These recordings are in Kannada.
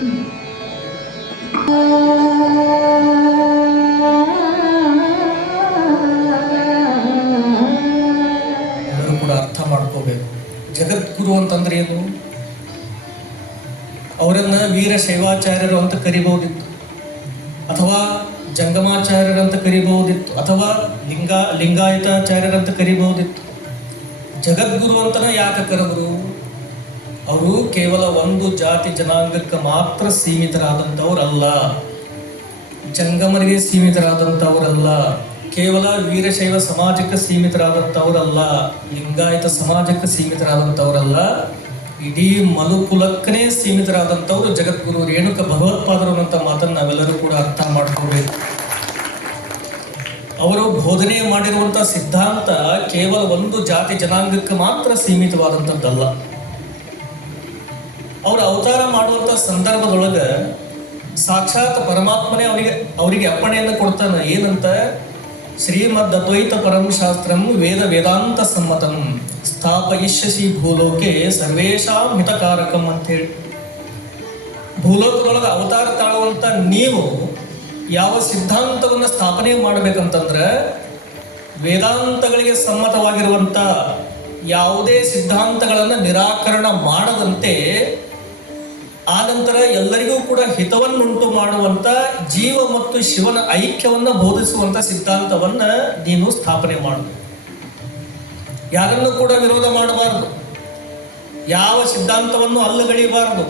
ಎಲ್ಲರೂ ಕೂಡ ಅರ್ಥ ಮಾಡ್ಕೋಬೇಕು. ಜಗದ್ಗುರು ಅಂತಂದ್ರೆ ಏನು? ಅವರನ್ನ ವೀರಶೈವಾಚಾರ್ಯರು ಅಂತ ಕರಿಬಹುದಿತ್ತು, ಅಥವಾ ಜಂಗಮಾಚಾರ್ಯರಂತ ಕರಿಬಹುದಿತ್ತು, ಅಥವಾ ಲಿಂಗಾಯತಾಚಾರ್ಯರಂತ ಕರಿಬಹುದಿತ್ತು. ಜಗದ್ಗುರು ಅಂತನ ಯಾಕೆ ಕರೆದ್ರು? ಅವರು ಕೇವಲ ಒಂದು ಜಾತಿ ಜನಾಂಗಕ್ಕೆ ಮಾತ್ರ ಸೀಮಿತರಾದಂಥವ್ರಲ್ಲ, ಜಂಗಮರಿಗೆ ಸೀಮಿತರಾದಂಥವ್ರಲ್ಲ, ಕೇವಲ ವೀರಶೈವ ಸಮಾಜಕ್ಕೆ ಸೀಮಿತರಾದಂಥವ್ರಲ್ಲ, ಲಿಂಗಾಯತ ಸಮಾಜಕ್ಕೆ ಸೀಮಿತರಾದಂಥವ್ರಲ್ಲ, ಇಡೀ ಮನುಕುಲಕ್ಕನೇ ಸೀಮಿತರಾದಂಥವ್ರು ಜಗದ್ಗುರು ರೇಣುಕ ಭಗವತ್ಪಾದರು ಅಂತ ಮಾತನ್ನು ನಾವೆಲ್ಲರೂ ಕೂಡ ಅರ್ಥ ಮಾಡ್ಕೋಬೇಕು. ಅವರು ಬೋಧನೆ ಮಾಡಿರುವಂಥ ಸಿದ್ಧಾಂತ ಕೇವಲ ಒಂದು ಜಾತಿ ಜನಾಂಗಕ್ಕೆ ಮಾತ್ರ ಸೀಮಿತವಾದಂಥದ್ದಲ್ಲ. ಅವರು ಅವತಾರ ಮಾಡುವಂಥ ಸಂದರ್ಭದೊಳಗೆ ಸಾಕ್ಷಾತ್ ಪರಮಾತ್ಮನೇ ಅವರಿಗೆ ಅಪ್ಪಣೆಯನ್ನು ಕೊಡ್ತಾನೆ. ಏನಂತ? ಶ್ರೀಮದ್ ಅದ್ವೈತ ಪರಂ ಶಾಸ್ತ್ರಂ ವೇದ ವೇದಾಂತ ಸಮ್ಮತಂ ಸ್ಥಾಪಯಿಷ್ಯಸಿ ಭೂಲೋಕೆ ಸರ್ವೇಷಾಂ ಹಿತಕಾರಕಂ ಅಂತೇಳಿ. ಭೂಲೋಕದೊಳಗೆ ಅವತಾರ ತಾಳುವಂಥ ನೀವು ಯಾವ ಸಿದ್ಧಾಂತವನ್ನು ಸ್ಥಾಪನೆ ಮಾಡಬೇಕಂತಂದ್ರೆ ವೇದಾಂತಗಳಿಗೆ ಸಮ್ಮತವಾಗಿರುವಂಥ ಯಾವುದೇ ಸಿದ್ಧಾಂತಗಳನ್ನು ನಿರಾಕರಣ ಮಾಡದಂತೆ, ಆನಂತರ ಎಲ್ಲರಿಗೂ ಕೂಡ ಹಿತವನ್ನುಂಟು ಮಾಡುವಂಥ ಜೀವ ಮತ್ತು ಶಿವನ ಐಕ್ಯವನ್ನು ಬೋಧಿಸುವಂಥ ಸಿದ್ಧಾಂತವನ್ನು ನೀನು ಸ್ಥಾಪನೆ ಮಾಡಬೇಕು. ಯಾರನ್ನು ಕೂಡ ವಿರೋಧ ಮಾಡಬಾರದು, ಯಾವ ಸಿದ್ಧಾಂತವನ್ನು ಅಲ್ಲಗಳೆಯಬಾರದು,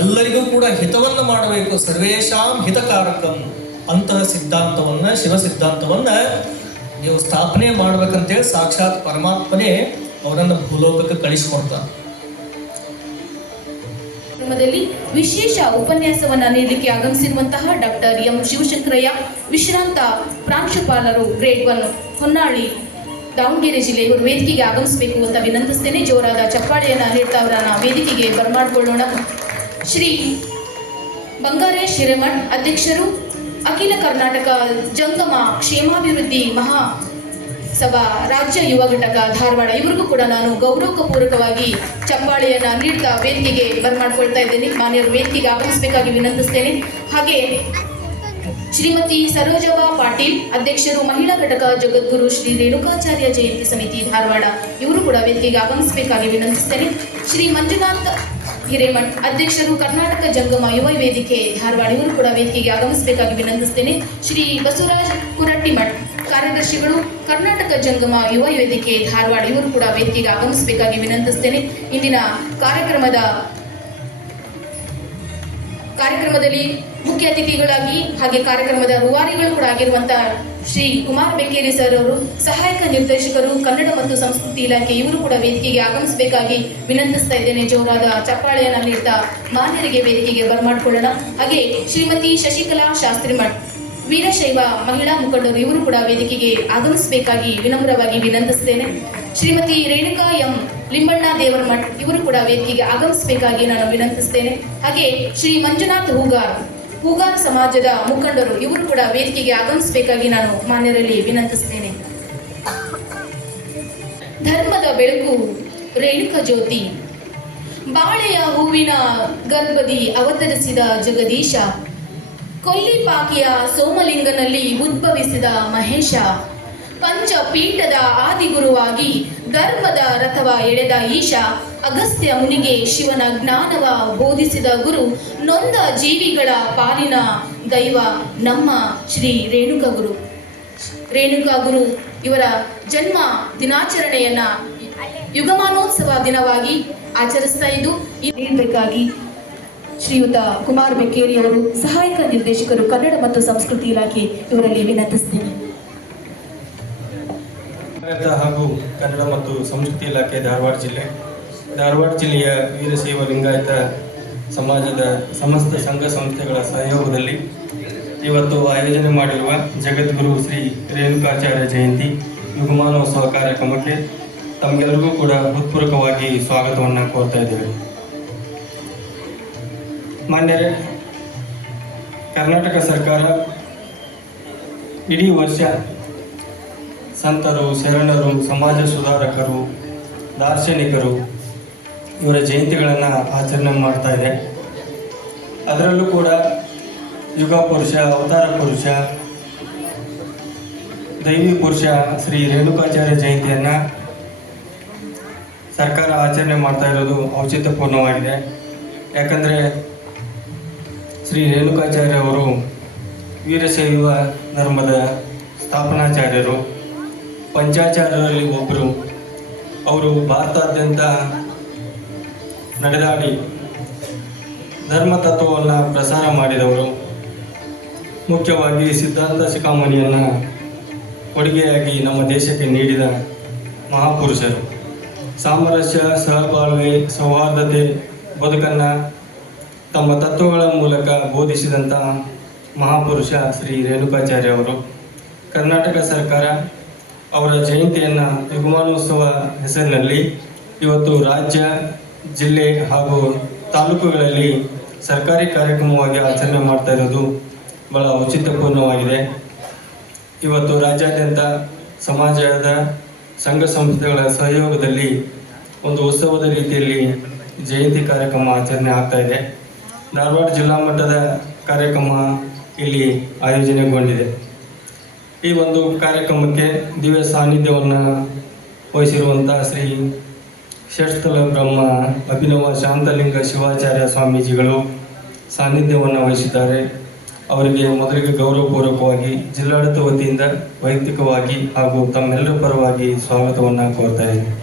ಎಲ್ಲರಿಗೂ ಕೂಡ ಹಿತವನ್ನು ಮಾಡಬೇಕು. ಸರ್ವೇಷಾಂ ಹಿತಕಾರಕಂ ಅಂತಹ ಸಿದ್ಧಾಂತವನ್ನು, ಶಿವ ಸಿದ್ಧಾಂತವನ್ನು ನೀವು ಸ್ಥಾಪನೆ ಮಾಡ್ಬೇಕಂತೇಳಿ ಸಾಕ್ಷಾತ್ ಪರಮಾತ್ಮನೇ ಅವರನ್ನು ಭೂಲೋಕಕ್ಕೆ ಕಳಿಸಿಕೊಡ್ತಾನೆ. ವಿಶೇಷ ಉಪನ್ಯಾಸವನ್ನ ನೀಡಲಿಕ್ಕೆ ಆಗಮಿಸಿರುವಂತಹ ಡಾಕ್ಟರ್ ಎಂ ಶಿವಶಂಕರಯ್ಯ, ವಿಶ್ರಾಂತ ಪ್ರಾಂಶುಪಾಲರು, ಗ್ರೇಡ್ 1, ಹೊನ್ನಾಳಿ, ದಾವಣಗೆರೆ ಜಿಲ್ಲೆ, ಇವರು ವೇದಿಕೆಗೆ ಆಗಮಿಸಬೇಕು ಅಂತ ವಿನಂತಿಸ್ತೇನೆ. ಜೋರಾದ ಚಪ್ಪಾಳೆಯನ್ನ ನೀಡ್ತಾ ಅವರನ್ನ ವೇದಿಕೆಗೆ ಬರಮಾಡಿಕೊಳ್ಳೋಣ. ಶ್ರೀ ಬಂಗಾರೇಶ್ ಹಿರೇಮಠ್, ಅಧ್ಯಕ್ಷರು, ಅಖಿಲ ಕರ್ನಾಟಕ ಜಂಗಮ ಕ್ಷೇಮಾಭಿವೃದ್ಧಿ ಮಹಾಸಭಾ ರಾಜ್ಯ ಯುವ ಘಟಕ ಧಾರವಾಡ, ಇವರಿಗೂ ಕೂಡ ನಾನು ಗೌರವಪೂರ್ವಕವಾಗಿ ಚಪ್ಪಾಳೆಯನ್ನ ನೀಡ್ತಾ ವೇದಿಕೆಗೆ ಬರಮಾಡ್ಕೊಳ್ತಾ ಇದ್ದೇನೆ. ಮಾನ್ಯರು ವೇದಿಕೆಗೆ ಆಗಮಿಸಬೇಕಾಗಿ ವಿನಂತಿಸ್ತೇನೆ. ಹಾಗೆ ಶ್ರೀಮತಿ ಸರೋಜವಾ ಪಾಟೀಲ್, ಅಧ್ಯಕ್ಷರು, ಮಹಿಳಾ ಘಟಕ ಜಗದ್ಗುರು ಶ್ರೀ ರೇಣುಕಾಚಾರ್ಯ ಜಯಂತಿ ಸಮಿತಿ ಧಾರವಾಡ, ಇವರು ಕೂಡ ವೇದಿಕೆಗೆ ಆಗಮಿಸಬೇಕಾಗಿ ವಿನಂತಿಸ್ತೇನೆ. ಶ್ರೀ ಮಂಜುನಾಥ್ ಹಿರೇಮಠ್, ಅಧ್ಯಕ್ಷರು, ಕರ್ನಾಟಕ ಜಂಗಮ ಯುವ ವೇದಿಕೆ ಧಾರವಾಡ, ಇವರು ಕೂಡ ವೇದಿಕೆಗೆ ಆಗಮಿಸಬೇಕಾಗಿ ವಿನಂತಿಸ್ತೇನೆ. ಶ್ರೀ ಬಸವರಾಜ್ ಕುರಟ್ಟಿಮಠ್, ಕಾರ್ಯದರ್ಶಿಗಳು, ಕರ್ನಾಟಕ ಜಂಗಮ ಯುವ ವೇದಿಕೆ ಧಾರವಾಡ, ಇವರು ಕೂಡ ವೇದಿಕೆಗೆ ಆಗಮಿಸಬೇಕಾಗಿ ವಿನಂತಿಸ್ತೇನೆ. ಇಂದಿನ ಕಾರ್ಯಕ್ರಮದಲ್ಲಿ ಮುಖ್ಯ ಅತಿಥಿಗಳಾಗಿ ಹಾಗೆ ಕಾರ್ಯಕ್ರಮದ ರೂವಾರಿಗಳು ಕೂಡ ಆಗಿರುವಂತಹ ಶ್ರೀ ಕುಮಾರ್ ಬೆಕ್ಕೇರಿ ಸರ್ ಅವರು, ಸಹಾಯಕ ನಿರ್ದೇಶಕರು, ಕನ್ನಡ ಮತ್ತು ಸಂಸ್ಕೃತಿ ಇಲಾಖೆ, ಇವರು ಕೂಡ ವೇದಿಕೆಗೆ ಆಗಮಿಸಬೇಕಾಗಿ ವಿನಂತಿಸ್ತಾ ಇದ್ದೇನೆ. ಜೋರಾದ ಚಪ್ಪಾಳೆಯನ್ನು ನೀಡ್ತಾ ಮಾನ್ಯರಿಗೆ ವೇದಿಕೆಗೆ ಬರಮಾಡಿಕೊಳ್ಳೋಣ. ಹಾಗೆ ಶ್ರೀಮತಿ ಶಶಿಕಲಾ ಶಾಸ್ತ್ರಿಮಠ್, ವೀರಶೈವ ಮಹಿಳಾ ಮುಖಂಡರು, ಇವರು ಕೂಡ ವೇದಿಕೆಗೆ ಆಗಮಿಸಬೇಕಾಗಿ ವಿನಮ್ರವಾಗಿ ವಿನಂತಿಸ್ತೇನೆ. ಶ್ರೀಮತಿ ರೇಣುಕಾ ಎಂ ಲಿಂಬಣ್ಣ ದೇವರಮಠ್, ಇವರು ಕೂಡ ವೇದಿಕೆಗೆ ಆಗಮಿಸಬೇಕಾಗಿ ನಾನು ವಿನಂತಿಸ್ತೇನೆ. ಹಾಗೆ ಶ್ರೀ ಮಂಜುನಾಥ್ ಹೂಗಾರ್ ಸಮಾಜದ ಮುಖಂಡರು, ಇವರು ಕೂಡ ವೇದಿಕೆಗೆ ಆಗಮಿಸಬೇಕಾಗಿ ನಾನು ಮಾನ್ಯರಲ್ಲಿ ವಿನಂತಿಸ್ತೇನೆ. ಧರ್ಮದ ಬೆಳಕು ರೇಣುಕ ಜ್ಯೋತಿ, ಬಾಳೆಯ ಹೂವಿನ ಗರ್ಭದಿ ಅವತರಿಸಿದ ಜಗದೀಶ, ಕೊಲ್ಲಿಪಾಕಿಯ ಸೋಮಲಿಂಗನಲ್ಲಿ ಉದ್ಭವಿಸಿದ ಮಹೇಶ, ಪಂಚಪೀಠದ ಆದಿಗುರುವಾಗಿ ಧರ್ಮದ ರಥವ ಎಳೆದ ಈಶ, ಅಗಸ್ತ್ಯ ಮುನಿಗೆ ಶಿವನ ಜ್ಞಾನವ ಬೋಧಿಸಿದ ಗುರು, ನೊಂದ ಜೀವಿಗಳ ಪಾಲಿನ ದೈವ ನಮ್ಮ ಶ್ರೀ ರೇಣುಕ ಗುರು ಇವರ ಜನ್ಮ ದಿನಾಚರಣೆಯನ್ನ ಯುಗಮಾನೋತ್ಸವ ದಿನವಾಗಿ ಆಚರಿಸ್ತಾ ಇದ್ದು ನೀಡಬೇಕಾಗಿ ಶ್ರೀಯುತ ಕುಮಾರ್ ಬೆಕ್ಕೇರಿ ಅವರು, ಸಹಾಯಕ ನಿರ್ದೇಶಕರು, ಕನ್ನಡ ಮತ್ತು ಸಂಸ್ಕೃತಿ ಇಲಾಖೆ, ಇವರಲ್ಲಿ ವಿನಂತಿಸ್ತೇನೆ. ಹಾಗೂ ಕನ್ನಡ ಮತ್ತು ಸಂಸ್ಕೃತಿ ಇಲಾಖೆ ಧಾರವಾಡ ಜಿಲ್ಲೆಯ ವೀರಶೈವ ಲಿಂಗಾಯತ ಸಮಾಜದ ಸಮಸ್ತ ಸಂಘ ಸಂಸ್ಥೆಗಳ ಸಹಯೋಗದಲ್ಲಿ ಇವತ್ತು ಆಯೋಜನೆ ಮಾಡಿರುವ ಜಗದ್ಗುರು ಶ್ರೀ ರೇಣುಕಾಚಾರ್ಯ ಜಯಂತಿ ಯುಗಮಾನೋತ್ಸವ ಕಾರ್ಯಕ್ರಮಕ್ಕೆ ತಮಗೆಲ್ಲರಿಗೂ ಕೂಡ ಹೃತ್ಪೂರ್ವಕವಾಗಿ ಸ್ವಾಗತವನ್ನು ಕೋರ್ತಾ ಇದ್ದೇವೆ. ಮಾನ್ಯರೇ, ಕರ್ನಾಟಕ ಸರ್ಕಾರ ಇಡೀ ವರ್ಷ ಸಂತರು, ಶರಣರು, ಸಮಾಜ ಸುಧಾರಕರು, ದಾರ್ಶನಿಕರು ಇವರ ಜಯಂತಿಗಳನ್ನು ಆಚರಣೆ ಮಾಡ್ತಾ ಇದೆ. ಅದರಲ್ಲೂ ಕೂಡ ಯುಗ ಪುರುಷ, ಅವತಾರ ಪುರುಷ, ದೈವಿ ಪುರುಷ ಶ್ರೀ ರೇಣುಕಾಚಾರ್ಯ ಜಯಂತಿಯನ್ನು ಸರ್ಕಾರ ಆಚರಣೆ ಮಾಡ್ತಾ ಇರೋದು ಔಚಿತ್ಯಪೂರ್ಣವಾಗಿದೆ. ಯಾಕಂದರೆ ಶ್ರೀ ರೇಣುಕಾಚಾರ್ಯ ಅವರು ವೀರಶೈವ ಧರ್ಮದ ಸ್ಥಾಪನಾಚಾರ್ಯರು, ಪಂಚಾಚಾರ್ಯರಲ್ಲಿ ಒಬ್ಬರು. ಅವರು ಭಾರತಾದ್ಯಂತ ನಡೆದಾಡಿ ಧರ್ಮ ತತ್ವವನ್ನು ಪ್ರಸಾರ ಮಾಡಿದವರು. ಮುಖ್ಯವಾಗಿ ಸಿದ್ಧಾಂತ ಶಿಖಾಮಣಿಯನ್ನು ಕೊಡುಗೆಯಾಗಿ ನಮ್ಮ ದೇಶಕ್ಕೆ ನೀಡಿದ ಮಹಾಪುರುಷರು. ಸಾಮರಸ್ಯ, ಸಹಬಾಳ್ವೆ, ಸೌಹಾರ್ದತೆ ಬದುಕನ್ನು ತಮ್ಮ ತತ್ವಗಳ ಮೂಲಕ ಬೋಧಿಸಿದಂಥ ಮಹಾಪುರುಷ ಶ್ರೀ ರೇಣುಕಾಚಾರ್ಯ ಅವರು. ಕರ್ನಾಟಕ ಸರ್ಕಾರ ಅವರ ಜಯಂತಿಯನ್ನು ಯುಗಮಾನೋತ್ಸವ ಹೆಸರಿನಲ್ಲಿ ಇವತ್ತು ರಾಜ್ಯ, ಜಿಲ್ಲೆ ಹಾಗೂ ತಾಲೂಕುಗಳಲ್ಲಿ ಸರ್ಕಾರಿ ಕಾರ್ಯಕ್ರಮವಾಗಿ ಆಚರಣೆ ಮಾಡ್ತಾ ಇರೋದು ಬಹಳ ಔಚಿತ್ಯಪೂರ್ಣವಾಗಿದೆ. ಇವತ್ತು ರಾಜ್ಯಾದ್ಯಂತ ಸಮಾಜದ ಸಂಘ ಸಂಸ್ಥೆಗಳ ಸಹಯೋಗದಲ್ಲಿ ಒಂದು ಉತ್ಸವದ ರೀತಿಯಲ್ಲಿ ಜಯಂತಿ ಕಾರ್ಯಕ್ರಮ ಆಚರಣೆ ಆಗ್ತಾ ಇದೆ. ಧಾರವಾಡ ಜಿಲ್ಲಾ ಮಟ್ಟದ ಕಾರ್ಯಕ್ರಮ ಇಲ್ಲಿ ಆಯೋಜನೆಗೊಂಡಿದೆ. ಈ ಒಂದು ಕಾರ್ಯಕ್ರಮಕ್ಕೆ ದಿವ್ಯ ಸಾನ್ನಿಧ್ಯವನ್ನು ವಹಿಸಿರುವಂಥ ಶ್ರೀ ಷಟ್ಸ್ಥಲ ಬ್ರಹ್ಮ ಅಭಿನವ ಶಾಂತಲಿಂಗ ಶಿವಾಚಾರ್ಯ ಸ್ವಾಮೀಜಿಗಳು ಸಾನ್ನಿಧ್ಯವನ್ನು ವಹಿಸಿದ್ದಾರೆ. ಅವರಿಗೆ ಮೊದಲಿಗೆ ಗೌರವಪೂರ್ವಕವಾಗಿ ಜಿಲ್ಲಾಡಳಿತ ವತಿಯಿಂದ ವೈಯಕ್ತಿಕವಾಗಿ ಹಾಗೂ ತಮ್ಮೆಲ್ಲರ ಪರವಾಗಿ ಸ್ವಾಗತವನ್ನು ಕೋರ್ತಾ ಇದ್ದೀನಿ.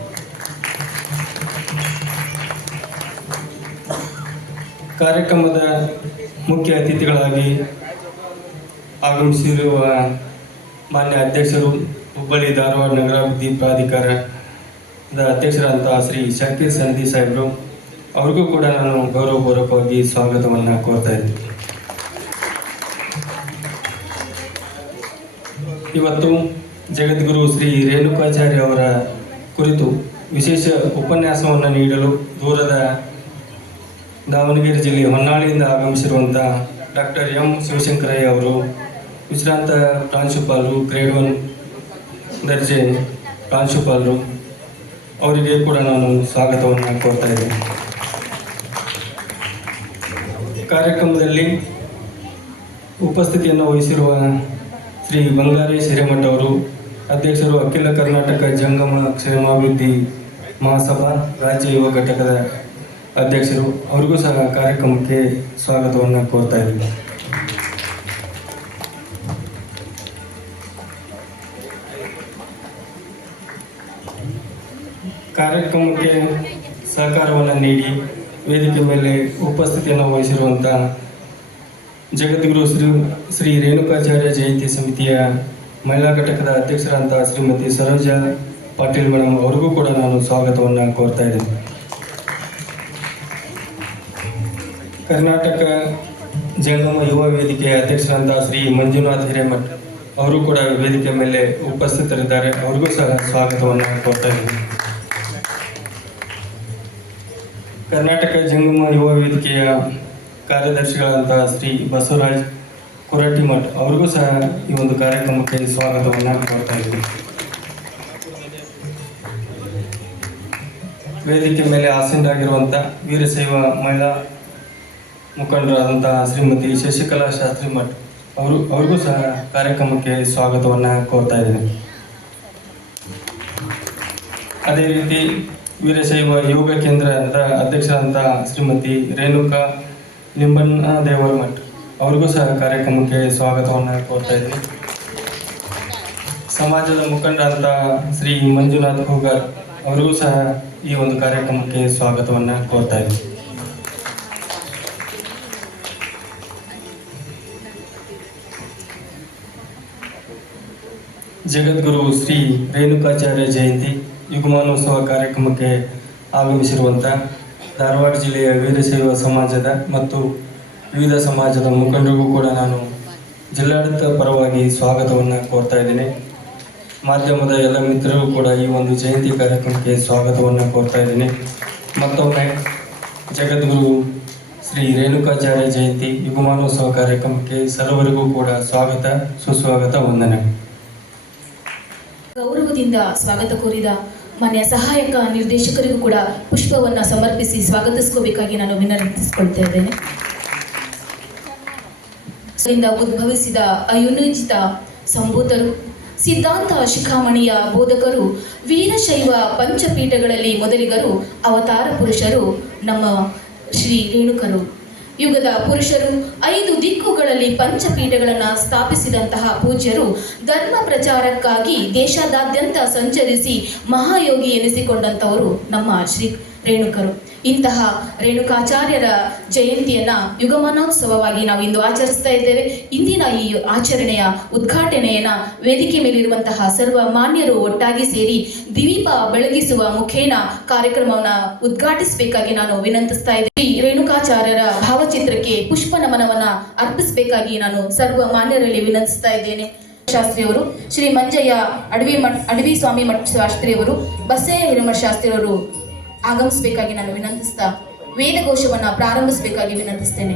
ಕಾರ್ಯಕ್ರಮದ ಮುಖ್ಯ ಅತಿಥಿಗಳಾಗಿ ಆಗಮಿಸಿರುವ ಮಾನ್ಯ ಅಧ್ಯಕ್ಷರು, ಹುಬ್ಬಳ್ಳಿ ಧಾರವಾಡ ನಗರಾಭಿವೃದ್ಧಿ ಪ್ರಾಧಿಕಾರದ ಅಧ್ಯಕ್ಷರಾದಂಥ ಶ್ರೀ ಶಂಕರ್ ಸಂಧಿ ಸಾಹೇಬರು, ಅವ್ರಿಗೂ ಕೂಡ ನಾನು ಗೌರವಪೂರ್ವಕವಾಗಿ ಸ್ವಾಗತವನ್ನು ಕೋರ್ತಾ ಇದ್ದೀನಿ. ಇವತ್ತು ಜಗದ್ಗುರು ಶ್ರೀ ರೇಣುಕಾಚಾರ್ಯ ಅವರ ಕುರಿತು ವಿಶೇಷ ಉಪನ್ಯಾಸವನ್ನು ನೀಡಲು ದೂರದ ದಾವಣಗೆರೆ ಜಿಲ್ಲೆ ಹೊನ್ನಾಳಿಯಿಂದ ಆಗಮಿಸಿರುವಂಥ ಡಾಕ್ಟರ್ ಎಂ ಶಿವಶಂಕರಯ್ಯ ಅವರು, ವಿಶ್ರಾಂತ ಪ್ರಾಂಶುಪಾಲರು, ಗ್ರೇಡ್ 1 ದರ್ಜೆ ಪ್ರಾಂಶುಪಾಲರು, ಅವರಿಗೆ ಕೂಡ ನಾನು ಸ್ವಾಗತವನ್ನು ಕೋರ್ತಾ ಇದ್ದೇನೆ. ಕಾರ್ಯಕ್ರಮದಲ್ಲಿ ಉಪಸ್ಥಿತಿಯನ್ನು ವಹಿಸಿರುವ ಶ್ರೀ ಬಂಗಾರೇಶ್ ಹಿರೇಮಠ ಅವರು, ಅಧ್ಯಕ್ಷರು, ಅಖಿಲ ಕರ್ನಾಟಕ ಜಂಗಮ ಕ್ಷೇಮಾಭಿವೃದ್ಧಿ ಮಹಾಸಭಾ ರಾಜ್ಯ ಯುವ ಘಟಕದ ಅಧ್ಯಕ್ಷರು, ಅವರಿಗೂ ಸಹ ಕಾರ್ಯಕ್ರಮಕ್ಕೆ ಸ್ವಾಗತವನ್ನು ಕೋರ್ತಾ ಇದ್ದೀನಿ. ಕಾರ್ಯಕ್ರಮಕ್ಕೆ ಸಹಕಾರವನ್ನು ನೀಡಿ ವೇದಿಕೆ ಮೇಲೆ ಉಪಸ್ಥಿತಿಯನ್ನು ವಹಿಸಿರುವಂಥ ಜಗದ್ಗುರು ಶ್ರೀ ರೇಣುಕಾಚಾರ್ಯ ಜಯಂತಿ ಸಮಿತಿಯ ಮಹಿಳಾ ಘಟಕದ ಅಧ್ಯಕ್ಷರಾದಂಥ ಶ್ರೀಮತಿ ಸರೋಜಾ ಪಾಟೀಲ್ ಮೇಡಮ್, ಅವರಿಗೂ ಕೂಡ ನಾನು ಸ್ವಾಗತವನ್ನು ಕೋರ್ತಾ ಇದ್ದೀನಿ. ಕರ್ನಾಟಕ ಜಂಗಮ ಯುವ ವೇದಿಕೆಯ ಅಧ್ಯಕ್ಷರಾದಂಥ ಶ್ರೀ ಮಂಜುನಾಥ್ ಹಿರೇಮಠ್ ಅವರು ಕೂಡ ವೇದಿಕೆ ಮೇಲೆ ಉಪಸ್ಥಿತರಿದ್ದಾರೆ, ಅವ್ರಿಗೂ ಸಹ ಸ್ವಾಗತವನ್ನು ಕೋರ್ತಾ ಇದ್ದೀನಿ. ಕರ್ನಾಟಕ ಜಂಗಮ ಯುವ ವೇದಿಕೆಯ ಕಾರ್ಯದರ್ಶಿಗಳಾದಂಥ ಶ್ರೀ ಬಸವರಾಜ್ ಕೊರಟಿಮಠ್, ಅವ್ರಿಗೂ ಸಹ ಈ ಒಂದು ಕಾರ್ಯಕ್ರಮಕ್ಕೆ ಸ್ವಾಗತವನ್ನು ಕೋರ್ತಾ ಇದ್ದೀನಿ. ವೇದಿಕೆ ಮೇಲೆ ಆಸೀನರಾಗಿರುವಂಥ ವೀರಶೈವ ಮಹಿಳಾ ಮುಖಂಡರಾದಂಥ ಶ್ರೀಮತಿ ಶಶಿಕಲಾ ಶಾಸ್ತ್ರಿ ಮಠ್ ಅವ್ರಿಗೂ ಸಹ ಕಾರ್ಯಕ್ರಮಕ್ಕೆ ಸ್ವಾಗತವನ್ನು ಕೋರ್ತಾ ಇದ್ದೀನಿ. ಅದೇ ರೀತಿ ವೀರಶೈವ ಯೋಗ ಕೇಂದ್ರದ ಅಧ್ಯಕ್ಷರಾದಂಥ ಶ್ರೀಮತಿ ರೇಣುಕಾ ಲಿಂಬಣ್ಣ ದೇವರ ಮಠ್, ಅವ್ರಿಗೂ ಸಹ ಕಾರ್ಯಕ್ರಮಕ್ಕೆ ಸ್ವಾಗತವನ್ನು ಕೋರ್ತಾ ಇದ್ದೀನಿ. ಸಮಾಜದ ಮುಖಂಡರಾದಂಥ ಶ್ರೀ ಮಂಜುನಾಥ್ ಹೂಗಾರ್, ಅವರಿಗೂ ಸಹ ಈ ಒಂದು ಕಾರ್ಯಕ್ರಮಕ್ಕೆ ಸ್ವಾಗತವನ್ನು ಕೋರ್ತಾ ಇದ್ದೀನಿ. ಜಗದ್ಗುರು ಶ್ರೀ ರೇಣುಕಾಚಾರ್ಯ ಜಯಂತಿ ಯುಗಮಾನೋತ್ಸವ ಕಾರ್ಯಕ್ರಮಕ್ಕೆ ಆಗಮಿಸಿರುವಂಥ ಧಾರವಾಡ ಜಿಲ್ಲೆಯ ವೀರಶೈವ ಸಮಾಜದ ಮತ್ತು ವಿವಿಧ ಸಮಾಜದ ಮುಖಂಡರಿಗೂ ಕೂಡ ನಾನು ಜಿಲ್ಲಾಡಳಿತ ಪರವಾಗಿ ಸ್ವಾಗತವನ್ನು ಕೋರ್ತಾ ಇದ್ದೇನೆ. ಮಾಧ್ಯಮದ ಎಲ್ಲ ಮಿತ್ರರು ಕೂಡ ಈ ಒಂದು ಜಯಂತಿ ಕಾರ್ಯಕ್ರಮಕ್ಕೆ ಸ್ವಾಗತವನ್ನು ಕೋರ್ತಾ ಇದ್ದೀನಿ. ಮತ್ತೊಮ್ಮೆ ಜಗದ್ಗುರು ಶ್ರೀ ರೇಣುಕಾಚಾರ್ಯ ಜಯಂತಿ ಯುಗಮಾನೋತ್ಸವ ಕಾರ್ಯಕ್ರಮಕ್ಕೆ ಸರ್ವರಿಗೂ ಕೂಡ ಸ್ವಾಗತ, ಸುಸ್ವಾಗತ, ವಂದನೆ. ಗೌರವದಿಂದ ಸ್ವಾಗತ ಕೋರಿದ ಮಾನ್ಯ ಸಹಾಯಕ ನಿರ್ದೇಶಕರಿಗೂ ಕೂಡ ಪುಷ್ಪವನ್ನು ಸಮರ್ಪಿಸಿ ಸ್ವಾಗತಿಸ್ಕೋಬೇಕಾಗಿ ನಾನು ವಿನಂತಿಸಿಕೊಳ್ತಾ ಇದ್ದೇನೆ. ರಿಂದ ಉದ್ಭವಿಸಿದ ಅಯುನಿಜಿತ ಸಂಭೂತರು, ಸಿದ್ಧಾಂತ ಶಿಖಾಮಣಿಯ ಬೋಧಕರು, ವೀರಶೈವ ಪಂಚಪೀಠಗಳಲ್ಲಿ ಮೊದಲಿಗರು, ಅವತಾರ ಪುರುಷರು ನಮ್ಮ ಶ್ರೀ ರೇಣುಕರು. ಯುಗದ ಪುರುಷರು, 5 ದಿಕ್ಕುಗಳಲ್ಲಿ ಪಂಚಪೀಠಗಳನ್ನು ಸ್ಥಾಪಿಸಿದಂತಹ ಪೂಜ್ಯರು, ಧರ್ಮ ಪ್ರಚಾರಕ್ಕಾಗಿ ದೇಶಾದ್ಯಂತ ಸಂಚರಿಸಿ ಮಹಾಯೋಗಿ ಎನಿಸಿಕೊಂಡಂಥವರು ನಮ್ಮ ಶ್ರೀ ರೇಣುಕರು. ಇಂತಹ ರೇಣುಕಾಚಾರ್ಯರ ಜಯಂತಿಯನ್ನ ಯುಗಮಾನೋತ್ಸವವಾಗಿ ನಾವು ಇಂದು ಆಚರಿಸ್ತಾ ಇದ್ದೇವೆ. ಇಂದಿನ ಈ ಆಚರಣೆಯ ಉದ್ಘಾಟನೆಯನ್ನ ವೇದಿಕೆ ಮೇಲಿರುವಂತಹ ಸರ್ವ ಮಾನ್ಯರು ಒಟ್ಟಾಗಿ ಸೇರಿ ದೀಪ ಬೆಳಗಿಸುವ ಮುಖೇನ ಕಾರ್ಯಕ್ರಮವನ್ನು ಉದ್ಘಾಟಿಸಬೇಕಾಗಿ ನಾನು ವಿನಂತಿಸ್ತಾ ಇದ್ದೇನೆ. ಶ್ರೀ ರೇಣುಕಾಚಾರ್ಯರ ಭಾವಚಿತ್ರಕ್ಕೆ ಪುಷ್ಪ ನಮನವನ್ನ ಅರ್ಪಿಸಬೇಕಾಗಿ ನಾನು ಸರ್ವ ಮಾನ್ಯರಲ್ಲಿ ವಿನಂತಿಸ್ತಾ ಇದ್ದೇನೆ. ಶಾಸ್ತ್ರಿಯವರು, ಶ್ರೀ ಮಂಜಯ್ಯ ಅಡವಿ ಸ್ವಾಮಿ ಮಠ ಶಾಸ್ತ್ರಿಯವರು, ಬಸಯ್ಯ ಹಿರೇಮಠ ಶಾಸ್ತ್ರಿಯವರು ಆಗಮಿಸಬೇಕಾಗಿ ನಾನು ವಿನಂತಿಸ್ತಾ ವೇದಘೋಷವನ್ನ ಪ್ರಾರಂಭಿಸಬೇಕಾಗಿ ವಿನಂತಿಸ್ತೇನೆ.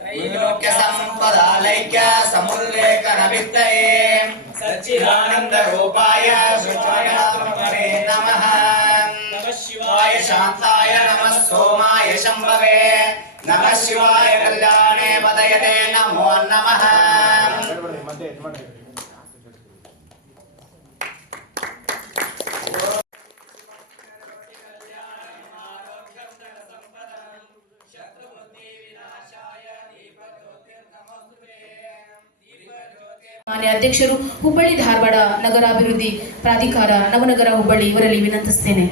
ತ್ರೈಲೋಕ್ಯ ಸಂಪದಾಲೈಕ್ಯ ಸಮುಲ್ಲೇಖನ ವಿತ್ತಯೇ ಸಚ್ಚಿದಾನಂದ ರೂಪಾಯ ಶುಚಾಯ ನಮಃ. ನಮಃ ಶಿವಾಯ ಶಾಂತಾಯ ನಮಃ ಸೋಮಾಯ ಶಂಭವೇ ನಮಃ ಶಿವಾಯ ಕಲ್ಯಾಣೇ ಪದಯತೆ ನಮೋ ನಮಃ. ಮಾನ್ಯ ಅಧ್ಯಕ್ಷರು, ಹುಬ್ಬಳ್ಳಿ ಧಾರವಾಡ ನಗರಾಭಿವೃದ್ಧಿ ಪ್ರಾಧಿಕಾರ ನವನಗರ ಹುಬ್ಬಳ್ಳಿ ಇವರಲ್ಲಿ ವಿನಂತಿಸ್ತೇನೆ.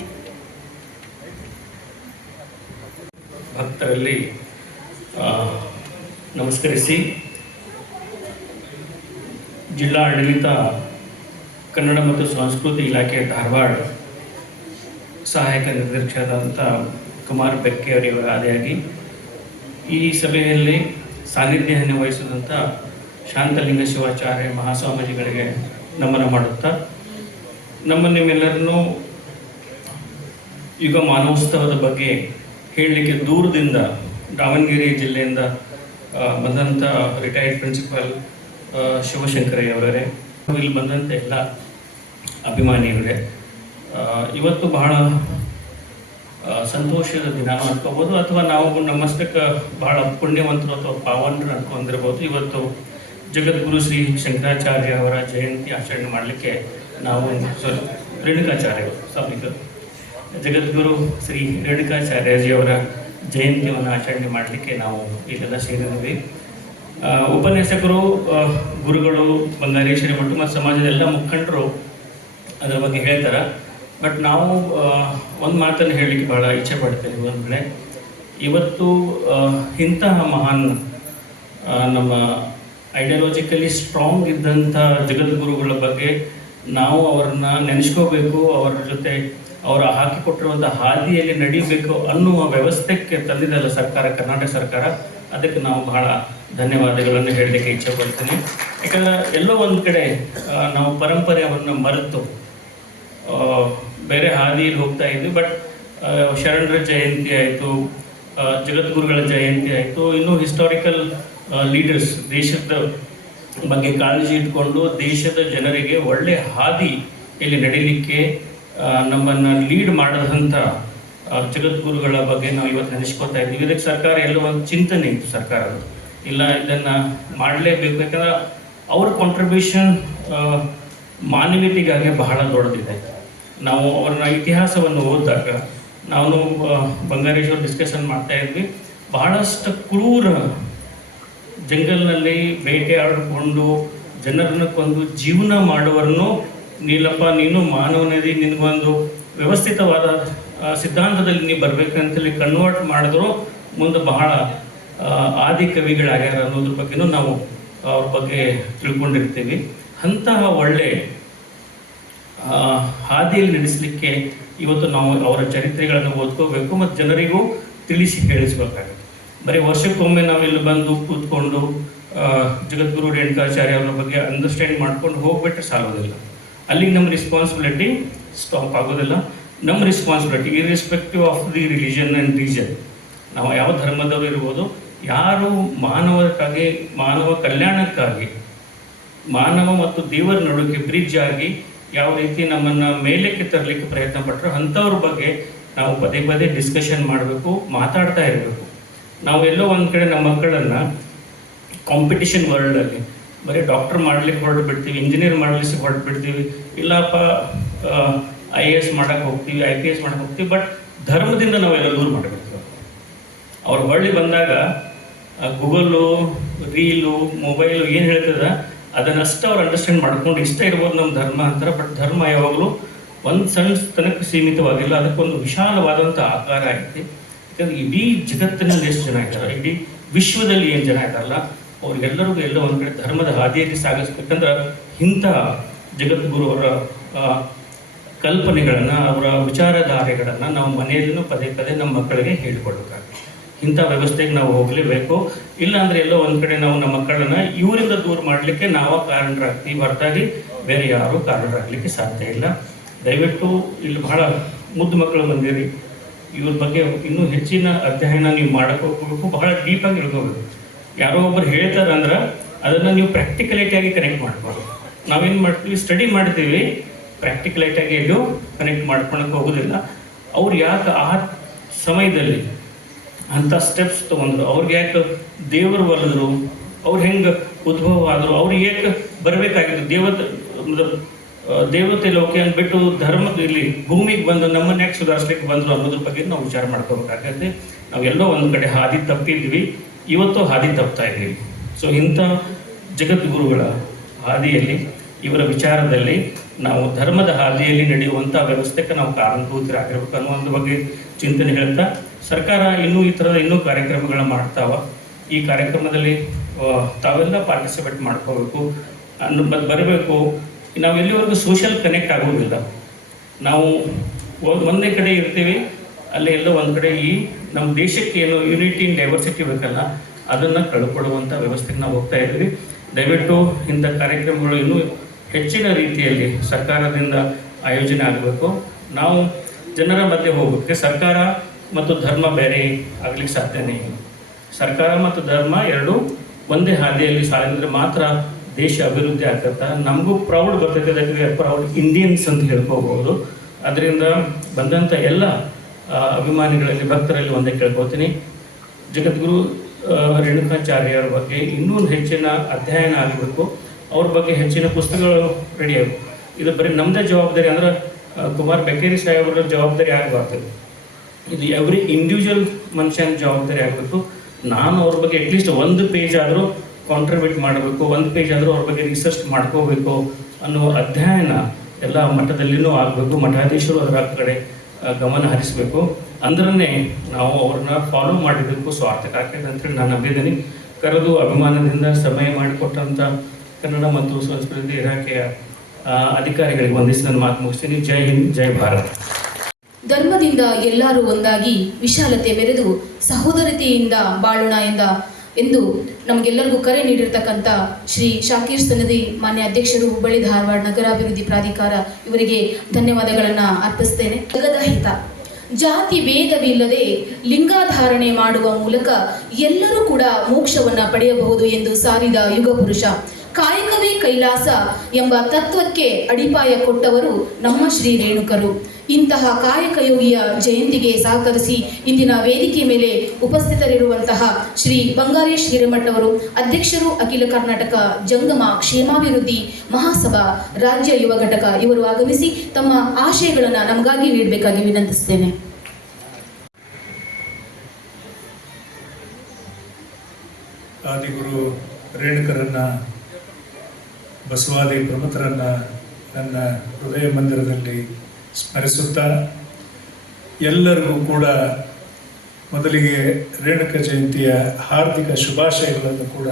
ಭಕ್ತರಲ್ಲಿ ನಮಸ್ಕರಿಸಿ, ಜಿಲ್ಲಾ ಆಡಳಿತ ಕನ್ನಡ ಮತ್ತು ಸಂಸ್ಕೃತಿ ಇಲಾಖೆ ಧಾರವಾಡ ಸಹಾಯಕ ನಿರ್ದೇಶಕರಾದಂಥ ಕುಮಾರ್ ಬೆಕ್ಕೆ ಅವರಿವರ ಆದಿಯಾಗಿ ಈ ಸಭೆಯಲ್ಲಿ ಸಾನ್ನಿಧ್ಯವನ್ನು ವಹಿಸಿದಂಥ ಶಾಂತಲಿಂಗ ಶಿವಾಚಾರ್ಯ ಮಹಾಸ್ವಾಮೀಜಿಗಳಿಗೆ ನಮನ ಮಾಡುತ್ತಾ, ನಿಮ್ಮೆಲ್ಲರನ್ನೂ ಯುಗ ಮಾನೋತ್ಸವದ ಬಗ್ಗೆ ಹೇಳಲಿಕ್ಕೆ ದೂರದಿಂದ ದಾವಣಗೆರೆ ಜಿಲ್ಲೆಯಿಂದ ಬಂದಂಥ ರಿಟೈರ್ಡ್ ಪ್ರಿನ್ಸಿಪಾಲ್ ಶಿವಶಂಕರಯ್ಯ ಅವರೇ, ಇಲ್ಲಿ ಬಂದಂಥ ಎಲ್ಲ ಅಭಿಮಾನಿಯವರೇ, ಇವತ್ತು ಬಹಳ ಸಂತೋಷದ ದಿನ ಅನ್ಕೋಬೋದು, ಅಥವಾ ನಾವು ನಮ್ಮಷ್ಟಕ್ಕೆ ಬಹಳ ಪುಣ್ಯವಂತರು ಅಥವಾ ಪಾವನರು ಅನ್ಕೊಂಡಿರ್ಬೋದು. ಇವತ್ತು ಜಗದ್ಗುರು ಶ್ರೀ ಶಂಕರಾಚಾರ್ಯ ಅವರ ಜಯಂತಿ ಆಚರಣೆ ಮಾಡಲಿಕ್ಕೆ ನಾವು ಜಗದ್ಗುರು ಶ್ರೀ ರೇಣುಕಾಚಾರ್ಯಜಿಯವರ ಜಯಂತಿಯನ್ನು ಆಚರಣೆ ಮಾಡಲಿಕ್ಕೆ ನಾವು ಇಲ್ಲೆಲ್ಲ ಸೇರಿದ್ದೀವಿ. ಉಪನ್ಯಾಸಕರು, ಗುರುಗಳು, ಬಂಗಾರೇಶ್ವರಿ ಮಠ ಮತ್ತು ಸಮಾಜದ ಎಲ್ಲ ಮುಖಂಡರು ಅದರ ಬಗ್ಗೆ ಹೇಳ್ತಾರೆ. ಬಟ್ ನಾವು ಒಂದು ಮಾತನ್ನು ಹೇಳಲಿಕ್ಕೆ ಭಾಳ ಇಚ್ಛೆ ಪಡ್ತೇವೆ. ಒಂದು ಕಡೆ ಇವತ್ತು ಇಂತಹ ಮಹಾನ್ ನಮ್ಮ ಐಡಿಯಾಲಜಿಕಲಿ ಸ್ಟ್ರಾಂಗ್ ಇದ್ದಂಥ ಜಗದ್ಗುರುಗಳ ಬಗ್ಗೆ ನಾವು ಅವ್ರನ್ನ ನೆನೆಸ್ಕೋಬೇಕು, ಅವರ ಜೊತೆ ಅವರು ಹಾಕಿಕೊಟ್ಟಿರುವಂಥ ಹಾದಿಯಲ್ಲಿ ನಡೀಬೇಕು ಅನ್ನುವ ವ್ಯವಸ್ಥೆಗೆ ತಂದಿದ್ದಲ್ಲ ಸರ್ಕಾರ, ಕರ್ನಾಟಕ ಸರ್ಕಾರ. ಅದಕ್ಕೆ ನಾವು ಬಹಳ ಧನ್ಯವಾದಗಳನ್ನು ಹೇಳಲಿಕ್ಕೆ ಇಚ್ಛೆ ಪಡ್ತೀನಿ. ಯಾಕಂದರೆ ಎಲ್ಲೋ ಒಂದು ಕಡೆ ನಾವು ಪರಂಪರೆಯನ್ನು ಮರೆತು ಬೇರೆ ಹಾದಿಯಲ್ಲಿ ಹೋಗ್ತಾ ಇದ್ವಿ. ಬಟ್ ಶರಣರ ಜಯಂತಿ ಆಯಿತು, ಜಗದ್ಗುರುಗಳ ಜಯಂತಿ ಆಯಿತು, ಇನ್ನೂ ಹಿಸ್ಟಾರಿಕಲ್ ಲೀಡರ್ಸ್ ದೇಶದ ಬಗ್ಗೆ ಕಾಳಜಿ ಇಟ್ಕೊಂಡು ದೇಶದ ಜನರಿಗೆ ಒಳ್ಳೆ ಹಾದಿ ಇಲ್ಲಿ ನಡೀಲಿಕ್ಕೆ ನಮ್ಮನ್ನು ಲೀಡ್ ಮಾಡಿದಂಥ ಜಗದ್ಗುರುಗಳ ಬಗ್ಗೆ ನಾವು ಇವತ್ತು ನೆನೆಸ್ಕೊತಾ ಇದ್ದೀವಿ. ಇದಕ್ಕೆ ಸರ್ಕಾರ ಎಲ್ಲ ಒಂದು ಚಿಂತನೆ ಇತ್ತು ಸರ್ಕಾರದ, ಇಲ್ಲ ಇದನ್ನು ಮಾಡಲೇಬೇಕು. ಯಾಕಂದ್ರೆ ಅವ್ರ ಕಾಂಟ್ರಿಬ್ಯೂಷನ್ ಮಾನವೀಯತೆಗಾಗಿ ಬಹಳ ದೊಡ್ಡದಿದೆ. ನಾವು ಅವ್ರನ್ನ ಇತಿಹಾಸವನ್ನು ಓದಿದಾಗ ನಾವು ಬಂಗಾರೇಶ್ವರ ಡಿಸ್ಕಷನ್ ಮಾಡ್ತಾ ಇದ್ವಿ. ಬಹಳಷ್ಟು ಕ್ರೂರ ಜಂಗಲ್ನಲ್ಲಿ ಬೇಟೆಯಾಡಿಕೊಂಡು ಜನರನ್ನು ಕೊಂದು ಜೀವನ ಮಾಡುವರನ್ನು, ನೀಲಪ್ಪ ನೀನು ಮಾನವನದಿ, ನಿನಗೊಂದು ವ್ಯವಸ್ಥಿತವಾದ ಸಿದ್ಧಾಂತದಲ್ಲಿ ನೀವು ಬರಬೇಕಂತೇಳಿ ಕನ್ವರ್ಟ್ ಮಾಡಿದ್ರು ಮುಂದೆ ಬಹಳ ಆದಿ ಕವಿಗಳಾಗ್ಯಾರ ಅನ್ನೋದ್ರ ಬಗ್ಗೆನೂ ನಾವು ಅವ್ರ ಬಗ್ಗೆ ತಿಳ್ಕೊಂಡಿರ್ತೀವಿ. ಅಂತಹ ಒಳ್ಳೆ ಹಾದಿಯಲ್ಲಿ ನಡೆಸಲಿಕ್ಕೆ ಇವತ್ತು ನಾವು ಅವರ ಚರಿತ್ರೆಗಳನ್ನು ಓದ್ಕೋಬೇಕು ಮತ್ತು ಜನರಿಗೂ ತಿಳಿಸಿ ಹೇಳಿಸ್ಬೇಕಾಗುತ್ತೆ. ಬರೀ ವರ್ಷಕ್ಕೊಮ್ಮೆ ನಾವು ಇಲ್ಲಿ ಬಂದು ಕೂತ್ಕೊಂಡು ಜಗದ್ಗುರು ರೇಣುಕಾಚಾರ್ಯ ಅವರ ಬಗ್ಗೆ ಅಂಡರ್ಸ್ಟ್ಯಾಂಡ್ ಮಾಡ್ಕೊಂಡು ಹೋಗ್ಬಿಟ್ರೆ ಸಾಲೋದಿಲ್ಲ. ಅಲ್ಲಿಗೆ ನಮ್ಮ ರೆಸ್ಪಾನ್ಸಿಬಿಲಿಟಿ ಸ್ಟಾಪ್ ಆಗೋದಿಲ್ಲ. ನಮ್ಮ responsibility irrespective of the religion and region, ನಾವು ಯಾವ ಧರ್ಮದವರು ಇರ್ಬೋದು, ಯಾರು ಮಾನವಕ್ಕಾಗಿ, ಮಾನವ ಕಲ್ಯಾಣಕ್ಕಾಗಿ, ಮಾನವ ಮತ್ತು ದೇವರ ನಡುವೆ ಬ್ರಿಡ್ಜ್ ಆಗಿ ಯಾವ ರೀತಿ ನಮ್ಮನ್ನು ಮೇಲಕ್ಕೆ ತರಲಿಕ್ಕೆ ಪ್ರಯತ್ನ ಪಟ್ಟರು ಅಂಥವ್ರ ಬಗ್ಗೆ ನಾವು ಪದೇ ಪದೇ ಡಿಸ್ಕಷನ್ ಮಾಡಬೇಕು, ಮಾತಾಡ್ತಾ ಇರಬೇಕು. ನಾವು ಎಲ್ಲೋ ಒಂದು ಕಡೆ ನಮ್ಮ ಮಕ್ಕಳನ್ನು ಕಾಂಪಿಟಿಷನ್ ವರ್ಲ್ಡಲ್ಲಿ ಬರೀ ಡಾಕ್ಟರ್ ಮಾಡ್ಲಿಕ್ಕೆ ಹೊರಟು ಬಿಡ್ತೀವಿ, ಇಂಜಿನಿಯರ್ ಮಾಡ್ಲಿಕ್ಕೆ ಹೊರಟು ಬಿಡ್ತೀವಿ, ಇಲ್ಲಪ್ಪ IAS ಮಾಡಕ್ಕೆ ಹೋಗ್ತೀವಿ, IPS ಮಾಡಕ್ಕೆ ಹೋಗ್ತೀವಿ, ಬಟ್ ಧರ್ಮದಿಂದ ನಾವೆಲ್ಲ ದೂರ ಮಾಡಬೇಕು. ಅವ್ರು ಹೊಳ್ಳಿ ಬಂದಾಗ ಗೂಗಲ್ಲು, ರೀಲು, ಮೊಬೈಲು ಏನು ಹೇಳ್ತದೆ ಅದನ್ನಷ್ಟು ಅವ್ರು ಅಂಡರ್ಸ್ಟ್ಯಾಂಡ್ ಮಾಡ್ಕೊಂಡು ಇಷ್ಟ ಇರ್ಬೋದು ನಮ್ಮ ಧರ್ಮ ಅಂತಾರೆ. ಬಟ್ ಧರ್ಮ ಯಾವಾಗಲೂ ಒಂದು ಸಣ್ಣ ತನಕ ಸೀಮಿತವಾಗಿಲ್ಲ, ಅದಕ್ಕೊಂದು ವಿಶಾಲವಾದಂಥ ಆಕಾರ ಐತಿ. ಯಾಕಂದರೆ ಇಡೀ ಜಗತ್ತಿನಲ್ಲಿ ಎಷ್ಟು ಜನ ಇದ್ದಾರೆ, ಇಡೀ ವಿಶ್ವದಲ್ಲಿ ಏನು ಜನ ಇದ್ದಾರಲ್ಲ ಅವ್ರಿಗೆಲ್ಲರಿಗೂ ಎಲ್ಲ ಒಂದು ಕಡೆ ಧರ್ಮದ ಹಾದಿಯಲ್ಲಿ ಸಾಗಿಸ್ಬೇಕಂದ್ರೆ ಇಂಥ ಜಗದ್ಗುರು ಅವರ ಕಲ್ಪನೆಗಳನ್ನು, ಅವರ ವಿಚಾರಧಾರೆಗಳನ್ನು ನಾವು ಮನೆಯಲ್ಲೂ ಪದೇ ಪದೇ ನಮ್ಮ ಮಕ್ಕಳಿಗೆ ಹೇಳಿಕೊಡ್ಬೇಕಾಗ್ತದೆ. ಇಂಥ ವ್ಯವಸ್ಥೆಗೆ ನಾವು ಹೋಗಲೇಬೇಕು. ಇಲ್ಲಾಂದರೆ ಎಲ್ಲೋ ಒಂದು ಕಡೆ ನಾವು ನಮ್ಮ ಮಕ್ಕಳನ್ನು ಇವರಿಂದ ದೂರ ಮಾಡಲಿಕ್ಕೆ ನಾವು ಕಾರಣರಾಗ್ತೀವಿ ಹೊರತಾಗಿ ಬೇರೆ ಯಾರೂ ಕಾರಣರಾಗಲಿಕ್ಕೆ ಸಾಧ್ಯ ಇಲ್ಲ. ದಯವಿಟ್ಟು ಇಲ್ಲಿ ಬಹಳ ಮುದ್ದು ಮಕ್ಕಳು ಬಂದಿರಿ, ಇವ್ರ ಬಗ್ಗೆ ಇನ್ನೂ ಹೆಚ್ಚಿನ ಅಧ್ಯಯನ ನೀವು ಮಾಡಕ್ಕೆ ಹೋಗ್ಬೇಕು, ಬಹಳ ಡೀಪಾಗಿ ಇಳ್ಕೋಬೇಕು. ಯಾರೋ ಒಬ್ಬರು ಹೇಳ್ತಾರೆ ಅಂದ್ರೆ ಅದನ್ನು ನೀವು ಪ್ರಾಕ್ಟಿಕಲಿಟಿಯಾಗಿ ಕನೆಕ್ಟ್ ಮಾಡ್ಬೋದು. ನಾವೇನು ಮಾಡ್ತೀವಿ, ಸ್ಟಡಿ ಮಾಡ್ತೀವಿ, ಪ್ರಾಕ್ಟಿಕಲೈಟಾಗಿ ಎಲ್ಲೂ ಕನೆಕ್ಟ್ ಮಾಡ್ಕೊಳಕ್ಕೆ ಹೋಗೋದಿಲ್ಲ. ಅವ್ರು ಯಾಕೆ ಆ ಸಮಯದಲ್ಲಿ ಅಂಥ ಸ್ಟೆಪ್ಸ್ ತೊಗೊಂಡ್ರು, ಅವ್ರಿಗೆ ಯಾಕೆ ದೇವರು ಒಲಿದ್ರು, ಅವ್ರು ಹೆಂಗೆ ಉದ್ಭವ ಆದರು, ಅವ್ರಿಗೆ ಯಾಕೆ ಬರಬೇಕಾಗಿತ್ತು ದೇವತೆ ಲೋಕೆ ಅಂದ್ಬಿಟ್ಟು ಧರ್ಮದ ಇಲ್ಲಿ ಭೂಮಿಗೆ ಬಂದು ನಮ್ಮನ್ನ ಯಾಕೆ ಸುಧಾರಿಸ್ಲಿಕ್ಕೆ ಬಂದರು ಅನ್ನೋದ್ರ ಬಗ್ಗೆ ನಾವು ವಿಚಾರ ಮಾಡ್ಕೋಬೇಕಾಗತ್ತೆ. ನಾವೆಲ್ಲೋ ಒಂದು ಕಡೆ ಹಾದಿ ತಪ್ಪಿದ್ವಿ, ಇವತ್ತು ಹಾದಿ ತಪ್ತಾ ಇದ್ದೀವಿ. ಸೊ ಇಂಥ ಜಗದ್ಗುರುಗಳ ಹಾದಿಯಲ್ಲಿ, ಇವರ ವಿಚಾರದಲ್ಲಿ ನಾವು ಧರ್ಮದ ಹಾದಿಯಲ್ಲಿ ನಡೆಯುವಂಥ ವ್ಯವಸ್ಥೆಗೆ ನಾವು ಕಾರಣಭೂತರಾಗಿರ್ಬೇಕು ಅನ್ನೋ ಒಂದು ಬಗ್ಗೆ ಚಿಂತನೆ ಹೇಳ್ತಾ, ಸರ್ಕಾರ ಇನ್ನೂ ಈ ಥರದ ಇನ್ನೂ ಕಾರ್ಯಕ್ರಮಗಳನ್ನ ಮಾಡ್ತಾವ. ಈ ಕಾರ್ಯಕ್ರಮದಲ್ಲಿ ತಾವೆಲ್ಲ ಪಾರ್ಟಿಸಿಪೇಟ್ ಮಾಡ್ಕೋಬೇಕು, ಬರಬೇಕು. ನಾವು ಎಲ್ಲಿವರೆಗೂ ಸೋಷಿಯಲ್ ಕನೆಕ್ಟ್ ಆಗೋದಿಲ್ಲ, ನಾವು ಒಂದೇ ಕಡೆ ಇರ್ತೀವಿ, ಅಲ್ಲಿ ಎಲ್ಲೋ ಒಂದು ಕಡೆ ಈ ನಮ್ಮ ದೇಶಕ್ಕೆ ಏನು ಯೂನಿಟಿ ಇನ್ ಡೈವರ್ಸಿಟಿ ಬೇಕಲ್ಲ ಅದನ್ನು ಕಳ್ಕೊಳ್ಳುವಂಥ ವ್ಯವಸ್ಥೆಗೆ ನಾವು ಹೋಗ್ತಾ ಇದ್ದೀವಿ. ದಯವಿಟ್ಟು ಇಂಥ ಕಾರ್ಯಕ್ರಮಗಳು ಇನ್ನೂ ಹೆಚ್ಚಿನ ರೀತಿಯಲ್ಲಿ ಸರ್ಕಾರದಿಂದ ಆಯೋಜನೆ ಆಗಬೇಕು. ನಾವು ಜನರ ಮಧ್ಯೆ ಹೋಗೋಕ್ಕೆ ಸರ್ಕಾರ ಮತ್ತು ಧರ್ಮ ಬೇರೆ ಆಗಲಿಕ್ಕೆ ಸಾಧ್ಯನೇ ಇಲ್ಲ. ಸರ್ಕಾರ ಮತ್ತು ಧರ್ಮ ಎರಡೂ ಒಂದೇ ಹಾದಿಯಲ್ಲಿ ಸಾಗಿದ್ರೆ ಮಾತ್ರ ದೇಶ ಅಭಿವೃದ್ಧಿ ಆಗ್ತದೆ. ನಮಗೂ ಪ್ರೌಡ್ ಬರ್ತೈತೆ, ಅದಕ್ಕೆ ಪ್ರೌಡ್ ಇಂಡಿಯನ್ಸ್ ಅಂತ ಹೇಳ್ಕೋಬಹುದು. ಅದರಿಂದ ಬಂದಂಥ ಎಲ್ಲ ಅಭಿಮಾನಿಗಳಲ್ಲಿ, ಭಕ್ತರಲ್ಲಿ ಒಂದೇ ಕೇಳ್ಕೊತೀನಿ, ಜಗದ್ಗುರು ರೇಣುಕಾಚಾರ್ಯರ ಬಗ್ಗೆ ಇನ್ನೂ ಹೆಚ್ಚಿನ ಅಧ್ಯಯನ ಆಗಬೇಕು, ಅವ್ರ ಬಗ್ಗೆ ಹೆಚ್ಚಿನ ಪುಸ್ತಕಗಳು ರೆಡಿ ಆಗಬೇಕು. ಇದು ಬರೀ ನಮ್ಮದೇ ಜವಾಬ್ದಾರಿ ಅಂದ್ರೆ ಕುಮಾರ್ ಬೆಕ್ಕೇರಿ ಸಾಹೇಬರ ಜವಾಬ್ದಾರಿ ಆಗಬಾರ್ದು, ಇದು ಎವ್ರಿ ಇಂಡಿವಿಜುವಲ್ ಮನುಷ್ಯನ ಜವಾಬ್ದಾರಿ ಆಗಬೇಕು. ನಾನು ಅವ್ರ ಬಗ್ಗೆ ಅಟ್ಲೀಸ್ಟ್ ಒಂದು ಪೇಜ್ ಆದರೂ ಕಾಂಟ್ರಿಬ್ಯೂಟ್ ಮಾಡಬೇಕು, ಒಂದು ಪೇಜ್ ಆದರೂ ಅವ್ರ ಬಗ್ಗೆ ರಿಸರ್ಚ್ ಮಾಡ್ಕೋಬೇಕು ಅನ್ನೋ ಅಧ್ಯಯನ ಎಲ್ಲ ಮಟ್ಟದಲ್ಲಿನೂ ಆಗಬೇಕು. ಮಠಾಧೀಶರು ಅದರ ಕಡೆ ಗಮನ ಹರಿಸಬೇಕು. ಅಂದ್ರೇ ನಾವು ಅವ್ರನ್ನ ಫಾಲೋ ಮಾಡಿರಬೇಕು, ಸ್ವಾರ್ಥಕ ಆಗ್ತದೆ ಅಂತೇಳಿ ನಾನು ನಂಬಿದ್ದೀನಿ. ಕರೆದು ಅಭಿಮಾನದಿಂದ ಸಮಯ ಮಾಡಿಕೊಟ್ಟಂಥ ಕನ್ನಡ ಮತ್ತು ಸಂಸ್ಕೃತಿ ಇಲಾಖೆಯ ಅಧಿಕಾರಿಗಳಿಗೆ ವಂದಿಸಿ ನನ್ನ ಮಾತು ಮುಗಿಸ್ತೀನಿ. ಜೈ ಹಿಂದ್, ಜೈ ಭಾರತ್. ಧರ್ಮದಿಂದ ಎಲ್ಲರೂ ಒಂದಾಗಿ ವಿಶಾಲತೆ ಮೆರೆದು ಸಹೋದರತೆಯಿಂದ ಬಾಳೋಣ ಎಂದು ನಮಗೆಲ್ಲರಿಗೂ ಕರೆ ನೀಡಿರ್ತಕ್ಕಂಥ ಶ್ರೀ ಶಾಕೀರ್ ಸನದಿ ಮಾನ್ಯ ಅಧ್ಯಕ್ಷರು, ಹುಬ್ಬಳ್ಳಿ ಧಾರವಾಡ ನಗರಾಭಿವೃದ್ಧಿ ಪ್ರಾಧಿಕಾರ, ಇವರಿಗೆ ಧನ್ಯವಾದಗಳನ್ನು ಅರ್ಪಿಸ್ತೇನೆ. ಜಗದ ಹಿತ, ಜಾತಿ ಭೇದವಿಲ್ಲದೆ ಲಿಂಗಾಧಾರಣೆ ಮಾಡುವ ಮೂಲಕ ಎಲ್ಲರೂ ಕೂಡ ಮೋಕ್ಷವನ್ನು ಪಡೆಯಬಹುದು ಎಂದು ಸಾರಿದ ಯುಗ ಪುರುಷ, ಕಾಯಕವೇ ಕೈಲಾಸ ಎಂಬ ತತ್ವಕ್ಕೆ ಅಡಿಪಾಯ ಕೊಟ್ಟವರು ನಮ್ಮ ಶ್ರೀ ರೇಣುಕರು. ಇಂತಹ ಕಾಯಕ ಯೋಗಿಯ ಜಯಂತಿಗೆ ಸಹಕರಿಸಿ ಇಂದಿನ ವೇದಿಕೆ ಮೇಲೆ ಉಪಸ್ಥಿತರಿರುವಂತಹ ಶ್ರೀ ಬಂಗಾರೇಶ್ ಹಿರೇಮಠ್ ಅವರು, ಅಧ್ಯಕ್ಷರು, ಅಖಿಲ ಕರ್ನಾಟಕ ಜಂಗಮ ಕ್ಷೇಮಾಭಿವೃದ್ಧಿ ಮಹಾಸಭಾ ರಾಜ್ಯ ಯುವ ಘಟಕ, ಇವರು ಆಗಮಿಸಿ ತಮ್ಮ ಆಶಯಗಳನ್ನು ನಮಗಾಗಿ ನೀಡಬೇಕಾಗಿ ವಿನಂತಿಸುತ್ತೇನೆ. ಆದಿಗುರು ರೇಣುಕರನ್ನ, ಬಸವಾದಿ ಪ್ರಮುಖರನ್ನ ನನ್ನ ಹೃದಯ ಮಂದಿರದಲ್ಲಿ ಸ್ಮರಿಸುತ್ತಾ, ಎಲ್ಲರಿಗೂ ಕೂಡ ಮೊದಲಿಗೆ ರೇಣುಕ ಜಯಂತಿಯ ಹಾರ್ದಿಕ ಶುಭಾಶಯಗಳನ್ನು ಕೂಡ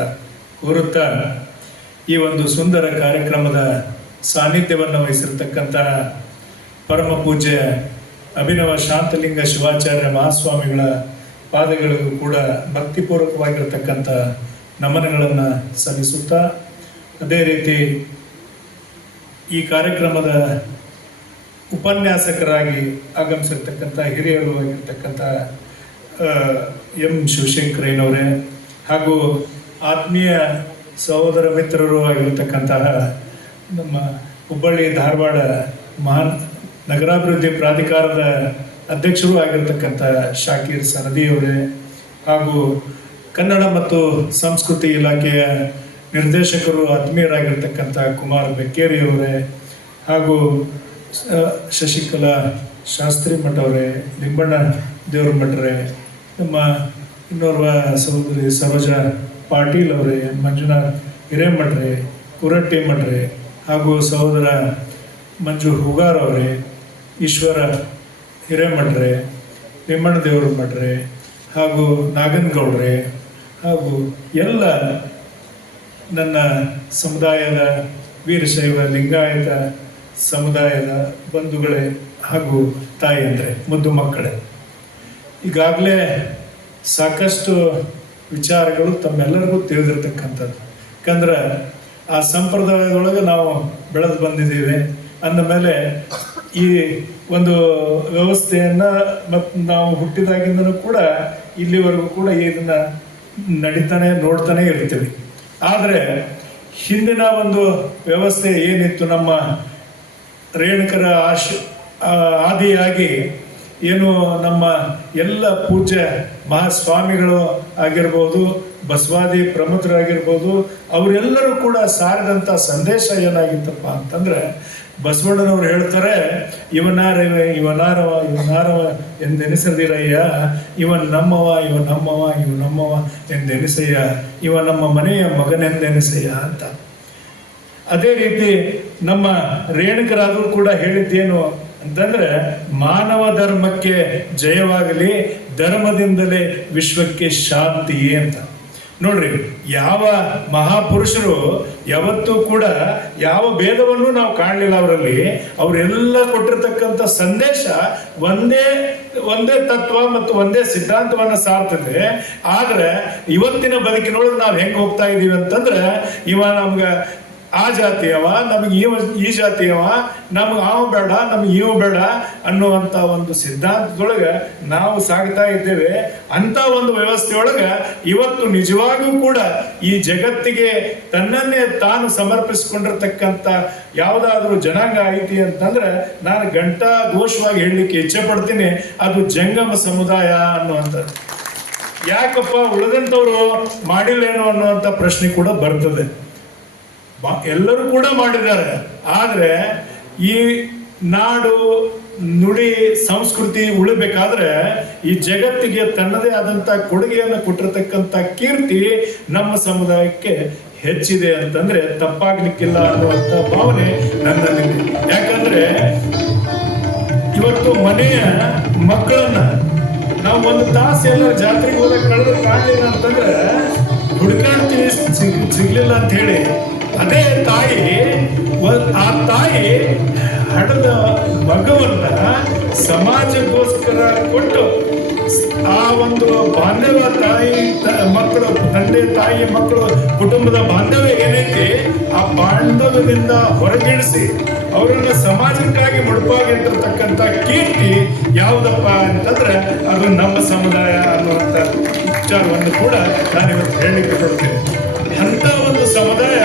ಕೋರುತ್ತಾ, ಈ ಒಂದು ಸುಂದರ ಕಾರ್ಯಕ್ರಮದ ಸಾನ್ನಿಧ್ಯವನ್ನು ವಹಿಸಿರ್ತಕ್ಕಂತಹ ಪರಮ ಪೂಜ್ಯ ಅಭಿನವ ಶಾಂತಲಿಂಗ ಶಿವಾಚಾರ್ಯ ಮಹಾಸ್ವಾಮಿಗಳ ಪಾದಗಳಿಗೂ ಕೂಡ ಭಕ್ತಿಪೂರ್ವಕವಾಗಿರತಕ್ಕಂಥ ನಮನಗಳನ್ನು ಸಲ್ಲಿಸುತ್ತಾ, ಅದೇ ರೀತಿ ಈ ಕಾರ್ಯಕ್ರಮದ ಉಪನ್ಯಾಸಕರಾಗಿ ಆಗಮಿಸಿರ್ತಕ್ಕಂಥ ಹಿರಿಯರು ಆಗಿರ್ತಕ್ಕಂಥ ಎಂ ಶಿವಶಂಕರಯ್ಯನವರೇ ಹಾಗೂ ಆತ್ಮೀಯ ಸಹೋದರ ಮಿತ್ರರು ಆಗಿರತಕ್ಕಂತಹ ನಮ್ಮ ಹುಬ್ಬಳ್ಳಿ ಧಾರವಾಡ ನಗರಾಭಿವೃದ್ಧಿ ಪ್ರಾಧಿಕಾರದ ಅಧ್ಯಕ್ಷರು ಆಗಿರತಕ್ಕಂಥ ಶಾಕೀರ್ ಸನದಿಯವರೇ ಹಾಗೂ ಕನ್ನಡ ಮತ್ತು ಸಂಸ್ಕೃತಿ ಇಲಾಖೆಯ ನಿರ್ದೇಶಕರು ಆತ್ಮೀಯರಾಗಿರ್ತಕ್ಕಂಥ ಕುಮಾರ್ ಬೆಕ್ಕೇರಿಯವರೇ ಹಾಗೂ ಶಶಿಕಲಾ ಶಾಸ್ತ್ರಿ ಮಠ ಅವರೇ, ಲಿಂಬಣ್ಣ ದೇವ್ರ ಮಠರೇ, ನಮ್ಮ ಇನ್ನೋರ್ವ ಸಹೋದರಿ ಸರೋಜಾ ಪಾಟೀಲ್ ಅವರೇ, ಮಂಜುನಾಥ್ ಹಿರೇಮಠರೇ, ಕುರಟ್ಟಿ ಮಠರೇ ಹಾಗೂ ಸಹೋದರ ಮಂಜು ಹೂಗಾರ್ ಅವರೇ, ಈಶ್ವರ ಹಿರೇಮಠರೇ, ಲಿಂಬಣ್ಣ ದೇವ್ರ ಮಠರೇ ಹಾಗೂ ನಾಗನಗೌಡ್ರೆ ಹಾಗೂ ಎಲ್ಲ ನನ್ನ ಸಮುದಾಯದ ವೀರಶೈವ ಲಿಂಗಾಯತ ಸಮುದಾಯದ ಬಂಧುಗಳೇ ಹಾಗೂ ತಾಯಿಯಂದರೆ, ಮುದ್ದು ಮಕ್ಕಳೇ, ಈಗಾಗಲೇ ಸಾಕಷ್ಟು ವಿಚಾರಗಳು ತಮ್ಮೆಲ್ಲರಿಗೂ ತಿಳಿದಿರ್ತಕ್ಕಂಥದ್ದು. ಯಾಕಂದ್ರೆ ಆ ಸಂಪ್ರದಾಯದೊಳಗೆ ನಾವು ಬೆಳೆದು ಬಂದಿದ್ದೀವಿ ಅಂದ ಮೇಲೆ ಈ ಒಂದು ವ್ಯವಸ್ಥೆಯನ್ನು ಮತ್ತು ನಾವು ಹುಟ್ಟಿದಾಗಿಂದನೂ ಕೂಡ ಇಲ್ಲಿವರೆಗೂ ಕೂಡ ಇದನ್ನು ನಡೀತಾನೆ ನೋಡ್ತಾನೆ ಇರ್ತೀವಿ. ಆದರೆ ಹಿಂದಿನ ಒಂದು ವ್ಯವಸ್ಥೆ ಏನಿತ್ತು, ನಮ್ಮ ರೇಣುಕರ ಆದಿಯಾಗಿ ಏನು ನಮ್ಮ ಎಲ್ಲ ಪೂಜ್ಯ ಮಹಾಸ್ವಾಮಿಗಳು ಆಗಿರ್ಬೋದು, ಬಸವಾದಿ ಪ್ರಮುಖರಾಗಿರ್ಬೋದು, ಅವರೆಲ್ಲರೂ ಕೂಡ ಸಾರಿದಂಥ ಸಂದೇಶ ಏನಾಗಿತ್ತಪ್ಪ ಅಂತಂದರೆ, ಬಸವಣ್ಣನವ್ರು ಹೇಳ್ತಾರೆ, ಇವನಾರವ ಎಂದೆನಿಸದಿರಯ್ಯ, ಇವನ್ ನಮ್ಮವ ಎಂದೆನಿಸಯ್ಯ, ಇವ ನಮ್ಮ ಮನೆಯ ಮಗನೆಂದೆನಿಸಯ್ಯ ಅಂತ. ಅದೇ ರೀತಿ ನಮ್ಮ ರೇಣುಕರಾದರೂ ಕೂಡ ಹೇಳಿದ್ದೇನು ಅಂತಂದ್ರೆ, ಮಾನವ ಧರ್ಮಕ್ಕೆ ಜಯವಾಗಲಿ, ಧರ್ಮದಿಂದಲೇ ವಿಶ್ವಕ್ಕೆ ಶಾಂತಿ ಅಂತ. ನೋಡ್ರಿ, ಯಾವ ಮಹಾಪುರುಷರು ಯಾವತ್ತೂ ಕೂಡ ಯಾವ ಭೇದವನ್ನು ನಾವು ಕಾಣಲಿಲ್ಲ ಅವರಲ್ಲಿ. ಅವರೆಲ್ಲ ಕೊಟ್ಟಿರ್ತಕ್ಕಂಥ ಸಂದೇಶ ಒಂದೇ ತತ್ವ ಮತ್ತು ಒಂದೇ ಸಿದ್ಧಾಂತವನ್ನು ಸಾರ್ತದೆ. ಆದ್ರೆ ಇವತ್ತಿನ ಬದುಕಿನೊಳಗೆ ನಾವು ಹೆಂಗೆ ಹೋಗ್ತಾ ಇದೀವಿ ಅಂತಂದ್ರೆ, ಇವ ನಮ್ಗೆ ಆ ಜಾತಿಯವ, ನಮಗೆ ಈ ಜಾತಿಯವ, ನಮ್ಗೆ ಅವ ಬೇಡ, ನಮ್ಗೆ ಇವ ಬೇಡ ಅನ್ನುವಂಥ ಒಂದು ಸಿದ್ಧಾಂತದೊಳಗೆ ನಾವು ಸಾಗ್ತಾ ಇದ್ದೇವೆ. ಅಂಥ ಒಂದು ವ್ಯವಸ್ಥೆಯೊಳಗೆ ಇವತ್ತು ನಿಜವಾಗೂ ಕೂಡ ಈ ಜಗತ್ತಿಗೆ ತನ್ನನ್ನೇ ತಾನು ಸಮರ್ಪಿಸಿಕೊಂಡಿರ್ತಕ್ಕಂಥ ಯಾವುದಾದ್ರೂ ಜನಾಂಗ ಐತಿ ಅಂತಂದ್ರೆ, ನಾನು ಗಂಟಾ ಘೋಷವಾಗಿ ಹೇಳಲಿಕ್ಕೆ ಇಚ್ಛೆ ಪಡ್ತೀನಿ, ಅದು ಜಂಗಮ ಸಮುದಾಯ ಅನ್ನುವಂಥದ್ದು. ಯಾಕಪ್ಪ ಉಳಿದಂಥವ್ರು ಮಾಡಿಲ್ಲೇನೋ ಅನ್ನುವಂಥ ಪ್ರಶ್ನೆ ಕೂಡ ಬರ್ತದೆ. ಎಲ್ಲರೂ ಕೂಡ ಮಾಡಿದ್ದಾರೆ. ಆದರೆ ಈ ನಾಡು, ನುಡಿ, ಸಂಸ್ಕೃತಿ ಉಳಿಬೇಕಾದ್ರೆ ಈ ಜಗತ್ತಿಗೆ ತನ್ನದೇ ಆದಂಥ ಕೊಡುಗೆಯನ್ನು ಕೊಟ್ಟಿರ್ತಕ್ಕಂಥ ಕೀರ್ತಿ ನಮ್ಮ ಸಮುದಾಯಕ್ಕೆ ಹೆಚ್ಚಿದೆ ಅಂತಂದ್ರೆ ತಪ್ಪಾಗ್ಲಿಕ್ಕಿಲ್ಲ ಅನ್ನುವಂಥ ಭಾವನೆ ನನ್ನಲ್ಲಿದೆ. ಯಾಕಂದ್ರೆ ಇವತ್ತು ಮನೆಯ ಮಕ್ಕಳನ್ನ ನಾವು ಒಂದು ತಾಸು ಎಲ್ಲ ಜಾತ್ರೆಗೆ ಹೋದಾಗ ಕಳೆದು ಕಾಣಲಿಲ್ಲ ಅಂತಂದ್ರೆ ಹುಡುಕಾಡ್ತೀವಿ, ಸಿಗ್ಲಿಲ್ಲ ಅಂತ ಹೇಳಿ, ಅದೇ ತಾಯಿ ಆ ತಾಯಿ ಹಡದ ಮಗವನ್ನ ಸಮಾಜಕ್ಕೋಸ್ಕರ ಕೊಟ್ಟು ಆ ಒಂದು ಬಾಂಧವ್ಯ, ಮಕ್ಕಳು, ತಂದೆ ತಾಯಿ ಮಕ್ಕಳು ಕುಟುಂಬದ ಬಾಂಧವ್ಯ ಏನೈತಿ, ಆ ಬಾಂಧವ್ಯದಿಂದ ಹೊರಗಿಡಿಸಿ ಅವರನ್ನ ಸಮಾಜಕ್ಕಾಗಿ ಮುಡುಪಾಗಿಟ್ಟಿರ್ತಕ್ಕಂಥ ಕೀರ್ತಿ ಯಾವುದಪ್ಪ ಅಂತಂದ್ರೆ ಅದು ನಮ್ಮ ಸಮುದಾಯ ಅನ್ನುವಂಥ ವಿಚಾರವನ್ನು ಕೂಡ ನಾನು ಇವತ್ತು ಹೇಳಲಿಕ್ಕೆ ಕೊಡ್ತೇನೆ. ಅಂಥ ಒಂದು ಸಮುದಾಯ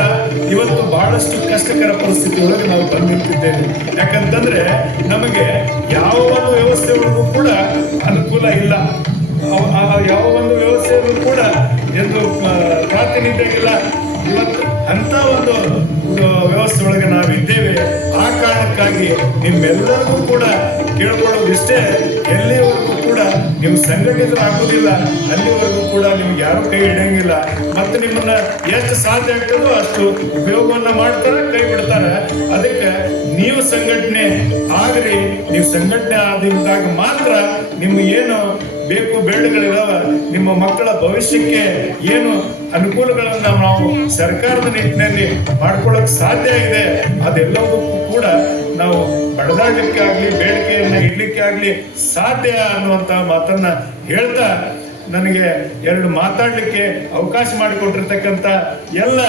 ಇವತ್ತು ಬಹಳಷ್ಟು ಕಷ್ಟಕರ ಪರಿಸ್ಥಿತಿ ಒಳಗೆ ನಾವು ಬಂದಿರ್ತಿದ್ದೇವೆ. ಯಾಕಂತಂದ್ರೆ ನಮಗೆ ಯಾವ ಒಂದು ವ್ಯವಸ್ಥೆ ಒಳಗೂ ಕೂಡ ಅನುಕೂಲ ಇಲ್ಲ, ಯಾವ ಒಂದು ವ್ಯವಸ್ಥೆಯಲ್ಲೂ ಕೂಡ ಎಂದು ಪ್ರಾತಿನಿಧ್ಯ ಇಲ್ಲ. ಇವತ್ತು ಅಂಥ ಒಂದು ವ್ಯವಸ್ಥೆ ಒಳಗೆ ನಾವು ಇದ್ದೇವೆ. ಆ ಕಾರಣಕ್ಕಾಗಿ ನಿಮ್ಮೆಲ್ಲರಿಗೂ ಕೂಡ ಕೇಳ್ಕೊಳ್ಳೋದು ಇಷ್ಟೇ, ಎಲ್ಲಿವರೆಗೂ ಕೂಡ ನೀವು ಸಂಘಟಿತರಾಗೋದಿಲ್ಲ ಅಲ್ಲಿವರೆಗೂ ಕೂಡ ನಿಮ್ಗೆ ಯಾರು ಕೈ ಹಿಡಿಯಂಗಿಲ್ಲ. ಮತ್ತೆ ನಿಮ್ಮನ್ನ ಎಷ್ಟು ಸಾಧ್ಯ ಆಗ್ತದೋ ಅಷ್ಟು ಉಪಯೋಗವನ್ನ ಮಾಡ್ತಾರೆ, ಕೈ ಬಿಡ್ತಾರೆ. ಅದಕ್ಕೆ ನೀವು ಸಂಘಟನೆ ಆಗ್ರಿ. ನೀವು ಸಂಘಟನೆ ಆದಾಗ ಮಾತ್ರ ನಿಮ್ಮ ಏನು ಬೇಕು ಬೇಡಗಳಿದಾವ, ನಿಮ್ಮ ಮಕ್ಕಳ ಭವಿಷ್ಯಕ್ಕೆ ಏನು ಅನುಕೂಲಗಳನ್ನು ನಾವು ಸರ್ಕಾರದ ನಿಟ್ಟಿನಲ್ಲಿ ಮಾಡ್ಕೊಳ್ಳೋಕೆ ಸಾಧ್ಯ ಇದೆ, ಅದೆಲ್ಲದಕ್ಕೂ ಕೂಡ ನಾವು ಬಡದಾಡಲಿಕ್ಕೆ ಆಗಲಿ, ಬೇಡಿಕೆಯನ್ನ ಇಡ್ಲಿಕ್ಕೆ ಆಗಲಿ ಸಾಧ್ಯ ಅನ್ನುವಂಥ ಮಾತನ್ನ ಹೇಳ್ತಾ, ನನಗೆ ಎರಡು ಮಾತಾಡಲಿಕ್ಕೆ ಅವಕಾಶ ಮಾಡಿಕೊಟ್ಟಿರ್ತಕ್ಕಂಥ ಎಲ್ಲ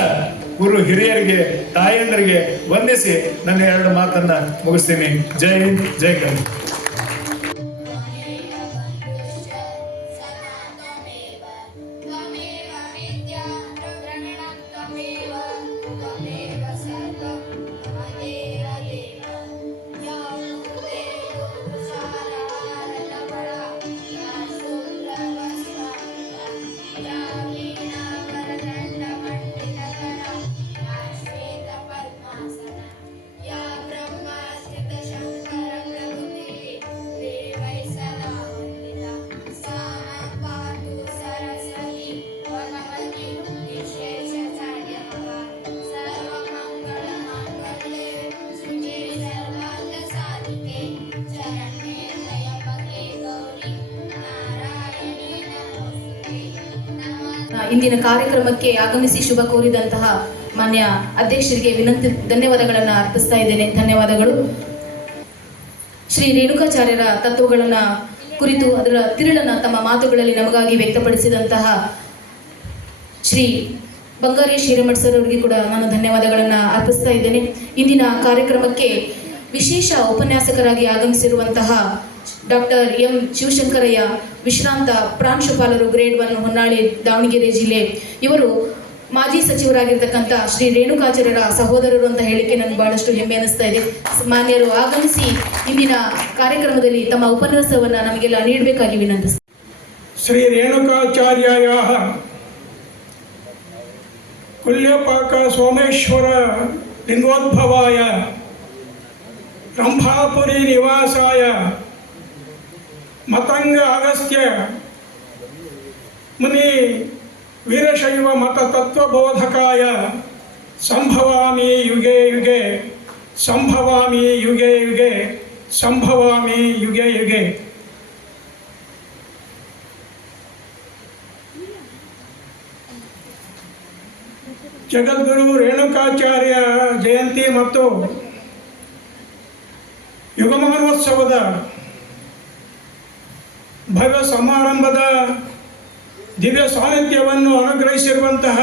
ಗುರು ಹಿರಿಯರಿಗೆ, ತಾಯಂದರಿಗೆ ವಂದಿಸಿ ನನ್ನ ಎರಡು ಮಾತನ್ನ ಮುಗಿಸ್ತೀನಿ. ಜೈ ಹಿಂದ್, ಜೈ ಕನ್ನಡ. Yeah. ಇಂದಿನ ಕಾರ್ಯಕ್ರಮಕ್ಕೆ ಆಗಮಿಸಿ ಶುಭ ಕೋರಿದಂತಹ ಮಾನ್ಯ ಅಧ್ಯಕ್ಷರಿಗೆ ಧನ್ಯವಾದಗಳನ್ನು ಅರ್ಪಿಸ್ತಾ ಇದ್ದೇನೆ. ಧನ್ಯವಾದಗಳು. ಶ್ರೀ ರೇಣುಕಾಚಾರ್ಯರ ತತ್ವಗಳನ್ನು ಕುರಿತು ಅದರ ತಿರುಳನ್ನು ತಮ್ಮ ಮಾತುಗಳಲ್ಲಿ ನಮಗಾಗಿ ವ್ಯಕ್ತಪಡಿಸಿದಂತಹ ಶ್ರೀ ಬಂಗಾರೇಶ್ ಹಿರೇಮಠ್ ಸರ್ ಅವರಿಗೆ ಕೂಡ ನಾನು ಧನ್ಯವಾದಗಳನ್ನು ಅರ್ಪಿಸ್ತಾ ಇದ್ದೇನೆ. ಇಂದಿನ ಕಾರ್ಯಕ್ರಮಕ್ಕೆ ವಿಶೇಷ ಉಪನ್ಯಾಸಕರಾಗಿ ಆಗಮಿಸಿರುವಂತಹ ಡಾಕ್ಟರ್ ಎಂ ಶಿವಶಂಕರಯ್ಯ, ವಿಶ್ರಾಂತ ಪ್ರಾಂಶುಪಾಲರು ಗ್ರೇಡ್ 1 ಹೊನ್ನಾಳಿ ದಾವಣಗೆರೆ ಜಿಲ್ಲೆ. ಇವರು ಮಾಜಿ ಸಚಿವರಾಗಿರ್ತಕ್ಕಂಥ ಶ್ರೀ ರೇಣುಕಾಚಾರ್ಯರ ಸಹೋದರರು ಅಂತ ಹೇಳಿಕೆ ನನಗೆ ಬಹಳಷ್ಟು ಹೆಮ್ಮೆ ಅನಿಸ್ತಾ ಇದೆ. ಮಾನ್ಯರು ಆಗಮಿಸಿ ಇಂದಿನ ಕಾರ್ಯಕ್ರಮದಲ್ಲಿ ತಮ್ಮ ಉಪನ್ಯಾಸವನ್ನು ನಮಗೆಲ್ಲ ನೀಡಬೇಕಾಗಿ ವಿನಂತಿಸ್ತಾರೆ. ಶ್ರೀ ರೇಣುಕಾಚಾರ್ಯಾಯಾಹ ಕುಲ್ಯಪಾಕ ಸೋಮೇಶ್ವರ ಲಿಂಗೋದ್ಭವಾಯ ರಂಭಾಪುರಿ ನಿವಾಸಾಯ ಮತಂಗ ಅಗಸ್ತ್ಯ ಮುನಿ ವೀರಶೈವ ಮತ ತತ್ವಬೋಧಕಾಯ ಸಂಭವಾಮಿ ಯುಗೆ ಯುಗೆ ಸಂಭವಾಮಿ ಯುಗೆ ಯುಗೆ ಸಂಭವಾಮಿ ಯುಗೆ ಯುಗೆ. ಜಗದ್ಗುರು ರೇಣುಕಾಚಾರ್ಯ ಜಯಂತಿ ಮತ್ತು ಯುಗಮಹೋತ್ಸವದ ಭವ್ಯ ಸಮಾರಂಭದ ದಿವ್ಯ ಸಾನ್ನಿಧ್ಯವನ್ನು ಅನುಗ್ರಹಿಸಿರುವಂತಹ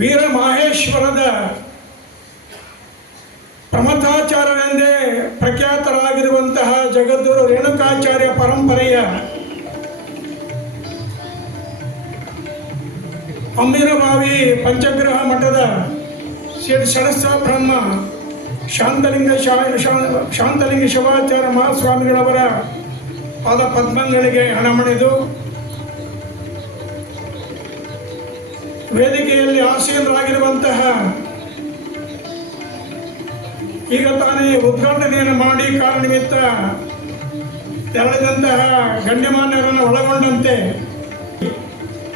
ವೀರ ಮಾಹೇಶ್ವರದ ಪ್ರಮಥಾಚಾರ್ಯರೆಂದೇ ಪ್ರಖ್ಯಾತರಾಗಿರುವಂತಹ ಜಗದ್ಗುರು ರೇಣುಕಾಚಾರ್ಯ ಪರಂಪರೆಯ ಅಮ್ಮಿರಭಾವಿ ಪಂಚಗ್ರಹ ಮಠದ ಷಡಸ್ಥ ಬ್ರಹ್ಮ ಶಾಂತಲಿಂಗ ಶಿವಾಚಾರ್ಯ ಮಹಾಸ್ವಾಮಿಗಳವರ ಪಾದ ಪದ್ಮಗಳಿಗೆ ಹಣಮಣಿದು ವೇದಿಕೆಯಲ್ಲಿ ಆಸೀನರಾಗಿರುವಂತಹ, ಈಗ ತಾನೇ ಉದ್ಘಾಟನೆಯನ್ನು ಮಾಡಿ ಕಾರ್ಯನಿಮಿತ್ತ ತೆರಳಿದಂತಹ ಗಣ್ಯಮಾನ್ಯರನ್ನು ಒಳಗೊಂಡಂತೆ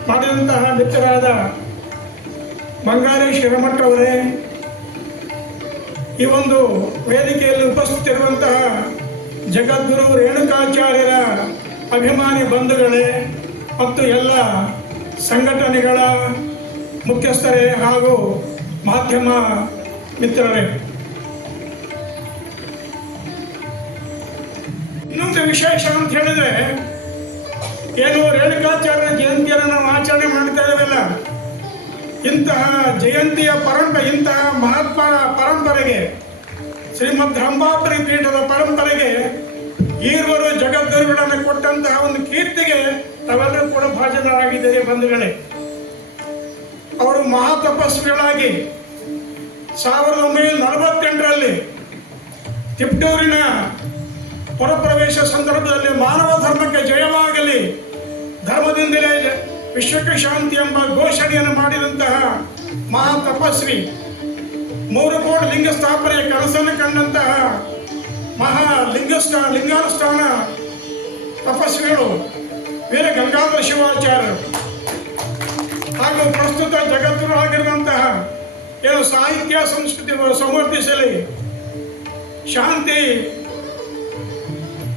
ಮಾಡಿದಂತಹ ಮಿತ್ರರಾದ ಬಂಗಾರೇಶ್ ಹಿರೇಮಠ್ ಅವರೇ, ಈ ಒಂದು ವೇದಿಕೆಯಲ್ಲಿ ಉಪಸ್ಥಿತಿರುವಂತಹ ಜಗದ್ಗುರು ರೇಣುಕಾಚಾರ್ಯರ ಅಭಿಮಾನಿ ಬಂಧುಗಳೇ ಮತ್ತು ಎಲ್ಲ ಸಂಘಟನೆಗಳ ಮುಖ್ಯಸ್ಥರೇ ಹಾಗೂ ಮಾಧ್ಯಮ ಮಿತ್ರರೇ, ಇನ್ನೊಂದು ವಿಶೇಷ ಅಂತ ಹೇಳಿದ್ರೆ, ಏನು ರೇಣುಕಾಚಾರ್ಯ ಜಯಂತಿಯನ್ನು ನಾವು ಆಚರಣೆ ಮಾಡ್ತಾ ಇದ್ದೇವಲ್ಲ, ಇಂತಹ ಜಯಂತಿಯ ಇಂತಹ ಮಹಾತ್ಮನ ಪರಂಪರೆಗೆ, ಶ್ರೀಮದ್ ರಂಭಾಪುರಿ ಪೀಠದ ಪರಂಪರೆಗೆ ಈರುವರು ಜಗದ್ಗುರುಗಳನ್ನು ಕೊಟ್ಟಂತಹ ಒಂದು ಕೀರ್ತಿಗೆ ತಾವೆಲ್ಲರೂ ಕೂಡ ಭಾಜನರಾಗಿದ್ದಾರೆ ಬಂಧುಗಳೇ. ಅವರು ಮಹಾತಪಸ್ವಿಗಳಾಗಿ 1948ರಲ್ಲಿ ತಿಪ್ಟೂರಿನ ಪುರಪ್ರವೇಶ ಸಂದರ್ಭದಲ್ಲಿ ಮಾನವ ಧರ್ಮಕ್ಕೆ ಜಯವಾಗಲಿ, ಧರ್ಮದಿಂದಲೇ ವಿಶ್ವಕ್ಕೆ ಶಾಂತಿ ಎಂಬ ಘೋಷಣೆಯನ್ನು ಮಾಡಿದಂತಹ ಮಹಾತಪಸ್ವಿ, 3 ಕೋಟಿ ಲಿಂಗ ಸ್ಥಾಪನೆಯ ಕನಸನ್ನು ಕಂಡಂತಹ ಲಿಂಗಾನುಷ್ಠಾನ ತಪಸ್ವಿಗಳು ವೀರ ಗಂಗಾಧರ ಶಿವಾಚಾರ್ಯರು ಹಾಗೂ ಪ್ರಸ್ತುತ ಜಗದ್ಗುರು ಆಗಿರುವಂತಹ ಏನು ಸಾಹಿತ್ಯ ಸಂಸ್ಕೃತಿ ಸಂವರ್ಧಿಸಲಿ, ಶಾಂತಿ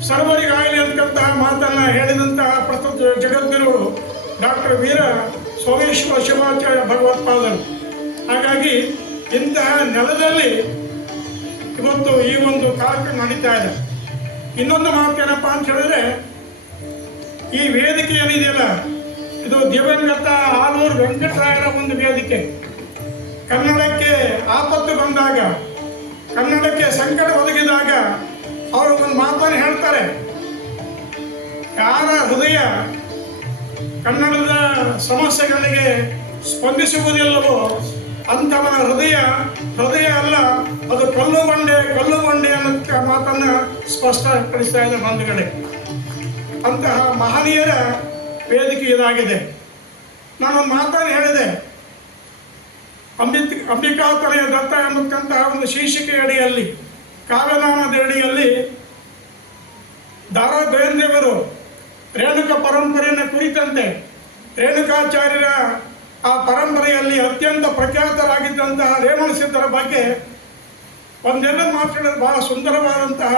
ಸರ್ವರಿಗಾಗಲಿ ಅಂತಕ್ಕಂತಹ ಮಾತನ್ನ ಹೇಳಿದಂತಹ ಪ್ರಸ್ತುತ ಜಗದ್ಗುರು ಡಾಕ್ಟರ್ ವೀರ ಸೋಮೇಶ್ವರ ಶಿವಾಚಾರ್ಯ ಭಗವತ್ಪಾದರು. ಹಾಗಾಗಿ ಇಂತಹ ನೆಲದಲ್ಲಿ ಇವತ್ತು ಈ ಒಂದು ಕಾರ್ಯಕ್ರಮ ನಡೀತಾ ಇದೆ. ಇನ್ನೊಂದು ಮಾತೇನಪ್ಪ ಅಂತ ಹೇಳಿದ್ರೆ, ಈ ವೇದಿಕೆ ಏನಿದೆಯಲ್ಲ, ಇದು ದಿವಂಗತ ಆಲೂರು ವೆಂಕಟರಾಯರ ಒಂದು ವೇದಿಕೆ. ಕನ್ನಡಕ್ಕೆ ಆಪತ್ತು ಬಂದಾಗ, ಕನ್ನಡಕ್ಕೆ ಸಂಕಟ ಒದಗಿದಾಗ ಅವರು ಒಂದು ಮಾತನ್ನು ಹೇಳ್ತಾರೆ, ಯಾರ ಹೃದಯ ಕನ್ನಡದ ಸಮಸ್ಯೆಗಳಿಗೆ ಸ್ಪಂದಿಸುವುದಿಲ್ಲವೋ ಅಂಥವನ ಹೃದಯ ಅಲ್ಲ, ಅದು ಕಲ್ಲು ಬಂಡೆ ಅನ್ನೋ ಮಾತನ್ನು ಸ್ಪಷ್ಟಪಡಿಸ್ತಾ ಇದೆ ಬಂಧುಗಳೇ. ಅಂತಹ ಮಹನೀಯರ ವೇದಿಕೆ ಇದಾಗಿದೆ. ನಾನೊಂದು ಮಾತನ್ನು ಹೇಳಿದೆ, ಅಂಬಿಕಾತನಯ ದತ್ತ ಎಂಬತಕ್ಕಂತಹ ಒಂದು ಶೀರ್ಷಿಕೆ ಅಡಿಯಲ್ಲಿ, ಕಾವ್ಯನಾಮದ ಅಡಿಯಲ್ಲಿ ದಾರಾ ಬೇಂದ್ರೆಯವರು ರೇಣುಕ ಪರಂಪರೆಯನ್ನು ಕುರಿತಂತೆ ರೇಣುಕಾಚಾರ್ಯರ ಆ ಪರಂಪರೆಯಲ್ಲಿ ಅತ್ಯಂತ ಪ್ರಖ್ಯಾತರಾಗಿದ್ದಂತಹ ರೇವಣ ಸಿದ್ಧರ ಬಗ್ಗೆ ಒಂದೆಲ್ಲ ಮಾತುಗಳಲ್ಲಿ ಬಹಳ ಸುಂದರವಾದಂತಹ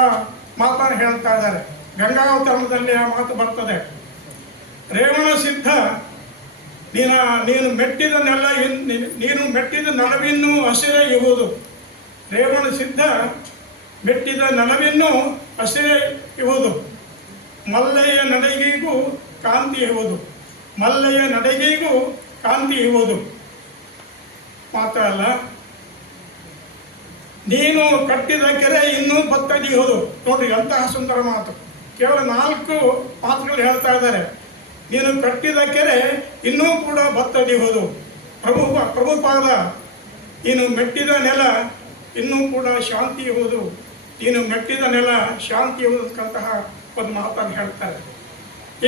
ಮಾತನ್ನು ಹೇಳ್ತಾ ಇದ್ದಾರೆ. ಗಂಗಾವತರಣದಲ್ಲಿ ಆ ಮಾತು ಬರ್ತದೆ. ರೇವಣ ಸಿದ್ಧ ನೀನು ಮೆಟ್ಟಿದ ನೀನು ಮೆಟ್ಟಿದ ನೆಲವಿನ್ನೂ ಹಸಿರೇ ಇರುವುದು. ರೇವಣ ಸಿದ್ಧ ಮೆಟ್ಟಿದ ನೆಲವಿನ್ನೂ ಹಸಿರೇ ಇರುವುದು. ಮಲ್ಲಯ್ಯ ನಡೆಗೆಗೂ ಕಾಂತಿ ಇರುವುದು. ಮಲ್ಲಯ್ಯ ನಡೆಗೆಗೂ ಕಾಂತಿ ಇರುವುದು. ಮಾತ್ರ ಅಲ್ಲ, ನೀನು ಕಟ್ಟಿದ ಕೆರೆ ಇನ್ನೂ ಬತ್ತದಿಹುದು. ನೋಡ್ರಿ ಅಂತಹ ಸುಂದರ ಮಾತು. ಕೇವಲ 4 ಮಾತುಗಳು ಹೇಳ್ತಾ ಇದ್ದಾರೆ. ನೀನು ಕಟ್ಟಿದ ಕೆರೆ ಇನ್ನೂ ಕೂಡ ಬತ್ತದಿಹುದು. ಪ್ರಭುಪಾದ ನೀನು ಮೆಟ್ಟಿದ ನೆಲ ಇನ್ನೂ ಕೂಡ ಶಾಂತಿ ಇರುವುದು. ನೀನು ಮೆಟ್ಟಿದ ನೆಲ ಶಾಂತಿ ಇರುವುದಂತಹ ಒಂದು ಮಾತನ್ನು ಹೇಳ್ತಾರೆ.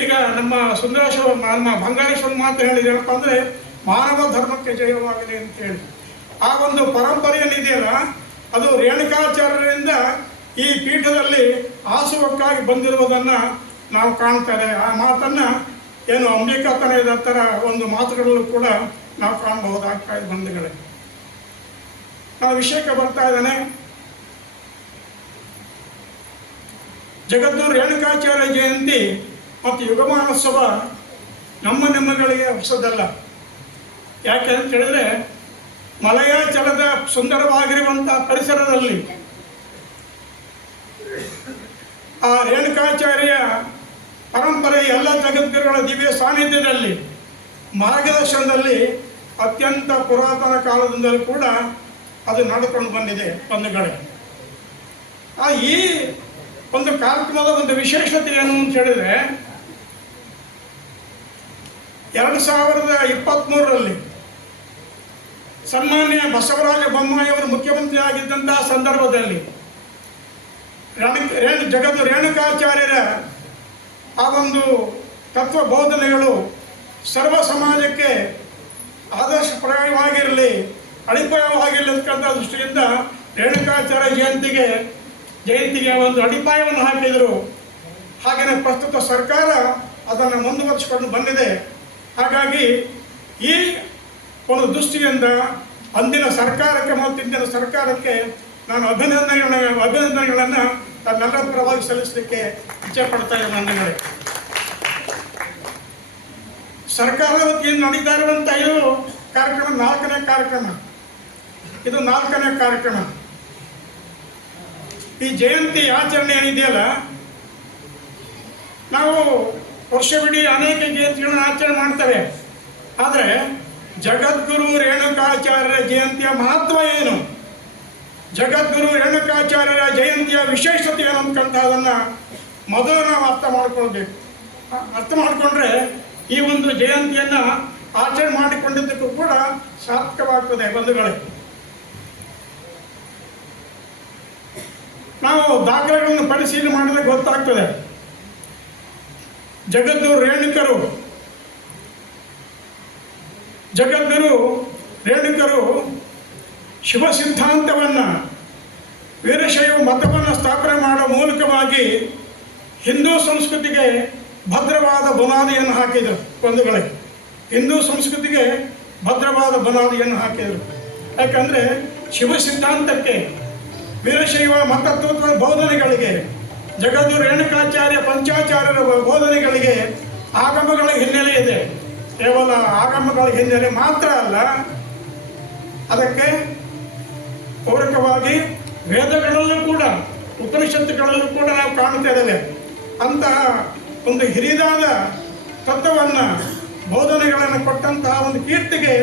ಈಗ ನಮ್ಮ ನಮ್ಮ ಬಂಗಾರೇಶ್ವರ ಮಾತು ಹೇಳಿದೇನಪ್ಪ ಅಂದರೆ ಮಾನವ ಧರ್ಮಕ್ಕೆ ಜಯವಾಗಲಿ ಅಂತೇಳಿ. ಆ ಒಂದು ಪರಂಪರೆ ಏನಿದೆಯಲ್ಲ, ಅದು ರೇಣುಕಾಚಾರ್ಯರಿಂದ ಈ ಪೀಠದಲ್ಲಿ ಆಸುವಕ್ಕಾಗಿ ಬಂದಿರುವುದನ್ನು ನಾವು ಕಾಣ್ತಾರೆ. ಆ ಮಾತನ್ನು ಏನು ಅಂಬಿಕಾತನ ಥರ ಒಂದು ಮಾತುಗಳಲ್ಲೂ ಕೂಡ ನಾವು ಕಾಣಬಹುದಾಗ್ತಾ ಇದೆ ಬಂಧುಗಳೇ. ನಾವು ವಿಷಯಕ್ಕೆ ಬರ್ತಾ ಇದ್ದಾನೆ. ಜಗದ್ಗುರು ರೇಣುಕಾಚಾರ್ಯ ಜಯಂತಿ ಮತ್ತು ಯುಗಮಾನೋತ್ಸವ ನಿಮ್ಮಗಳಿಗೆ ಹೊಸದಲ್ಲ. ಯಾಕೆ ಅಂತ ಹೇಳಿದ್ರೆ, ಮಲಯಾಚಲದ ಸುಂದರವಾಗಿರುವಂಥ ಪರಿಸರದಲ್ಲಿ ಆ ರೇಣುಕಾಚಾರ್ಯ ಪರಂಪರೆ ಎಲ್ಲ ಜಗದ್ಗುರುಗಳ ದಿವ್ಯ ಸಾನ್ನಿಧ್ಯದಲ್ಲಿ ಮಾರ್ಗದರ್ಶನದಲ್ಲಿ ಅತ್ಯಂತ ಪುರಾತನ ಕಾಲದಿಂದಲೂ ಕೂಡ ಅದು ನಡೆದುಕೊಂಡು ಬಂದಿದೆ ಬಂಧುಗಳೇ. ಈ ಒಂದು ಕಾರ್ಯಕ್ರಮದ ಒಂದು ವಿಶೇಷತೆ ಏನು ಅಂತ ಹೇಳಿದ್ರೆ, 2023ರಲ್ಲಿ ಸನ್ಮಾನ್ಯ ಬಸವರಾಜ ಬೊಮ್ಮಾಯಿಯವರು ಮುಖ್ಯಮಂತ್ರಿ ಆಗಿದ್ದಂತಹ ಸಂದರ್ಭದಲ್ಲಿ ಜಗದ್ದು ರೇಣುಕಾಚಾರ್ಯರ ಆ ಒಂದು ತತ್ವ ಬೋಧನೆಗಳು ಸರ್ವ ಸಮಾಜಕ್ಕೆ ಆದರ್ಶಪ್ರಾಯವಾಗಿರಲಿ, ಅಡಿಪಾಯವಾಗಿರಲಿ ಅಂತಕ್ಕಂಥ ದೃಷ್ಟಿಯಿಂದ ರೇಣುಕಾಚಾರ್ಯ ಜಯಂತಿಗೆ ಒಂದು ಅಡಿಪಾಯವನ್ನು ಹಾಕಿದರು. ಹಾಗೆಯೇ ಪ್ರಸ್ತುತ ಸರ್ಕಾರ ಅದನ್ನು ಮುಂದುವರಿಸಿಕೊಂಡು ಬಂದಿದೆ. ಹಾಗಾಗಿ ಈ ಒಂದು ದೃಷ್ಟಿಯಿಂದ ಅಂದಿನ ಸರ್ಕಾರಕ್ಕೆ ಮತ್ತು ಇಂದಿನ ಸರ್ಕಾರಕ್ಕೆ ನಾನು ಅಭಿನಂದನೆಗಳನ್ನು ತನ್ನೆಲ್ಲರ ಪರವಾಗಿ ಸಲ್ಲಿಸಲಿಕ್ಕೆ ಇಚ್ಛೆ ಪಡ್ತಾ ಇದ್ದೇನೆ. ಬಂಧುಗಳೇ, ಸರ್ಕಾರದ ವತಿಯಿಂದ ನಡೀತಾ ಇರುವಂಥ ಇದು ಕಾರ್ಯಕ್ರಮ 4ನೇ ಕಾರ್ಯಕ್ರಮ. ಇದು 4ನೇ ಕಾರ್ಯಕ್ರಮ. ಈ ಜಯಂತಿ ಆಚರಣೆ ಏನಿದೆಯಲ್ಲ, ನಾವು ವರ್ಷವಿಡೀ ಅನೇಕ ಜಯಂತಿಗಳನ್ನು ಆಚರಣೆ ಮಾಡ್ತೇವೆ. ಆದರೆ ಜಗದ್ಗುರು ರೇಣುಕಾಚಾರ್ಯರ ಜಯಂತಿಯ ಮಹತ್ವ ಏನು, ಜಗದ್ಗುರು ರೇಣುಕಾಚಾರ್ಯರ ಜಯಂತಿಯ ವಿಶೇಷತೆ ಏನು ಅಂತಕ್ಕಂಥದ್ದನ್ನು ಮೊದಲು ನಾವು ಅರ್ಥ ಮಾಡಿಕೊಳ್ಬೇಕು. ಅರ್ಥ ಮಾಡಿಕೊಂಡ್ರೆ ಈ ಒಂದು ಜಯಂತಿಯನ್ನು ಆಚರಣೆ ಮಾಡಿಕೊಂಡಿದ್ದಕ್ಕೂ ಕೂಡ ಸಾರ್ಥಕವಾಗ್ತದೆ. ಬಂಧುಗಳೇ, ನಾವು ದಾಖಲೆಗಳನ್ನು ಪರಿಶೀಲನೆ ಮಾಡಿದ್ರೆ ಗೊತ್ತಾಗ್ತದೆ. ಜಗದ್ಗುರು ರೇಣುಕರು ಶಿವ ಸಿದ್ಧಾಂತವನ್ನು, ವೀರಶೈವ ಮತವನ್ನು ಸ್ಥಾಪನೆ ಮಾಡುವ ಮೂಲಕವಾಗಿ ಹಿಂದೂ ಸಂಸ್ಕೃತಿಗೆ ಭದ್ರವಾದ ಬುನಾದಿಯನ್ನು ಹಾಕಿದರು. ಬಂಧುಗಳೇ, ಹಿಂದೂ ಸಂಸ್ಕೃತಿಗೆ ಭದ್ರವಾದ ಬುನಾದಿಯನ್ನು ಹಾಕಿದರು. ಯಾಕಂದರೆ ಶಿವ ಸಿದ್ಧಾಂತಕ್ಕೆ, ವೀರಶೈವ ಮತತ್ವದ ಬೋಧನೆಗಳಿಗೆ, ಜಗದ್ಗುರು ರೇಣುಕಾಚಾರ್ಯ ಪಂಚಾಚಾರ್ಯರ ಬೋಧನೆಗಳಿಗೆ ಆಗಮಗಳ ಹಿನ್ನೆಲೆ ಇದೆ. ಕೇವಲ ಆಗಮಗಳ ಹಿನ್ನೆಲೆ ಮಾತ್ರ ಅಲ್ಲ, ಅದಕ್ಕೆ ಪೂರಕವಾಗಿ ವೇದಗಳಲ್ಲೂ ಕೂಡ, ಉಪನಿಷತ್ತುಗಳಲ್ಲೂ ಕೂಡ ನಾವು ಕಾಣ್ತಾ ಇದ್ದೇವೆ. ಅಂತಹ ಒಂದು ಹಿರಿದಾದ ತತ್ವವನ್ನು, ಬೋಧನೆಗಳನ್ನು ಕೊಟ್ಟಂತಹ ಒಂದು ಕೀರ್ತಿಗೆ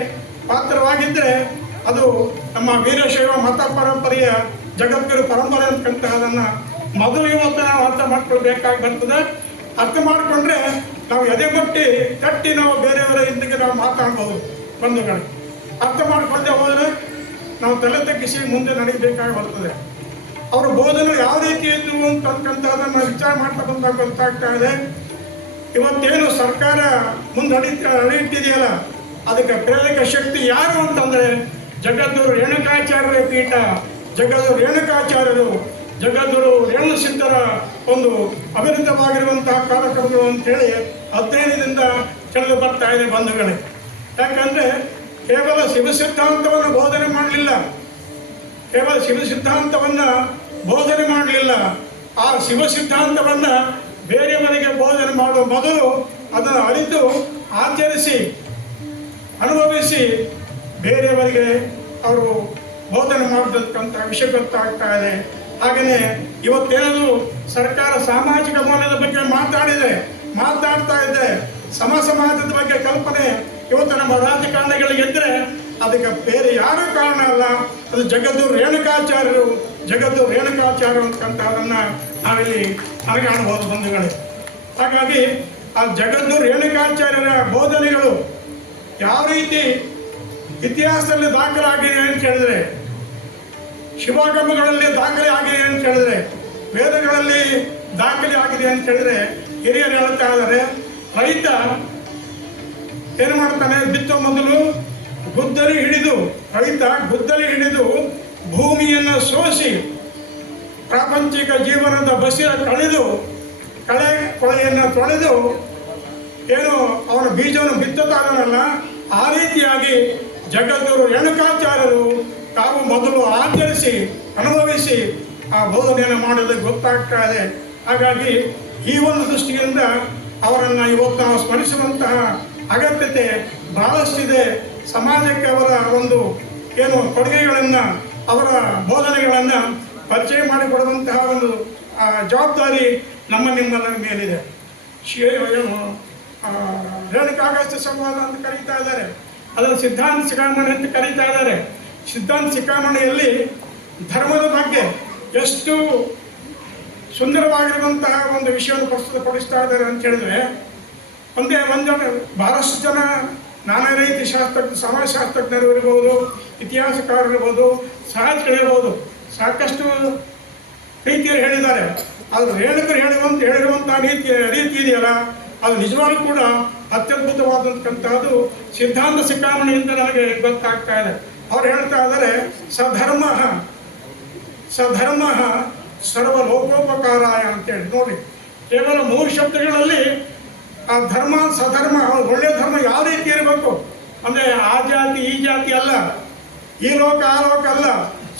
ಪಾತ್ರವಾಗಿದ್ದರೆ ಅದು ನಮ್ಮ ವೀರಶೈವ ಮತ ಪರಂಪರೆಯ ಜಗದ್ಗುರು ಪರಂಪರೆ ಅಂತಕ್ಕಂತಹದನ್ನು ಮೊದಲು ಇವತ್ತು ನಾವು ಅರ್ಥ ಮಾಡ್ಕೊಳ್ಬೇಕಾಗಿ ಬರ್ತದೆ. ಅರ್ಥ ಮಾಡಿಕೊಂಡ್ರೆ ನಾವು ಎದೆಗೊಟ್ಟಿ ತಟ್ಟಿ ನಾವು ಬೇರೆಯವರ ಹಿಂದಿಗೆ ನಾವು ಮಾತಾಡ್ಬೋದು. ಬಂಧುಗಳು, ಅರ್ಥ ಮಾಡಿಕೊಂಡೇ ಹೋದರೆ ನಾವು ತಲೆ ತಗ್ಗಿಸಿ ಮುಂದೆ ನಡೀಬೇಕಾಗಿ ಬರ್ತದೆ. ಅವರ ಬೋಧನೆ ಯಾವ ರೀತಿ ಇದ್ವು ಅಂತಕ್ಕಂಥದ್ದನ್ನು ವಿಚಾರ ಮಾಡ್ತಾ ಬಂದಾಗ ಗೊತ್ತಾಗ್ತಾ ಇದೆ. ಇವತ್ತೇನು ಸರ್ಕಾರ ಮುಂದೆ ನಡೀತಿದೆಯಲ್ಲ, ಅದಕ್ಕೆ ಪ್ರೇರಕ ಶಕ್ತಿ ಯಾರು ಅಂತಂದರೆ ಜಗದ್ಗುರು ರೇಣುಕಾಚಾರ್ಯರ ಪೀಠ, ಜಗದ್ಗುರು ರೇಣುಕಾಚಾರ್ಯರು, ಜಗದ್ಗುರು ರೇಣು ಸಿದ್ಧರ ಒಂದು ಅವಿರತವಾಗಿರುವಂತಹ ಕಾರ್ಯಕ್ರಮಗಳು ಅಂತೇಳಿ ಅಧ್ಯಯನದಿಂದ ತಿಳಿದು ಬರ್ತಾ ಇದೆ. ಬಂಧುಗಳೇ, ಯಾಕಂದರೆ ಕೇವಲ ಶಿವ ಸಿದ್ಧಾಂತವನ್ನು ಬೋಧನೆ ಮಾಡಲಿಲ್ಲ, ಆ ಶಿವ ಸಿದ್ಧಾಂತವನ್ನು ಬೇರೆಯವರಿಗೆ ಬೋಧನೆ ಮಾಡುವ ಮೊದಲು ಅದನ್ನು ಅರಿತು ಆಚರಿಸಿ ಅನುಭವಿಸಿ ಬೇರೆಯವರಿಗೆ ಅವರು ಬೋಧನೆ ಮಾಡತಕ್ಕಂಥ ವಿಷಯ ಗೊತ್ತಾಗ್ತಾ ಇದೆ. ಹಾಗೆಯೇ ಇವತ್ತೇನದು ಸರ್ಕಾರ ಸಾಮಾಜಿಕ ಮೌಲ್ಯದ ಬಗ್ಗೆ ಮಾತಾಡ್ತಾ ಇದೆ, ಸಮಾಜದ ಬಗ್ಗೆ ಕಲ್ಪನೆ ಇವತ್ತು ನಮ್ಮ ರಾಜಕಾರಣಿಗಳಿಗೆ ಇದ್ದರೆ ಅದಕ್ಕೆ ಬೇರೆ ಯಾರೂ ಕಾರಣ ಅಲ್ಲ, ಅದು ಜಗದ್ಗುರು ರೇಣುಕಾಚಾರ್ಯರು ಅಂತಕ್ಕಂಥದ್ದನ್ನು ನಾವಿಲ್ಲಿ ಕಾಣಬಹುದು ಬಂಧುಗಳೇ. ಹಾಗಾಗಿ ಆ ಜಗದ್ಗುರು ರೇಣುಕಾಚಾರ್ಯರ ಬೋಧನೆಗಳು ಯಾವ ರೀತಿ ಇತಿಹಾಸದಲ್ಲಿ ದಾಖಲಾಗಿದೆ ಅಂತ ಹೇಳಿದ್ರೆ, ಶಿವಾಗಮಗಳಲ್ಲಿ ದಾಖಲೆ ಆಗಿದೆ ಅಂತ ಹೇಳಿದ್ರೆ, ವೇದಗಳಲ್ಲಿ ದಾಖಲೆ ಆಗಿದೆ ಅಂತ ಹೇಳಿದ್ರೆ, ಹಿರಿಯರು ಹೇಳ್ತಾ ಇದ್ದಾರೆ, ರೈತ ಏನು ಮಾಡ್ತಾನೆ, ಬಿತ್ತುವ ಮೊದಲು ಗುದ್ದಲಿ ಹಿಡಿದು ಭೂಮಿಯನ್ನು ಸೋಸಿ ಪ್ರಾಪಂಚಿಕ ಜೀವನದ ಬಸಿರ ಕೊಳೆಯನ್ನು ತೊಳೆದು ಏನು ಅವನ ಬೀಜವನ್ನು ಬಿತ್ತುತ್ತಾನಲ್ಲ, ಆ ರೀತಿಯಾಗಿ ಜಗದ್ಗುರು ರೇಣುಕಾಚಾರ್ಯರು ತಾವು ಮೊದಲು ಆಚರಿಸಿ ಅನುಭವಿಸಿ ಆ ಬೋಧನೆಯನ್ನು ಮಾಡೋದಕ್ಕೆ ಗೊತ್ತಾಗ್ತಾ ಇದೆ. ಹಾಗಾಗಿ ಈ ಒಂದು ದೃಷ್ಟಿಯಿಂದ ಅವರನ್ನು ಇವತ್ತು ನಾವು ಸ್ಮರಿಸುವಂತಹ ಅಗತ್ಯತೆ ಬಹಳಷ್ಟಿದೆ. ಸಮಾಜಕ್ಕೆ ಅವರ ಒಂದು ಏನು ಕೊಡುಗೆಗಳನ್ನು, ಅವರ ಬೋಧನೆಗಳನ್ನು ಪರಿಚಯ ಮಾಡಿಕೊಡುವಂತಹ ಒಂದು ಜವಾಬ್ದಾರಿ ನಿಮ್ಮೆಲ್ಲರ ಮೇಲಿದೆ. ಏನು ರೇಣುಕಾಗಸ್ತ್ಯ ಸಂವಾದ ಅಂತ ಕರೀತಾ ಇದ್ದಾರೆ, ಅದರ ಸಿದ್ಧಾಂತ ಶಿಖಾಮಣಿ ಅಂತ ಕರೀತಾ ಇದ್ದಾರೆ. ಸಿದ್ಧಾಂತ ಶಿಖಾಮಣಿಯಲ್ಲಿ ಧರ್ಮದ ಬಗ್ಗೆ ಎಷ್ಟು ಸುಂದರವಾಗಿರುವಂತಹ ಒಂದು ವಿಷಯವನ್ನು ಪ್ರಸ್ತುತಪಡಿಸ್ತಾ ಇದ್ದಾರೆ ಅಂತ ಹೇಳಿದ್ರೆ, ಬಹಳಷ್ಟು ಜನ ನಾನಾ ರೀತಿ ಸಮಾಜಶಾಸ್ತ್ರಜ್ಞರು ಇರ್ಬೋದು, ಇತಿಹಾಸಕಾರರು ಇರ್ಬೋದು, ಸಾಹಿತಿಗಳಿರ್ಬೋದು, ಸಾಕಷ್ಟು ರೀತಿಯಲ್ಲಿ ಹೇಳಿದ್ದಾರೆ. ಅದು ಹೇಳಿರುವಂತಹ ರೀತಿ ಇದೆಯಲ್ಲ, ಅದು ನಿಜವಾಗ್ಲೂ ಕೂಡ ಅತ್ಯದ್ಭುತವಾದಂತಕ್ಕಂಥದ್ದು ಸಿದ್ಧಾಂತ ಶಿಖಾಮಣಿಯಿಂದ ನನಗೆ ಗೊತ್ತಾಗ್ತಾ ಇದೆ. ಅವ್ರು ಹೇಳ್ತಾ ಇದ್ದಾರೆ, ಸಧರ್ಮ ಸರ್ವಲೋಕೋಪಕಾರಾಯ ಅಂತೇಳಿ. ನೋಡಿ, ಕೇವಲ 3 ಶಬ್ದಗಳಲ್ಲಿ ಆ ಧರ್ಮ ಸಧರ್ಮ, ಒಳ್ಳೆಯ ಧರ್ಮ ಯಾವ ರೀತಿ ಇರಬೇಕು ಅಂದರೆ ಆ ಜಾತಿ ಈ ಜಾತಿ ಅಲ್ಲ, ಈ ಲೋಕ ಆ ಲೋಕ ಅಲ್ಲ,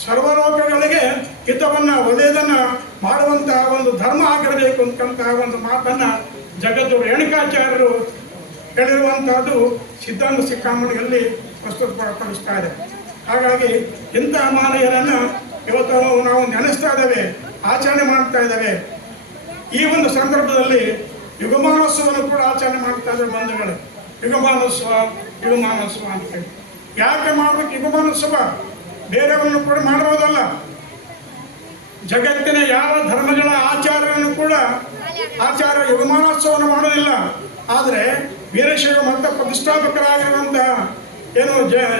ಸರ್ವಲೋಕಗಳಿಗೆ ಹಿತವನ್ನು ಒಳ್ಳೆಯದನ್ನು ಮಾಡುವಂತಹ ಒಂದು ಧರ್ಮ ಆಗಿರಬೇಕು ಅಂತಕ್ಕಂತಹ ಒಂದು ಮಾತನ್ನು ಜಗದ್ಗುರು ರೇಣುಕಾಚಾರ್ಯರು ಹೇಳಿರುವಂತಹದ್ದು ಸಿದ್ಧಾಂತ ಶಿಖಾಮಣಿಯಲ್ಲಿ ಪ್ರಸ್ತುತಪಡಿಸ್ತಾ ಇದೆ. ಹಾಗಾಗಿ ಇಂತಹ ಮಾನವೀಯರನ್ನು ಇವತ್ತು ನಾವು ನೆನೆಸ್ತಾ ಇದ್ದೇವೆ, ಆಚರಣೆ ಮಾಡ್ತಾ ಇದ್ದೇವೆ. ಈ ಒಂದು ಸಂದರ್ಭದಲ್ಲಿ ಯುಗಮಾನೋತ್ಸವವನ್ನು ಕೂಡ ಆಚರಣೆ ಮಾಡ್ತಾ ಇದ್ದಾರೆ ಬಂಧುಗಳೇ. ಯುಗಮಾನೋತ್ಸವ ಅಂತೇಳಿ ಯಾಕೆ ಮಾಡಬೇಕು? ಯುಗಮಾನೋತ್ಸವ ಬೇರೆಯವನ್ನು ಕೂಡ ಮಾಡಬಹುದಲ್ಲ. ಜಗತ್ತಿನ ಯಾವ ಧರ್ಮಗಳ ಆಚಾರ್ಯರನ್ನು ಕೂಡ ಯುಗಮಾನೋತ್ಸವವನ್ನು ಮಾಡೋದಿಲ್ಲ. ಆದರೆ ವೀರಶೈವ ಮತ ಪ್ರತಿಷ್ಠಾಪಕರಾಗಿರುವಂತಹ ಏನು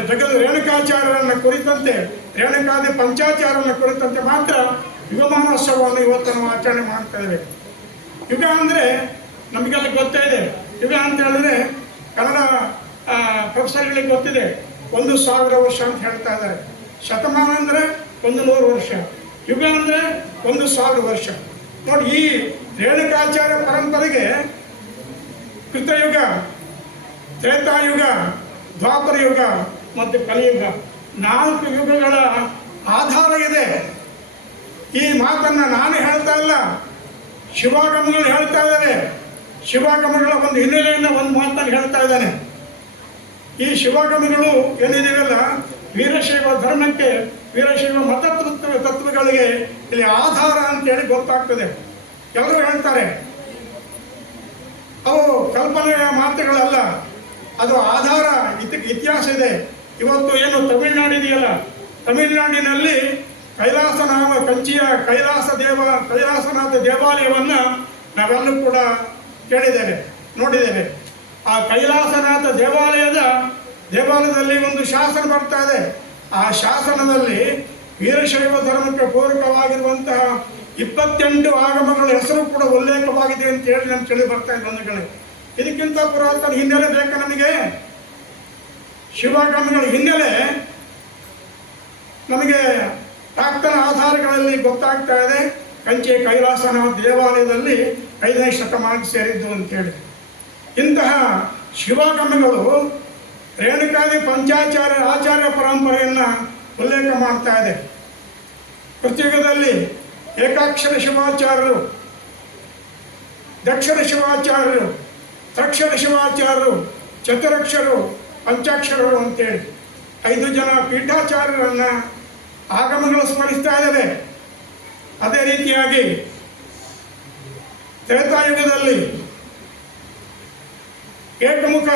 ಜಗದ್ ರೇಣುಕಾಚಾರ್ಯರನ್ನು ಕುರಿತಂತೆ, ರೇಣುಕಾದಿ ಪಂಚಾಚಾರ್ಯರನ್ನು ಕುರಿತಂತೆ ಮಾತ್ರ ಯುಗಮಾನೋತ್ಸವವನ್ನು ಇವತ್ತು ನಾವು ಆಚರಣೆ ಮಾಡ್ತಾ ಇದ್ದೇವೆ. ಯುಗ ಅಂದರೆ ನಮಗೆಲ್ಲ ಗೊತ್ತೇ ಇದೆ. ಯುಗ ಅಂತ ಹೇಳಿದ್ರೆ ಕನ್ನಡ ಪ್ರೊಫೆಸರ್ಗಳಿಗೆ ಗೊತ್ತಿದೆ, 1000 ವರ್ಷ ಅಂತ ಹೇಳ್ತಾ ಇದ್ದಾರೆ. ಶತಮಾನ ಅಂದರೆ 100 ವರ್ಷ, ಯುಗ ಅಂದರೆ 1000 ವರ್ಷ. ನೋಡಿ, ಈ ರೇಣುಕಾಚಾರ್ಯ ಪರಂಪರೆಗೆ ಕೃತಯುಗ, ತ್ರೇತಾಯುಗ, ದ್ವಾಪರ ಯುಗ ಮತ್ತು ಕಲಿಯುಗ 4 ಯುಗಗಳ ಆಧಾರ ಇದೆ. ಈ ಮಾತನ್ನು ನಾನು ಹೇಳ್ತಾ ಇಲ್ಲ, ಶಿವಾಗಮಗಳು ಹೇಳ್ತಾ ಇದ್ದಾರೆ. ಶಿವಾಗಮಗಳ ಒಂದು ಹಿನ್ನೆಲೆಯನ್ನು ಒಂದು ಮಾತನ್ನು ಹೇಳ್ತಾ ಇದ್ದಾನೆ. ಈ ಶಿವಾಗಮಗಳು ಏನಿದೆಯಲ್ಲ, ವೀರಶೈವ ಧರ್ಮಕ್ಕೆ, ವೀರಶೈವ ಮತ ತತ್ವಗಳಿಗೆ ಇಲ್ಲಿ ಆಧಾರ ಅಂತೇಳಿ ಗೊತ್ತಾಗ್ತದೆ. ಎಲ್ಲರೂ ಹೇಳ್ತಾರೆ, ಅವು ಕಲ್ಪನೆಯ ಮಾತುಗಳಲ್ಲ, ಅದು ಆಧಾರ, ಇತಿಹಾಸ ಇದೆ. ಇವತ್ತು ಏನು ತಮಿಳುನಾಡು ಇದೆಯಲ್ಲ, ತಮಿಳುನಾಡಿನಲ್ಲಿ ಕಂಚಿಯ ಕೈಲಾಸನಾಥ ದೇವಾಲಯವನ್ನು ನಾವೆಲ್ಲೂ ಕೂಡ ಕೇಳಿದ್ದೇವೆ, ನೋಡಿದ್ದೇವೆ. ಆ ಕೈಲಾಸನಾಥ ದೇವಾಲಯದಲ್ಲಿ ಒಂದು ಶಾಸನ ಬರ್ತಾ ಇದೆ. ಆ ಶಾಸನದಲ್ಲಿ ವೀರಶೈವ ಧರ್ಮಕ್ಕೆ ಪೂರಕವಾಗಿರುವಂತಹ 28 ಆಗಮಗಳ ಹೆಸರು ಕೂಡ ಉಲ್ಲೇಖವಾಗಿದೆ ಅಂತ ಹೇಳಿ ನಾನು ಕೇಳಿ ಬರ್ತಾ ಇದೆ ಬಂಧುಗಳೇ. ಇದಕ್ಕಿಂತ ಪುರಾತನ ಹಿನ್ನೆಲೆ ಬೇಕಾ ನಮಗೆ? ಶಿವಾಗಮಗಳ ಹಿನ್ನೆಲೆ ನಮಗೆ ತಾಕ್ತನ ಆಧಾರಗಳಲ್ಲಿ ಗೊತ್ತಾಗ್ತಾ ಇದೆ. ಕಂಚಿ ಕೈಲಾಸನಾಥ ದೇವಾಲಯದಲ್ಲಿ 5ನೇ ಶತಮಾನಕ್ಕೆ ಸೇರಿದ್ದು ಅಂತೇಳಿ. ಇಂತಹ ಶಿವಾಗಮಗಳು ರೇಣುಕಾದಿ ಆಚಾರ್ಯ ಪರಂಪರೆಯನ್ನು ಉಲ್ಲೇಖ ಮಾಡ್ತಾ ಇದೆ. ಕೃತಿಯುಗದಲ್ಲಿ ಏಕಾಕ್ಷರ ಶಿವಾಚಾರ್ಯರು, ದಕ್ಷರ ಶಿವಾಚಾರ್ಯರು, ತ್ರಕ್ಷರ ಶಿವಾಚಾರ್ಯರು, ಚತುರಕ್ಷರು, ಪಂಚಾಕ್ಷರರು ಅಂತೇಳಿ 5 ಜನ ಪೀಠಾಚಾರ್ಯರನ್ನ ಆಗಮಗಳು ಸ್ಮರಿಸ್ತಾ ಇದ್ದಾವೆ. ಅದೇ ರೀತಿಯಾಗಿ ತ್ರೇತಾಯುಗದಲ್ಲಿ ಏಕಮುಖ,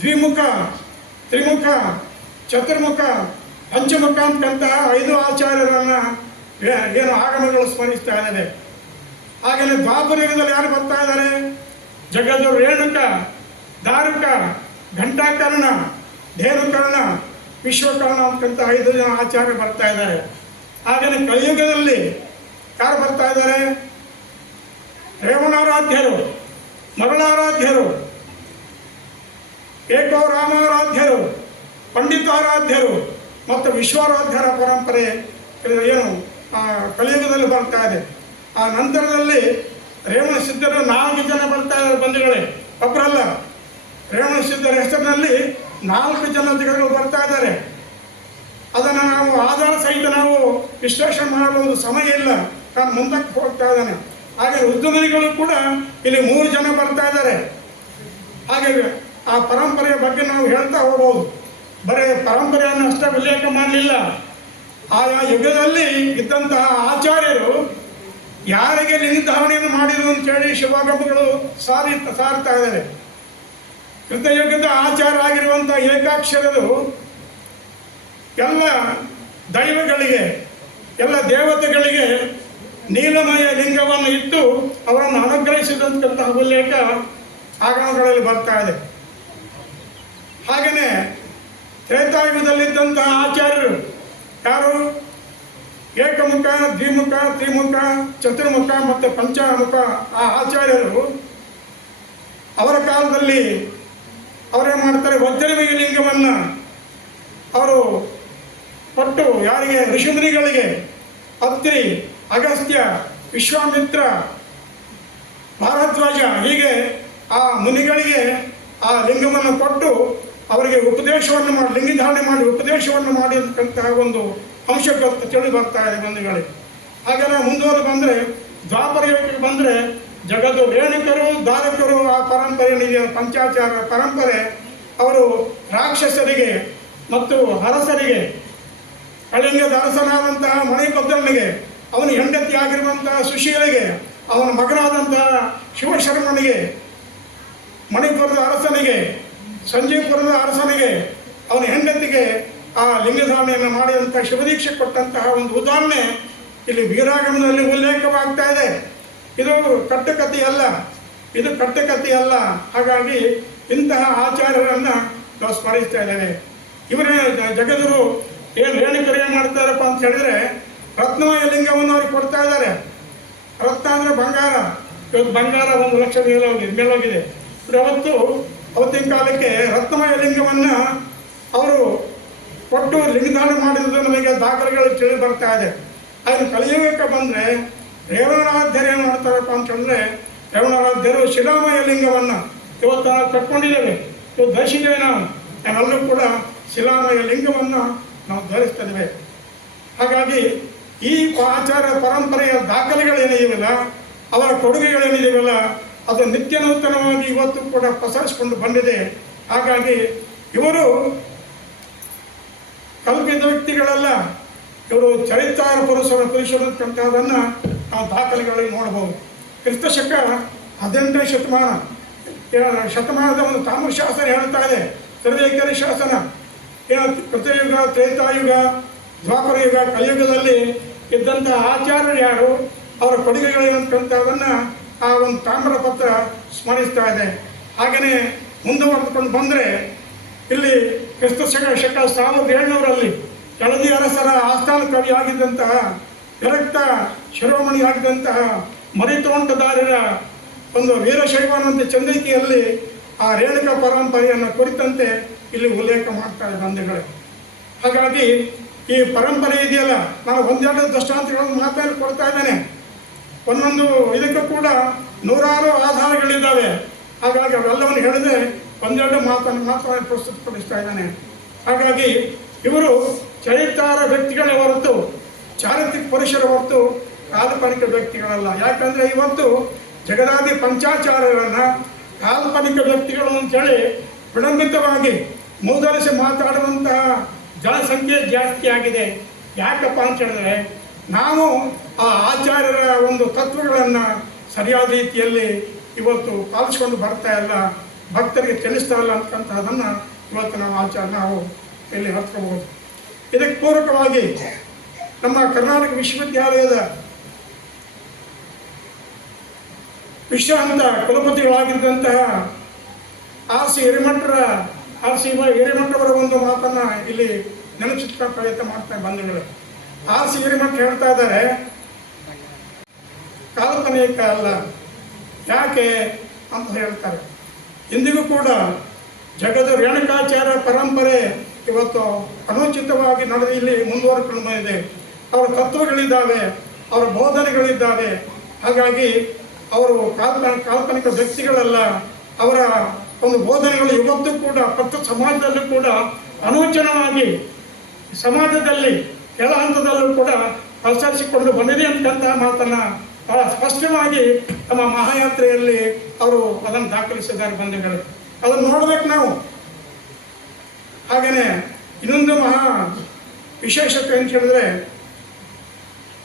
ದ್ವಿಮುಖ, ತ್ರಿಮುಖ, ಚತುರ್ಮುಖ, ಪಂಚಮುಖ ಅಂತಕ್ಕಂತಹ 5 ಆಚಾರ್ಯರನ್ನ ಏನು ಆಗಮಗಳು ಸ್ಮರಿಸ್ತಾ ಇದ್ದಾವೆ. ಹಾಗೆಯೇ ದ್ವಾಪರ ಯುಗದಲ್ಲಿ ಯಾರು ಬರ್ತಾ ಇದ್ದಾರೆ? ಜಗದು, ರೇಣುಕ, ದಾರುಕ, ಘಂಟಾಕರ್ಣ, ಧೇನುಕರ್ಣ, ವಿಶ್ವಕರ್ಣ ಅಂತಕ್ಕಂಥ 5 ಜನ ಆಚಾರ್ಯ ಬರ್ತಾ ಇದ್ದಾರೆ. ಹಾಗೆಯೇ ಕಲಿಯುಗದಲ್ಲಿ ಯಾರು ಬರ್ತಾ ಇದ್ದಾರೆ? ರೇವಣಾರಾಧ್ಯರು, ಮಗಳಾರಾಧ್ಯರು, ಏಕೋ ರಾಮಾರಾಧ್ಯರು, ಪಂಡಿತಾರಾಧ್ಯರು ಮತ್ತು ವಿಶ್ವಾರಾಧ್ಯರ ಪರಂಪರೆ ಏನು ಕಲಿಯುಗದಲ್ಲಿ ಬರ್ತಾ ಇದೆ. ಆ ನಂತರದಲ್ಲಿ ರೇವಣ ಸಿದ್ಧರು 4 ಜನ ಬರ್ತಾ ಇದ್ದಾರೆ ಬಂಧುಗಳೇ, ಒಬ್ಬರಲ್ಲ. ರೇವಣ ಸಿದ್ಧರ ಹೆಸರಿನಲ್ಲಿ 4 ಜನ ದಿಗಗಳು ಬರ್ತಾ ಇದ್ದಾರೆ. ಅದನ್ನು ನಾವು ಆಧಾರ ಸಹಿತ ನಾವು ವಿಶ್ಲೇಷಣೆ ಮಾಡಬಹುದು, ಸಮಯ ಇಲ್ಲ, ನಾನು ಮುಂದಕ್ಕೆ ಹೋಗ್ತಾ ಇದ್ದಾನೆ. ಹಾಗೆ ರುದ್ರಮುನಿಗಳು ಕೂಡ ಇಲ್ಲಿ 3 ಜನ ಬರ್ತಾ ಇದ್ದಾರೆ. ಹಾಗೆ ಆ ಪರಂಪರೆಯ ಬಗ್ಗೆ ನಾವು ಹೇಳ್ತಾ ಹೋಗ್ಬೋದು. ಬರೀ ಪರಂಪರೆಯನ್ನು ಅಷ್ಟೇ ಉಲ್ಲೇಖ ಮಾಡಲಿಲ್ಲ, ಆಯಾ ಯುಗದಲ್ಲಿ ಇದ್ದಂತಹ ಆಚಾರ್ಯರು ಯಾರಿಗೆ ಲಿಂಗಧಾರಣೆಯನ್ನು ಮಾಡಿದರು ಅಂತೇಳಿ ಶಿವಾಗಮಗಳು ಸಾರ್ತಾ ಇದ್ದಾರೆ. ಕೃತಯುಗದ ಆಚಾರ ಆಗಿರುವಂಥ ಏಕಾಕ್ಷರರು ಎಲ್ಲ ದೈವಗಳಿಗೆ, ಎಲ್ಲ ದೇವತೆಗಳಿಗೆ ನೀಲಮಯ ಲಿಂಗವನ್ನು ಇಟ್ಟು ಅವರನ್ನು ಅನುಗ್ರಹಿಸಿದಂತಹ ಉಲ್ಲೇಖ ಆಗಮಗಳಲ್ಲಿ ಬರ್ತಾ ಇದೆ. ಹಾಗೆಯೇ ತ್ರೇತಾಯುಗದಲ್ಲಿದ್ದಂತಹ ಆಚಾರ್ಯರು ಯಾರು? ಏಕಮುಖ, ದ್ವಿಮುಖ, ತ್ರಿಮುಖ, ಚತುರ್ಮುಖ ಮತ್ತು ಪಂಚಮುಖ ಆ ಆಚಾರ್ಯರು ಅವರ ಕಾಲದಲ್ಲಿ ಅವರೇನು ಮಾಡ್ತಾರೆ? ವಜ್ರಮಯ ಲಿಂಗವನ್ನು ಅವರು ಕೊಟ್ಟು ಯಾರಿಗೆ? ಋಷಿಮುನಿಗಳಿಗೆ, ಅತ್ರಿ, ಅಗಸ್ತ್ಯ, ವಿಶ್ವಾಮಿತ್ರ, ಭಾರದ್ವಾಜ, ಹೀಗೆ ಆ ಮುನಿಗಳಿಗೆ ಆ ಲಿಂಗವನ್ನು ಕೊಟ್ಟು ಅವರಿಗೆ ಉಪದೇಶವನ್ನು ಮಾಡಿ, ಲಿಂಗಧಾರಣೆ ಮಾಡಿ ಉಪದೇಶವನ್ನು ಮಾಡಿರ್ತಕ್ಕಂತಹ ಒಂದು ಅಂಶ ತಿಳಿ ಬರ್ತಾ ಇದೆ ಬಂಧುಗಳಿಗೆ. ಹಾಗೆಲ್ಲ ಮುಂದುವರೆದು ಬಂದರೆ ದ್ವಾಪರ ಯುಗಕ್ಕೆ ಬಂದರೆ ಜಗದು, ರೇಣುಕರು, ದಾರಕರು ಆ ಪರಂಪರೆ ಪಂಚಾಚಾರ ಪರಂಪರೆ ಅವರು ರಾಕ್ಷಸರಿಗೆ ಮತ್ತು ಅರಸರಿಗೆ, ಕಳಿಂಗದ ಅರಸನಾದಂತಹ ಮಣಿಭದ್ರನಿಗೆ, ಅವನ ಹೆಂಡತಿ ಆಗಿರುವಂತಹ ಸುಶೀಲೆಗೆ, ಅವನ ಮಗನಾದಂತಹ ಶಿವಶರ್ಮನಿಗೆ, ಮಣಿಪುರದ ಅರಸನಿಗೆ, ಸಂಜೀವಪುರದ ಅರಸನಿಗೆ, ಅವನ ಹೆಂಡತಿಗೆ ಆ ಲಿಂಗಧಾರಣೆಯನ್ನು ಮಾಡಿದಂಥ ಶಿವದೀಕ್ಷೆ ಕೊಟ್ಟಂತಹ ಒಂದು ಉದಾಹರಣೆ ಇಲ್ಲಿ ವೀರಾಗಮನದಲ್ಲಿ ಉಲ್ಲೇಖವಾಗ್ತಾ ಇದೆ. ಇದು ಕಟ್ಟುಕತೆಯಲ್ಲ, ಇದು ಕಟ್ಟುಕತೆಯಲ್ಲ. ಹಾಗಾಗಿ ಇಂತಹ ಆಚಾರ್ಯರನ್ನು ನಾವು ಸ್ಮರಿಸ್ತಾ ಇದ್ದೇವೆ. ಇವರೇ ಜಗದರು ಏನು ರೇಣುಕರು ಏನು ಮಾಡ್ತಾರಪ್ಪ ಅಂತ ಹೇಳಿದ್ರೆ, ರತ್ನಮಯ ಲಿಂಗವನ್ನು ಅವ್ರಿಗೆ ಕೊಡ್ತಾ ಇದ್ದಾರೆ. ರತ್ನ ಅಂದರೆ ಬಂಗಾರ. ಇವತ್ತು ಬಂಗಾರ 1 ಲಕ್ಷ ಮೇಲೋಗಿದೆ. ಅವತ್ತಿನ ಕಾಲಕ್ಕೆ ರತ್ನಮಯ ಲಿಂಗವನ್ನು ಅವರು ಕೊಟ್ಟು ಲಿಂಗಧಾರಣೆ ಮಾಡಿದ್ದು ನಮಗೆ ದಾಖಲೆಗಳು ತಿಳಿ ಬರ್ತಾ ಇದೆ. ಅದನ್ನು ಕಲಿಯುಗಕ್ಕೆ ಬಂದರೆ ರೇವಣಾರಾಧ್ಯರು ಏನು ಮಾಡ್ತಾರಪ್ಪ ಅಂತ ಹೇಳಿದ್ರೆ, ರೇವಣಾರಾಧ್ಯರು ಶಿಲಾಮಯ ಲಿಂಗವನ್ನು ಇವತ್ತು ನಾವು ಕಟ್ಕೊಂಡಿದ್ದೇವೆ, ಇವತ್ತು ಧರಿಸಿದ್ದೇವೆ. ನಾವೆಲ್ಲರೂ ಕೂಡ ಶಿಲಾಮಯ ಲಿಂಗವನ್ನು ನಾವು ಧರಿಸ್ತೇವೆ. ಹಾಗಾಗಿ ಈ ಆಚಾರ ಪರಂಪರೆಯ ದಾಖಲೆಗಳೇನಿದೆಯಲ್ಲ, ಅವರ ಕೊಡುಗೆಗಳೇನಿದೆಯಲ್ಲ, ಅದು ನಿತ್ಯ ನೂತನವಾಗಿ ಇವತ್ತು ಕೂಡ ಪ್ರಸರಿಸಿಕೊಂಡು ಬಂದಿದೆ. ಹಾಗಾಗಿ ಇವರು ಕಲ್ಪಿತ ವ್ಯಕ್ತಿಗಳಲ್ಲ, ಇವರು ಚರಿತ್ರಾರ ಪುರುಷರಕ್ಕಂಥದ್ದನ್ನು ನಾವು ದಾಖಲೆಗಳಲ್ಲಿ ನೋಡಬಹುದು. ಕ್ರಿಸ್ತಶಕ 18ನೇ ಶತಮಾನದ ಒಂದು ತಾಮ್ರಶಾಸನ ಹೇಳ್ತಾ ಇದೆ, ಸರ್ವೇಕರಿ ಶಾಸನ. ಕೃತಯುಗ, ತ್ರೇತಾಯುಗ, ದ್ವಾಪರ ಯುಗ, ಕಲಿಯುಗದಲ್ಲಿ ಇದ್ದಂಥ ಆಚಾರ್ಯರು ಯಾರು, ಅವರ ಕೊಡುಗೆಗಳೇನಂತಕ್ಕಂಥದ್ದನ್ನು ಆ ಒಂದು ತಾಮ್ರಪತ್ರ ಸ್ಮರಿಸ್ತಾ ಇದೆ. ಹಾಗೆಯೇ ಮುಂದುವರೆದುಕೊಂಡು ಬಂದರೆ ಇಲ್ಲಿ ಕ್ರಿಸ್ತಶಕ 1700ರಲ್ಲಿ ಕೆಳದಿ ಅರಸರ ಆಸ್ಥಾನ ಕವಿ ಆಗಿದ್ದಂತಹ, ವಿರಕ್ತ ಶಿರೋಮಣಿ ಆಗಿದ್ದಂತಹ ಮರಿತೋಂಟದಾರರ ಒಂದು ವೀರಶೈವ ಅನ್ನುವಂಥ ಚಂದ್ರಿಕೆಯಲ್ಲಿ ಆ ರೇಣುಕ ಪರಂಪರೆಯನ್ನು ಕುರಿತಂತೆ ಇಲ್ಲಿ ಉಲ್ಲೇಖ ಮಾಡ್ತಾರೆ ಬಂಧುಗಳೇ. ಹಾಗಾಗಿ ಈ ಪರಂಪರೆ ಇದೆಯಲ್ಲ, ನಾನು 1-2 ದೃಷ್ಟಾಂತಗಳನ್ನು ಮಾತಾಡಿ ಕೊಡ್ತಾ ಇದ್ದೇನೆ. ಒಂದೊಂದು ಇದಕ್ಕೂ ಕೂಡ ನೂರಾರು ಆಧಾರಗಳಿದ್ದಾವೆ. ಹಾಗಾಗಿ ಅವೆಲ್ಲವನ್ನು ಹೇಳಿದ್ರೆ 1-2 ಮಾತನ್ನು ಮಾತ್ರ ಪ್ರಸ್ತುತಪಡಿಸ್ತಾ ಇದ್ದಾನೆ. ಹಾಗಾಗಿ ಇವರು ಚರಿತ್ರಾರ ವ್ಯಕ್ತಿಗಳೇ ಹೊರತು, ಚಾರಿತ್ರಿಕ ಪುರುಷರ ಹೊರತು ಕಾಲ್ಪನಿಕ ವ್ಯಕ್ತಿಗಳಲ್ಲ. ಯಾಕಂದರೆ ಇವತ್ತು ಜಗದಾದಿ ಪಂಚಾಚಾರ್ಯರನ್ನು ಕಾಲ್ಪನಿಕ ವ್ಯಕ್ತಿಗಳು ಅಂತೇಳಿ ವಿಳಂಬಿತವಾಗಿ ಮೂದಲಿಸಿ ಮಾತಾಡುವಂತಹ ಜನಸಂಖ್ಯೆ ಜಾಸ್ತಿ ಆಗಿದೆ. ಯಾಕಪ್ಪ ಅಂತ ಹೇಳಿದ್ರೆ ನಾವು ಆ ಆಚಾರ್ಯರ ಒಂದು ತತ್ವಗಳನ್ನು ಸರಿಯಾದ ರೀತಿಯಲ್ಲಿ ಇವತ್ತು ಪಾಲಿಸ್ಕೊಂಡು ಬರ್ತಾ ಇಲ್ಲ, ಭಕ್ತರಿಗೆ ತಿಳಿಸ್ತಾ ಇಲ್ಲ ಅಂತಕ್ಕಂಥದ್ದನ್ನು ಇವತ್ತು ನಾವು ಇಲ್ಲಿ ಹತ್ಕೋಬಹುದು. ಇದಕ್ಕೆ ಪೂರಕವಾಗಿ ನಮ್ಮ ಕರ್ನಾಟಕ ವಿಶ್ವವಿದ್ಯಾಲಯದ ವಿಶ್ರಾಂತ ಕುಲಪತಿಗಳಾಗಿದ್ದಂತಹ ಆರ್.ಸಿ. ಹಿರೇಮಠರವರ ಒಂದು ಮಾತನ್ನು ಇಲ್ಲಿ ನೆನಪಿಸ್ಕೊಳ್ಳೋ ಪ್ರಯತ್ನ ಮಾಡ್ತಾ ಬಂಧುಗಳು. ಆರ್.ಸಿ. ಹಿರೇಮಠ ಹೇಳ್ತಾ ಇದ್ದಾರೆ, ಕಾಲ್ಪನಿಕ ಅಲ್ಲ. ಯಾಕೆ ಅಂತ ಹೇಳ್ತಾರೆ. ಇಂದಿಗೂ ಕೂಡ ಜಗದ ರೇಣುಕಾಚಾರ್ಯ ಪರಂಪರೆ ಇವತ್ತು ಅನುಚಿತವಾಗಿ ನಡೆದು ಇಲ್ಲಿ ಮುಂದುವರೆಕೊಂಡು ಬಂದಿದೆ. ಅವರ ತತ್ವಗಳಿದ್ದಾವೆ, ಅವರ ಬೋಧನೆಗಳಿದ್ದಾವೆ. ಹಾಗಾಗಿ ಅವರು ಕಾಲ್ಪನಿಕ ವ್ಯಕ್ತಿಗಳಲ್ಲ. ಅವರ ಒಂದು ಬೋಧನೆಗಳು ಇವತ್ತು ಕೂಡ ಪ್ರತಿ ಸಮಾಜದಲ್ಲೂ ಕೂಡ ಅನೂಚನವಾಗಿ ಸಮಾಜದಲ್ಲಿ ಕೆಳ ಹಂತದಲ್ಲೂ ಕೂಡ ಪ್ರಸರಿಸಿಕೊಂಡು ಬಂದಿದೆ ಅಂತಕ್ಕಂತಹ ಮಾತನ್ನು ಬಹಳ ಸ್ಪಷ್ಟವಾಗಿ ನಮ್ಮ ಮಹಾಯಾತ್ರೆಯಲ್ಲಿ ಅವರು ಅದನ್ನು ದಾಖಲಿಸಿದ್ದಾರೆ ಬಂಧುಗಳು. ಅದನ್ನು ನೋಡ್ಬೇಕು ನಾವು. ಹಾಗೆಯೇ ಇನ್ನೊಂದು ಮಹಾ ವಿಶೇಷತೆ ಅಂತ ಹೇಳಿದ್ರೆ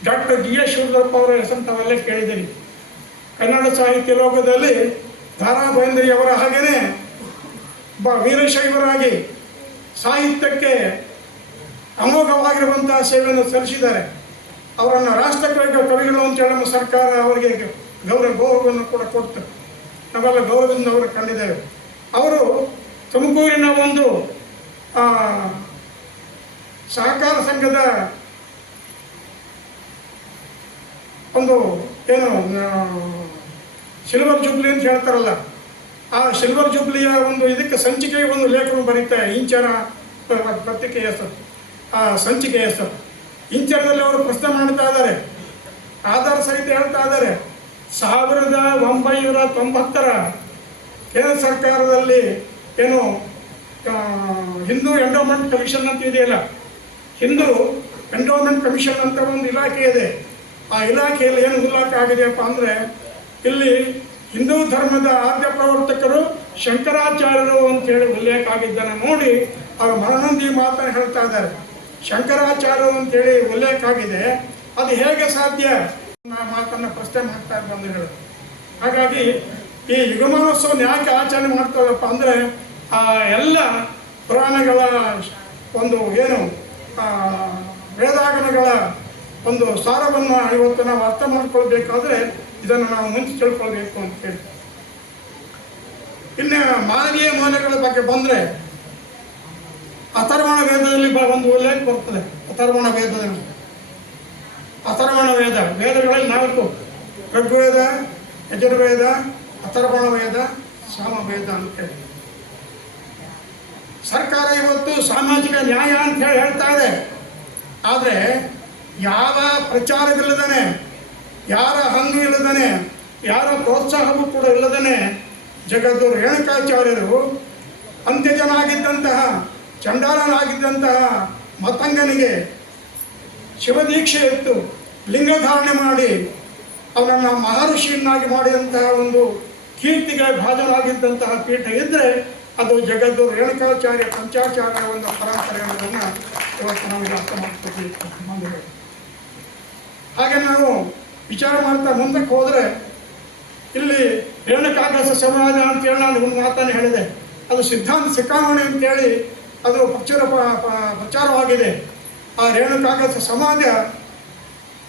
ಡಾಕ್ಟರ್ G.S. ಶಿವರುದ್ರಪ್ಪ ಅವರ ಹೆಸರು ತಾವೆಲ್ಲ ಕೇಳಿದ್ದೀರಿ. ಕನ್ನಡ ಸಾಹಿತ್ಯ ಲೋಕದಲ್ಲಿ ದಾರಾ ಬೇಂದ್ರೆಯವರ ಹಾಗೆಯೇ ವೀರಶೈವರಾಗಿ ಸಾಹಿತ್ಯಕ್ಕೆ ಅಮೋಘವಾಗಿರುವಂತಹ ಸೇವೆಯನ್ನು ಸಲ್ಲಿಸಿದ್ದಾರೆ. ಅವರನ್ನು ರಾಷ್ಟ್ರ ಕವಿಗಳು ಅಂತೇಳಿ ನಮ್ಮ ಸರ್ಕಾರ ಅವರಿಗೆ ಗೌರವವನ್ನು ಕೂಡ ಕೊಡ್ತಾರೆ. ನಾವೆಲ್ಲ ಗೌರವದಿಂದ ಅವರು ಕಂಡಿದ್ದೇವೆ. ಅವರು ತುಮಕೂರಿನ ಒಂದು ಸಹಕಾರ ಸಂಘದ ಒಂದು ಏನು ಸಿಲ್ವರ್ ಜೂಬ್ಲಿ ಅಂತ ಹೇಳ್ತಾರಲ್ಲ, ಆ ಸಿಲ್ವರ್ ಜೂಬ್ಲಿಯ ಒಂದು ಇದಕ್ಕೆ ಸಂಚಿಕೆಗೆ ಒಂದು ಲೇಖನ ಬರೀತಾರೆ. ಇಂಚರ ಪತ್ರಿಕೆ ಹೆಸರು, ಆ ಸಂಚಿಕೆ ಹೆಸರು. ಇಂಚರದಲ್ಲಿ ಅವರು ಪ್ರಶ್ನೆ ಮಾಡ್ತಾ ಇದ್ದಾರೆ, ಆಧಾರ ಸಹಿತ ಹೇಳ್ತಾ ಇದ್ದಾರೆ. 1990ರ ಕೇಂದ್ರ ಸರ್ಕಾರದಲ್ಲಿ ಏನು ಹಿಂದೂ ಎಂಡೋಮೆಂಟ್ ಕಮಿಷನ್ ಅಂತ ಇದೆಯಲ್ಲ, ಹಿಂದೂ ಎಂಡೋಮೆಂಟ್ ಕಮಿಷನ್ ಅಂತ ಒಂದು ಇಲಾಖೆ ಇದೆ. ಆ ಇಲಾಖೆಯಲ್ಲಿ ಏನು ಇಲಾಖೆ ಆಗಿದೆಯಪ್ಪ ಅಂದರೆ, ಇಲ್ಲಿ ಹಿಂದೂ ಧರ್ಮದ ಆದ್ಯ ಪ್ರವರ್ತಕರು ಶಂಕರಾಚಾರ್ಯರು ಅಂತೇಳಿ ಉಲ್ಲೇಖ ಆಗಿದ್ದನ್ನು ನೋಡಿ ಅವರು ಮನನೊಂದಿ ಮಾತನ್ನು ಹೇಳ್ತಾ ಇದ್ದಾರೆ. ಶಂಕರಾಚಾರ್ಯರು ಅಂತೇಳಿ ಉಲ್ಲೇಖ ಆಗಿದೆ, ಅದು ಹೇಗೆ ಸಾಧ್ಯ ಮಾತನ್ನು ಪ್ರಶ್ನೆ ಮಾಡ್ತಾ ಬಂದಿದ್ದಾರೆ. ಹಾಗಾಗಿ ಈ ಯುಗಮಹೋತ್ಸವವನ್ನು ಯಾಕೆ ಆಚರಣೆ ಮಾಡ್ತಾರಪ್ಪ ಅಂದರೆ, ಆ ಎಲ್ಲ ಪುರಾಣಗಳ ಒಂದು ಏನು ವೇದಾಗಮಗಳ ಒಂದು ಸಾರವನ್ನು ಇವತ್ತು ನಾವು ಅರ್ಥ ಮಾಡ್ಕೊಳ್ಬೇಕಾದ್ರೆ ಇದನ್ನು ನಾವು ಮುಂಚೆ ತಿಳ್ಕೊಳ್ಬೇಕು ಅಂತ ಹೇಳಿ. ಇನ್ನು ಮಾನವೀಯ ಮೌಲ್ಯಗಳ ಬಗ್ಗೆ ಬಂದರೆ, ಅಥರ್ವಣ ವೇದದಲ್ಲಿ ಒಂದು ಉಲ್ಲೇಖ ಬರ್ತದೆ. ಅಥರ್ವಣ ವೇದ ವೇದಗಳಲ್ಲಿ 4: ಋಗ್ವೇದ, ಯಜುರ್ವೇದ, ಅಥರ್ವಣ ವೇದ, ಸಾಮವೇದ ಅಂತೇಳಿ. ಸರ್ಕಾರ ಇವತ್ತು ಸಾಮಾಜಿಕ ನ್ಯಾಯ ಅಂತ ಹೇಳಿ ಹೇಳ್ತಾ ಇದೆ. ಆದರೆ ಯಾವ ಪ್ರಚಾರವಿಲ್ಲದೇ, ಯಾರ ಹಂಗು ಇಲ್ಲದೇ, ಯಾರ ಪ್ರೋತ್ಸಾಹವೂ ಕೂಡ ಇಲ್ಲದೇ ಜಗದ್ಗುರು ರೇಣುಕಾಚಾರ್ಯರು ಅಂತ್ಯಜನಾಗಿದ್ದಂತಹ, ಚಂಡಾಲನಾಗಿದ್ದಂತಹ ಮತಂಗನಿಗೆ ಶಿವದೀಕ್ಷೆ ಇತ್ತು ಲಿಂಗಧಾರಣೆ ಮಾಡಿ ಅವನನ್ನು ಮಹರ್ಷಿಯನ್ನಾಗಿ ಮಾಡಿದಂತಹ ಒಂದು ಕೀರ್ತಿಗೆ ಭಾಜನಾಗಿದ್ದಂತಹ ಪೀಠ ಇದ್ದರೆ ಅದು ಜಗದ್ಗುರು ರೇಣುಕಾಚಾರ್ಯ ಪಂಚಾಚಾರ್ಯ ಒಂದು ಪರಂಪರೆ ಅನ್ನೋದನ್ನು ಇವತ್ತು ನಮಗೆ ಅರ್ಥ ಮಾಡ್ಕೋಬೇಕು. ಹಾಗೆ ನಾವು ವಿಚಾರ ಮಾಡ್ತಾ ಮುಂದಕ್ಕೆ ಹೋದರೆ, ಇಲ್ಲಿ ರೇಣುಕಾಗ್ರಸ ಸಮಾಜ ಅಂತೇಳಿ ನಾನು ಒಂದು ಮಾತನ್ನು ಹೇಳಿದೆ. ಅದು ಸಿದ್ಧಾಂತ ಶಿಖಾಮಣಿ ಅಂತೇಳಿ ಅದು ಪ್ರಚಾರವಾಗಿದೆ. ಆ ರೇಣುಕಾಗ್ರಸ ಸಮಾಜ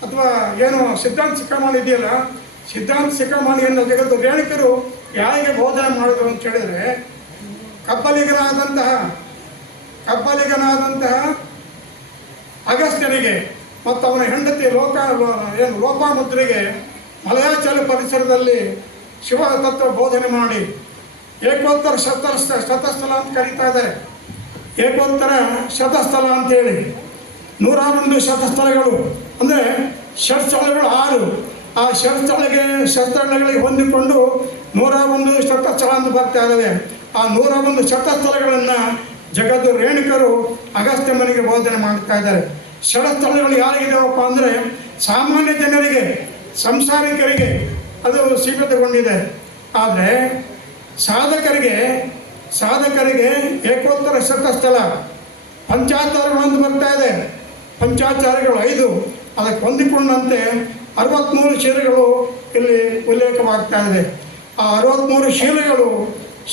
ಅಥವಾ ಏನು ಸಿದ್ಧಾಂತ ಶಿಖಾಮಣಿ ಇದೆಯಲ್ಲ, ಸಿದ್ಧಾಂತ ಶಿಖಾಮಣಿಯನ್ನು ಜಗತ್ತು ರೇಣುಕರು ಯಾರಿಗೆ ಬೋಧನೆ ಮಾಡಿದ್ರು ಅಂತ ಹೇಳಿದರೆ, ಕಬ್ಬಲಿಗನಾದಂತಹ ಅಗಸ್ತ್ಯನಿಗೆ ಮತ್ತು ಅವನ ಹೆಂಡತಿ ಲೋಪಾಮುದ್ರಿಗೆ ಮಲಯಾಚಲ ಪರಿಸರದಲ್ಲಿ ಶಿವ ತತ್ವ ಬೋಧನೆ ಮಾಡಿ ಏಕೋತ್ತರ ಶತಸ್ಥಲ ಅಂತ ಕರೀತಾ ಇದ್ದಾರೆ. ಏಕೋತ್ತರ ಶತಸ್ಥಲ ಅಂತೇಳಿ 101 ಶತಸ್ಥಳಗಳು ಅಂದರೆ ಷಟ್ಸ್ಥಳಗಳು 6. ಆ ಷಟ್ಸ್ಥಳಗಳಿಗೆ ಹೊಂದಿಕೊಂಡು 101 ಶತಸ್ಥಳ ಅಂತ ಬರ್ತಾ ಇದ್ದಾವೆ. ಆ 101 ಶತಸ್ಥಳಗಳನ್ನು ಜಗದ್ಗುರು ರೇಣುಕರು ಅಗಸ್ತ್ಯ ಮನೆಗೆ ಬೋಧನೆ ಮಾಡ್ತಾ ಇದ್ದಾರೆ. ಷಟ್ಸ್ಥಳಗಳು ಯಾರಿಗಿದಾವಪ್ಪ ಅಂದರೆ, ಸಾಮಾನ್ಯ ಜನರಿಗೆ, ಸಂಸಾರಿಕರಿಗೆ ಅದು ಸೀಮಿತಗೊಂಡಿದೆ. ಆದರೆ ಸಾಧಕರಿಗೆ ಸಾಧಕರಿಗೆ ಏಕೋತ್ತರ ಶತಸ್ಥಲ, ಪಂಚಾಚಾರಗಳೊಂದು ಬರ್ತಾ ಇದೆ. ಪಂಚಾಚಾರಗಳು 5, ಅದಕ್ಕೆ ಹೊಂದಿಕೊಂಡಂತೆ 63 ಶೀಲಗಳು ಇಲ್ಲಿ ಉಲ್ಲೇಖವಾಗ್ತಾ ಇದೆ. ಆ 63 ಶೀಲಗಳು,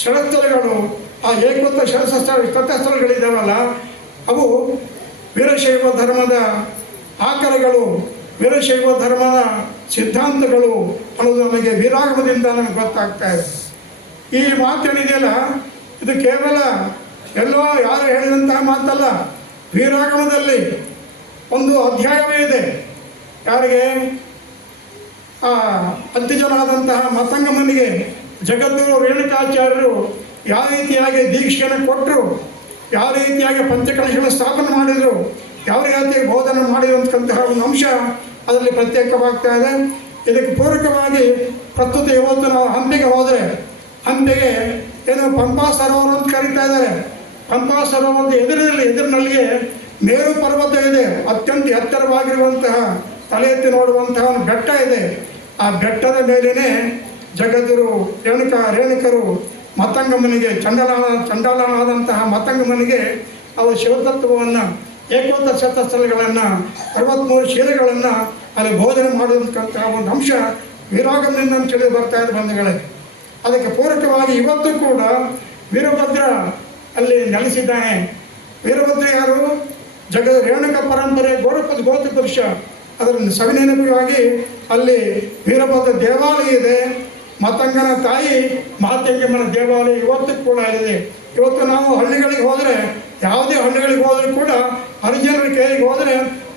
ಷಡಸ್ಥಲಗಳು, ಆ ಏಕೋತ್ತರ ಶತಸ್ಥಲಗಳಿದ್ದಾವಲ್ಲ, ಅವು ವೀರಶೈವ ಧರ್ಮದ ಆಕರಗಳು, ವೀರಶೈವ ಧರ್ಮದ ಸಿದ್ಧಾಂತಗಳು ಅನ್ನೋದು ನಮಗೆ ವೀರಾಗಮದಿಂದ ನಮಗೆ ಗೊತ್ತಾಗ್ತಾ ಇದೆ. ಈ ಮಾತೇನಿದೆಯಲ್ಲ, ಇದು ಕೇವಲ ಎಲ್ಲೋ ಯಾರು ಹೇಳಿದಂತಹ ಮಾತಲ್ಲ. ವೀರಾಗಮದಲ್ಲಿ ಒಂದು ಅಧ್ಯಾಯವೇ ಇದೆ. ಯಾರಿಗೆ? ಅಂತ್ಯಜನಾದಂತಹ ಮತಂಗಮ್ಮನಿಗೆ ಜಗದ್ಗುರು ರೇಣುಕಾಚಾರ್ಯರು ಯಾವ ರೀತಿಯಾಗಿ ದೀಕ್ಷೆಯನ್ನು ಕೊಟ್ಟರು, ಯಾವ ರೀತಿಯಾಗಿ ಪಂಚಕಲಶಗಳ ಸ್ಥಾಪನೆ ಮಾಡಿದರು, ಯಾವ ರೀತಿಯಾಗಿ ಬೋಧನೆ ಮಾಡಿರುವಂತಹ ಒಂದು ಅಂಶ ಅದರಲ್ಲಿ ಪ್ರತ್ಯೇಕವಾಗ್ತಾ ಇದೆ. ಇದಕ್ಕೆ ಪೂರಕವಾಗಿ ಪ್ರಸ್ತುತ ಇವತ್ತು ನಾವು ಹಂಪಿಗೆ ಹೋದರೆ, ಹಂಪಿಗೆ ಏನು ಪಂಪಾ ಸರೋವರ ಅಂತ ಕರೀತಾ ಇದ್ದಾರೆ. ಪಂಪಾ ಸರೋವರದ ಎದುರಿನಲ್ಲಿಗೆ ಮೇರು ಪರ್ವತ ಇದೆ. ಅತ್ಯಂತ ಎತ್ತರವಾಗಿರುವಂತಹ, ತಲೆ ಎತ್ತಿ ನೋಡುವಂತಹ ಒಂದು ಬೆಟ್ಟ ಇದೆ. ಆ ಬೆಟ್ಟದ ಮೇಲೇ ಜಗದ್ಗುರು ರೇಣುಕರು ಮತಂಗಮ್ಮನಿಗೆ, ಚಂಡಾಲನಾದಂತಹ ಮತಂಗಮ್ಮನಿಗೆ ಅವರು ಶಿವತತ್ವವನ್ನು, ಏಕೋತ್ತರ ಶತಸ್ಥಲಗಳನ್ನು, 63 ಶೀಲಗಳನ್ನು ಅಲ್ಲಿ ಬೋಧನೆ ಮಾಡುವಂತಹ ಒಂದು ಅಂಶ ವೀರಾಗಮದಿಂದ ತಿಳಿದು ಬರ್ತಾ ಇದೆ ಬಂಧುಗಳೇ. ಅದಕ್ಕೆ ಪೂರಕವಾಗಿ ಇವತ್ತು ಕೂಡ ವೀರಭದ್ರ ಅಲ್ಲಿ ನೆಲೆಸಿದ್ದಾನೆ. ವೀರಭದ್ರ ಯಾರು? ರೇಣುಕ ಪರಂಪರೆ ಗೋತ ಪುರುಷ. ಅದರ ಸವಿನೆನಪಿಗಾಗಿ ಅಲ್ಲಿ ವೀರಭದ್ರ ದೇವಾಲಯ ಇದೆ. ಮತಂಗನ ತಾಯಿ ಮಾತಂಗಮ್ಮನ ದೇವಾಲಯ ಇವತ್ತು ಕೂಡ ಇದೆ. ಇವತ್ತು ನಾವು ಹಳ್ಳಿಗಳಿಗೆ ಹೋದರೆ, ಯಾವುದೇ ಹಳ್ಳಿಗಳಿಗೆ ಹೋದರೂ ಕೂಡ ಹರಿಜನರ ಕೈಗೆ ಹೋದರೆ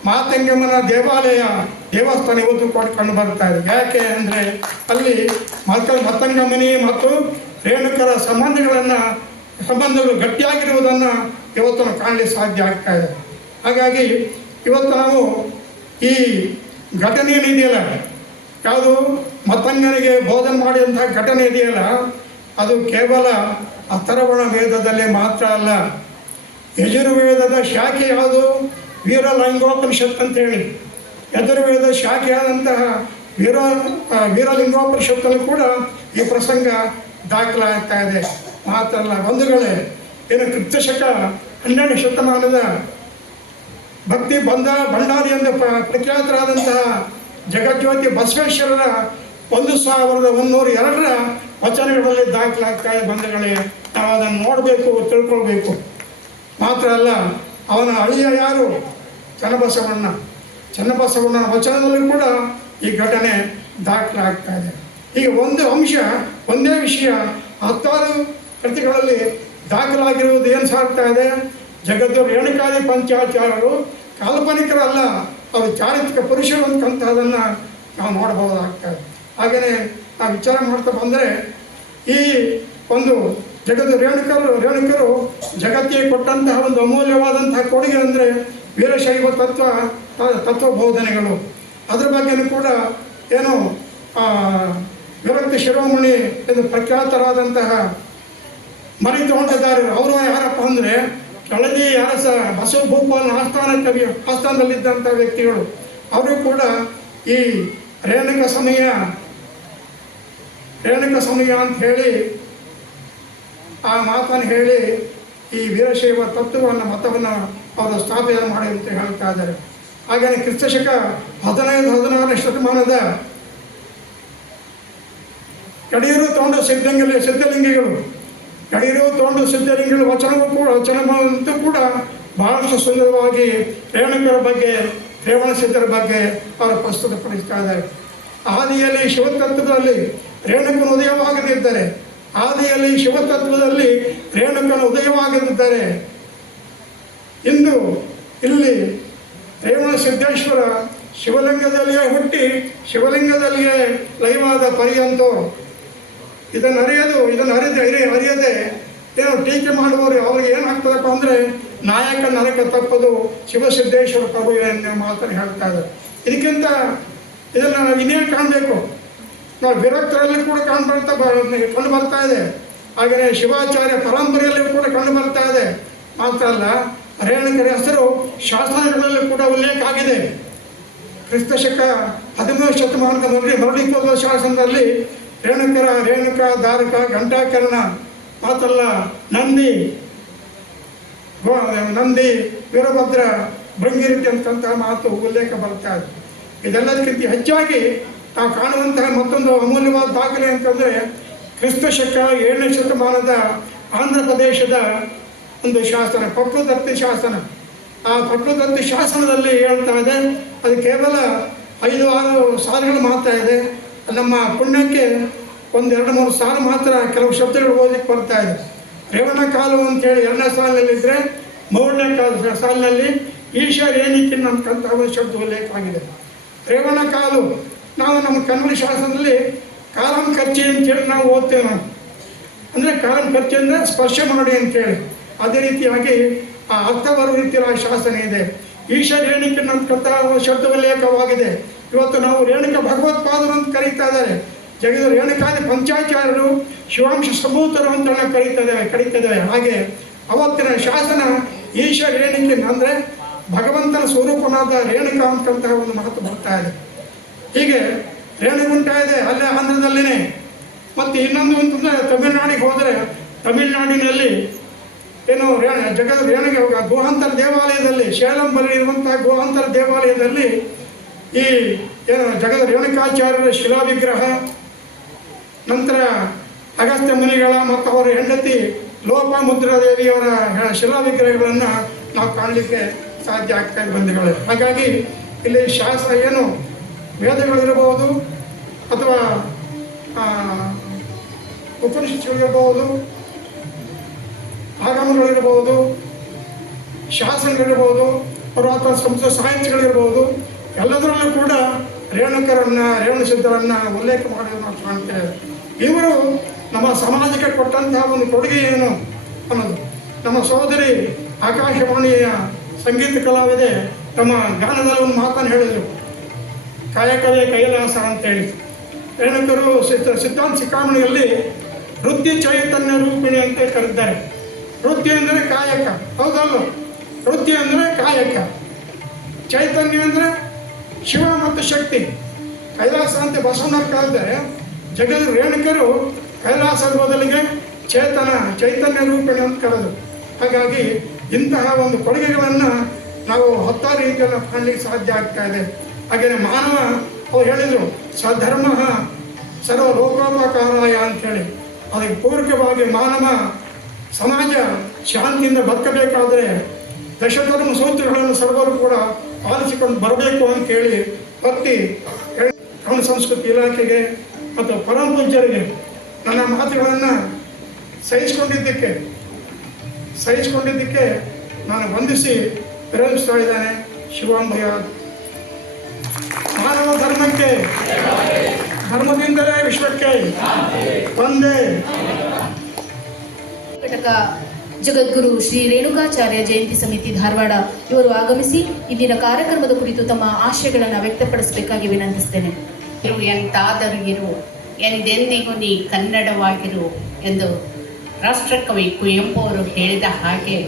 ಮಾತಂಗಮ್ಮನ ದೇವಸ್ಥಾನ ಇವತ್ತು ಕೂಡ ಕಂಡು ಬರ್ತಾ ಇದೆ. ಯಾಕೆ ಅಂದರೆ ಅಲ್ಲಿ ಮತಂಗಮ್ಮನಿ ಮತ್ತು ರೇಣುಕರ ಸಂಬಂಧಗಳು ಗಟ್ಟಿಯಾಗಿರುವುದನ್ನು ಇವತ್ತು ನಾವು ಕಾಣಲಿಕ್ಕೆ ಸಾಧ್ಯ ಆಗ್ತಾ ಇದೆ. ಹಾಗಾಗಿ ಇವತ್ತು ನಾವು ಈ ಘಟನೆ ಏನಿದೆಯಲ್ಲ, ಯಾವುದು ಮತಂಗನಿಗೆ ಬೋಧನೆ ಮಾಡಿದಂತಹ ಘಟನೆ ಇದೆಯಲ್ಲ, ಅದು ಕೇವಲ ಅಥರ್ವಣ ವೇದದಲ್ಲಿ ಮಾತ್ರ ಅಲ್ಲ. ಯಜುರ್ವೇದದ ಶಾಖೆ ಯಾವುದು? ವೀರಲಿಂಗೋಪನಿಷತ್ ಅಂತೇಳಿ ಯಜುರ್ವೇದ ಶಾಖೆಯಾದಂತಹ ವೀರಲಿಂಗೋಪನಿಷತ್ತಲ್ಲಿ ಕೂಡ ಈ ಪ್ರಸಂಗ ದಾಖಲಾಗ್ತಾ ಇದೆ. ಮಾತ್ರಲ್ಲ ಬಂಧುಗಳೇ, ಏನು ಕ್ರಿಸ್ತಶಕ 12ನೇ ಶತಮಾನದ ಭಕ್ತಿ ಭಂಡಾರಿ ಎಂದು ಪ್ರಖ್ಯಾತರಾದಂತಹ ಜಗಜ್ಯೋತಿ ಬಸವೇಶ್ವರರ 1102ರ ವಚನಗಳಲ್ಲಿ ದಾಖಲಾಗ್ತಾ ಇದೆ ಬಂಧುಗಳೇ. ನಾವು ಅದನ್ನು ನೋಡಬೇಕು, ತಿಳ್ಕೊಳ್ಬೇಕು. ಮಾತ್ರ ಅಲ್ಲ, ಅವನ ಅಳಿಯ ಯಾರು? ಚನ್ನಬಸವಣ್ಣನ ವಚನದಲ್ಲೂ ಕೂಡ ಈ ಘಟನೆ ದಾಖಲಾಗ್ತಾ ಇದೆ. ಈಗ ಒಂದು ಅಂಶ, ಒಂದೇ ವಿಷಯ 16 ಕೃತಿಗಳಲ್ಲಿ ದಾಖಲಾಗಿರುವುದು ಏನು ಸಾಗ್ತಾ ಇದೆ? ಜಗದ್ಗುರು ರೇಣುಕಾದಿ ಪಂಚಾಚಾರ್ಯರು ಕಾಲ್ಪನಿಕರಲ್ಲ, ಅವರು ಚಾರಿತ್ರಿಕ ಪುರುಷರು ಅಂತಕ್ಕಂಥದ್ದನ್ನು ನಾವು ನೋಡಬಹುದಾಗ್ತದೆ. ಹಾಗೆಯೇ ನಾವು ವಿಚಾರ ಮಾಡ್ತಾ ಬಂದರೆ, ಈ ಒಂದು ರೇಣುಕರು ಜಗತ್ತಿಗೆ ಕೊಟ್ಟಂತಹ ಒಂದು ಅಮೂಲ್ಯವಾದಂತಹ ಕೊಡುಗೆ ಅಂದರೆ ವೀರಶೈವ ತತ್ವ ಬೋಧನೆಗಳು. ಅದರ ಬಗ್ಗೆಯೂ ಕೂಡ ಏನು ವಿರಕ್ತಿ ಶಿರೋಮಣಿ ಎಂದು ಪ್ರಖ್ಯಾತರಾದಂತಹ ಮರಿತೊಂಡದಾರರು, ಅವರು ಯಾರಪ್ಪ ಅಂದರೆ ಕೆಳದಿ ಅರಸ ಬಸವ ಭೂಪಾಲನ ಆಸ್ಥಾನದಲ್ಲಿದ್ದಂಥ ವ್ಯಕ್ತಿಗಳು. ಅವರು ಕೂಡ ಈ ರೇಣುಕ ಸಮಯ ಅಂತ ಹೇಳಿ ಆ ಮಾತನ್ನು ಹೇಳಿ ಈ ವೀರಶೈವ ಮತವನ್ನು ಅವರು ಸ್ಥಾಪನೆ ಮಾಡಿ ಅಂತ ಹೇಳ್ತಾ ಇದ್ದಾರೆ. ಹಾಗೆಯೇ ಕ್ರಿಸ್ತಶಕ 15-16ನೇ ಶತಮಾನದ ಯಡಿಯೂರು ತೋಂಡು ಸಿದ್ಧಲಿಂಗಿಗಳು ವಚನವಂತೂ ಕೂಡ ಬಹಳಷ್ಟು ಸುಂದರವಾಗಿ ರೇಣುಕರ ಬಗ್ಗೆ, ರೇವಣ ಸಿದ್ಧರ ಬಗ್ಗೆ ಅವರು ಪ್ರಸ್ತುತಪಡಿಸ್ತಾ ಇದ್ದಾರೆ. ಆದಿಯಲ್ಲಿ ಶಿವತತ್ವದಲ್ಲಿ ರೇಣುಕನ ಉದಯವಾಗದಿದ್ದರೆ, ಇಂದು ಇಲ್ಲಿ ರೇವಣ ಸಿದ್ದೇಶ್ವರ ಶಿವಲಿಂಗದಲ್ಲಿಯೇ ಹುಟ್ಟಿ ಶಿವಲಿಂಗದಲ್ಲಿಯೇ ಲಯವಾದ ಪರ್ಯಂತೂ ಇದನ್ನು ಅರಿಯದೆ ಏನು ಟೀಕೆ ಮಾಡುವವರು ಅವ್ರಿಗೆ ಏನಾಗ್ತದಪ್ಪ ಅಂದರೆ ನಾಯಕ ನರಕ ತಪ್ಪದು ಶಿವಸಿದ್ದೇಶ್ವರ ಪ್ರಭು ಮಾತನ್ನು ಹೇಳ್ತಾ ಇದ್ದಾರೆ. ಇದಕ್ಕಿಂತ ಇದನ್ನು ನಾವು ಇನ್ನೇನು ಕಾಣಬೇಕು? ನಾವು ವಿರಕ್ತರಲ್ಲಿ ಕೂಡ ಕಂಡು ಬರ್ತಾ ಇದೆ. ಹಾಗೆಯೇ ಶಿವಾಚಾರ್ಯ ಪರಂಪರೆಯಲ್ಲಿ ಕೂಡ ಕಂಡು ಬರ್ತಾ ಇದೆ. ಮಾತ್ರ ಅಲ್ಲ, ರೇಣುಕರ ಹೆಸರು ಶಾಸನಗಳಲ್ಲಿ ಕೂಡ ಉಲ್ಲೇಖ ಆಗಿದೆ. ಕ್ರಿಸ್ತಶಕ 13ನೇ ಶತಮಾನದ ಮರಳಿಕೋದ ಶಾಸನದಲ್ಲಿ ರೇಣುಕ ಧಾರಕ ಘಂಟಾಕರ್ಣ ಮಾತಲ್ಲ ನಂದಿ ವೀರಭದ್ರ ಭಂಗಿರತಿ ಅಂತಕ್ಕಂತಹ ಮಾತು ಉಲ್ಲೇಖ ಬರ್ತಾ ಇದೆ. ಇದೆಲ್ಲದಕ್ಕಿಂತ ಹೆಚ್ಚಾಗಿ ನಾವು ಕಾಣುವಂತಹ ಮತ್ತೊಂದು ಅಮೂಲ್ಯವಾದ ದಾಖಲೆ ಅಂತಂದರೆ ಕ್ರಿಸ್ತ ಶಕ 7ನೇ ಶತಮಾನದ ಆಂಧ್ರ ಪ್ರದೇಶದ ಒಂದು ಶಾಸನ, ಪ್ರಕೃತಿ ಶಾಸನ. ಆ ಪ್ರಕೃತಿ ಶಾಸನದಲ್ಲಿ ಹೇಳ್ತಾ ಇದೆ, ಅದು ಕೇವಲ 5-6 ಸಾಲುಗಳು ಮಾತ್ರ ಇದೆ. ನಮ್ಮ ಪುಣ್ಯಕ್ಕೆ 1-2-3 ಸಾಲು ಮಾತ್ರ ಕೆಲವು ಶಬ್ದಗಳು ಓದಲಿಕ್ಕೆ ಬರ್ತಾ ಇದೆ. ರೇವಣ ಕಾಲು ಅಂತೇಳಿ 2ನೇ ಸಾಲಿನಲ್ಲಿದ್ದರೆ 3ನೇ ಸಾಲಿನಲ್ಲಿ ಈಶ ರೇಣಿಕಿನ್ ಅಂತಕ್ಕಂಥ ಒಂದು ಶಬ್ದ ಉಲ್ಲೇಖ ಆಗಿದೆ. ರೇವಣ ಕಾಲು ನಾವು ನಮ್ಮ ಕನ್ನಡ ಶಾಸನದಲ್ಲಿ ಕಾಲಂ ಖರ್ಚಿ ಅಂತೇಳಿ ನಾವು ಓದ್ತೇವೆ. ನಾವು ಅಂದರೆ ಕಾಲಂ ಖರ್ಚಿ ಅಂದರೆ ಸ್ಪರ್ಶ ಮಾಡಿ ಅಂತೇಳಿ. ಅದೇ ರೀತಿಯಾಗಿ ಆ ಅರ್ಥ ಬರುವ ರೀತಿಯ ಶಾಸನ ಇದೆ. ಈಶ ರೇಣಿಕಿನ್ ಅಂತಕ್ಕಂಥ ಶಬ್ದ ಉಲ್ಲೇಖವಾಗಿದೆ. ಇವತ್ತು ನಾವು ರೇಣುಕ ಭಗವತ್ಪಾದರು ಅಂತ ಕರೀತಾ ಇದ್ದಾರೆ. ಜಗದ ರೇಣುಕಾದಿ ಪಂಚಾಚಾರ್ಯರು ಶಿವಾಂಶ ಸಮೂತರು ಅಂತ ಕರೀತಿದ್ದೇವೆ. ಹಾಗೆ ಅವತ್ತಿನ ಶಾಸನ ಈಶ ರೇಣಿಕಿನ್ ಅಂದರೆ ಭಗವಂತನ ಸ್ವರೂಪನಾದ ರೇಣುಕಾ ಅಂತಕ್ಕಂತಹ ಒಂದು ಮಾತು ಬರ್ತಾ ಇದೆ. ಹೀಗೆ ರೇಣುಗುಂಟ ಇದೆ ಅಲ್ಲೇ ಆಂಧ್ರದಲ್ಲಿನೇ. ಮತ್ತು ಇನ್ನೊಂದು ಅಂತಂದರೆ ತಮಿಳುನಾಡಿಗೆ ಹೋದರೆ ತಮಿಳುನಾಡಿನಲ್ಲಿ ಏನು ಜಗದ ರೇಣುಕ ಗುಹಾಂತರ ದೇವಾಲಯದಲ್ಲಿ, ಶೇಲಂ ಬಳಿ ಇರುವಂತಹ ಗುಹಾಂತರ ದೇವಾಲಯದಲ್ಲಿ ಈ ಏನು ಜಗದ ರೇಣುಕಾಚಾರ್ಯರ ಶಿಲಾ ವಿಗ್ರಹ, ನಂತರ ಅಗಸ್ತ್ಯ ಮುನಿಗಳ ಮತ್ತು ಅವರ ಹೆಂಡತಿ ಲೋಪಾಮುದ್ರಾದೇವಿಯವರ ಶಿಲಾ ವಿಗ್ರಹಗಳನ್ನು ನಾವು ಕಾಣಲಿಕ್ಕೆ ಸಾಧ್ಯ ಆಗ್ತಾ ಇದೆ ಬಂಧುಗಳೇ. ಹಾಗಾಗಿ ಇಲ್ಲಿ ಶಾಸ್ತ್ರ ಏನು ವೇದಗಳಿರಬಹುದು ಅಥವಾ ಉಪನಿಷತ್ತುಗಳಿರಬಹುದು, ಆಗಮಗಳಿರಬಹುದು, ಶಾಸನಗಳಿರ್ಬೋದು, ಪುರಾತನ ಸಂಸ್ಕೃತ ಸಾಹಿತ್ಯಗಳಿರ್ಬೋದು, ಎಲ್ಲದರಲ್ಲೂ ಕೂಡ ರೇವಣ ಸಿದ್ಧರನ್ನು ಉಲ್ಲೇಖ ಮಾಡೋದು ನಾವು ಕಾಣ್ತೇವೆ. ಇವರು ನಮ್ಮ ಸಮಾಜಕ್ಕೆ ಕೊಟ್ಟಂತಹ ಒಂದು ಕೊಡುಗೆ ಏನು ಅನ್ನೋದು. ನಮ್ಮ ಸಹೋದರಿ ಆಕಾಶವಾಣಿಯ ಸಂಗೀತ ಕಲಾವಿದೆ ತಮ್ಮ ಗಾನದಲ್ಲಿ ಒಂದು ಮಾತನ್ನು ಹೇಳಿದರು, ಕಾಯಕವೇ ಕೈಲಾಸ ಅಂತೇಳಿ. ರೇಣುಕರು ಸಿದ್ಧಾಂತ ಶಿಖಾಮಣಿಯಲ್ಲಿ ವೃತ್ತಿ ಚೈತನ್ಯ ರೂಪಿಣಿ ಅಂತ ಕರೆದಿದ್ದಾರೆ. ವೃತ್ತಿ ಅಂದರೆ ಕಾಯಕ, ಹೌದಲ್ಲ? ವೃತ್ತಿ ಅಂದರೆ ಕಾಯಕ, ಚೈತನ್ಯ ಅಂದರೆ ಶಿವ ಮತ್ತು ಶಕ್ತಿ. ಕೈಲಾಸ ಅಂತ ಬಸವಣ್ಣವ್ರು ಕರೆದರೆ ಜಗದ ರೇಣುಕರು ಕೈಲಾಸದ ಬದಲಿಗೆ ಚೈತನ್ಯ ರೂಪಿಣಿ ಅಂತ ಕರೆದರು. ಹಾಗಾಗಿ ಇಂತಹ ಒಂದು ಕೊಡುಗೆಗಳನ್ನು ನಾವು 10 ರೀತಿಯಲ್ಲಿ ಕಾಣಲಿಕ್ಕೆ ಸಾಧ್ಯ ಆಗ್ತಾ ಇದೆ. ಹಾಗೆಯೇ ಮಾನವ, ಅವ್ರು ಹೇಳಿದರು ಸಧರ್ಮ ಸರ್ವ ಲೋಕೋಪಕಾರಾಯ ಅಂಥೇಳಿ. ಅದಕ್ಕೆ ಪೂರಕವಾಗಿ ಮಾನವ ಸಮಾಜ ಶಾಂತಿಯಿಂದ ಬದುಕಬೇಕಾದರೆ ದಶಧರ್ಮ ಸೂತ್ರಗಳನ್ನು ಸರ್ವರು ಕೂಡ ಪಾಲಿಸಿಕೊಂಡು ಬರಬೇಕು ಅಂತೇಳಿ ಭಕ್ತಿ ಕನ್ನಡ ಸಂಸ್ಕೃತಿ ಇಲಾಖೆಗೆ ಮತ್ತು ಪರಮ ಪೂಜ್ಯರಿಗೆ ನನ್ನ ಮಾತುಗಳನ್ನು ಸಹಿಸಿಕೊಂಡಿದ್ದಕ್ಕೆ ನಾನು ವಂದಿಸಿ ವಿರೋಧಿಸ್ತಾ ಇದ್ದೇನೆ. ಶಿವಾಂಬಯ್ಯ. ಮಾನವ ಧರ್ಮಕ್ಕೆ, ಧರ್ಮದಿಂದಲೇ ವಿಶ್ವಕ್ಕೆ ಒಂದೇ. ಘಟಕ ಜಗದ್ಗುರು ಶ್ರೀ ರೇಣುಕಾಚಾರ್ಯ ಜಯಂತಿ ಸಮಿತಿ ಧಾರವಾಡ ಇವರು ಆಗಮಿಸಿ ಇಂದಿನ ಕಾರ್ಯಕ್ರಮದ ಕುರಿತು ತಮ್ಮ ಆಶಯಗಳನ್ನು ವ್ಯಕ್ತಪಡಿಸಬೇಕಾಗಿ ವಿನಂತಿಸ್ತೇನೆ. ಎಂತಾದರೂ ಇರು, ಎಂದೆಂದಿಗೂ ನೀ ಕನ್ನಡವಾಗಿರು ಎಂದು ರಾಷ್ಟ್ರಕವಿ ಕುವೆಂಪು ಅವರು ಹೇಳಿದ ಹಾಗೆ,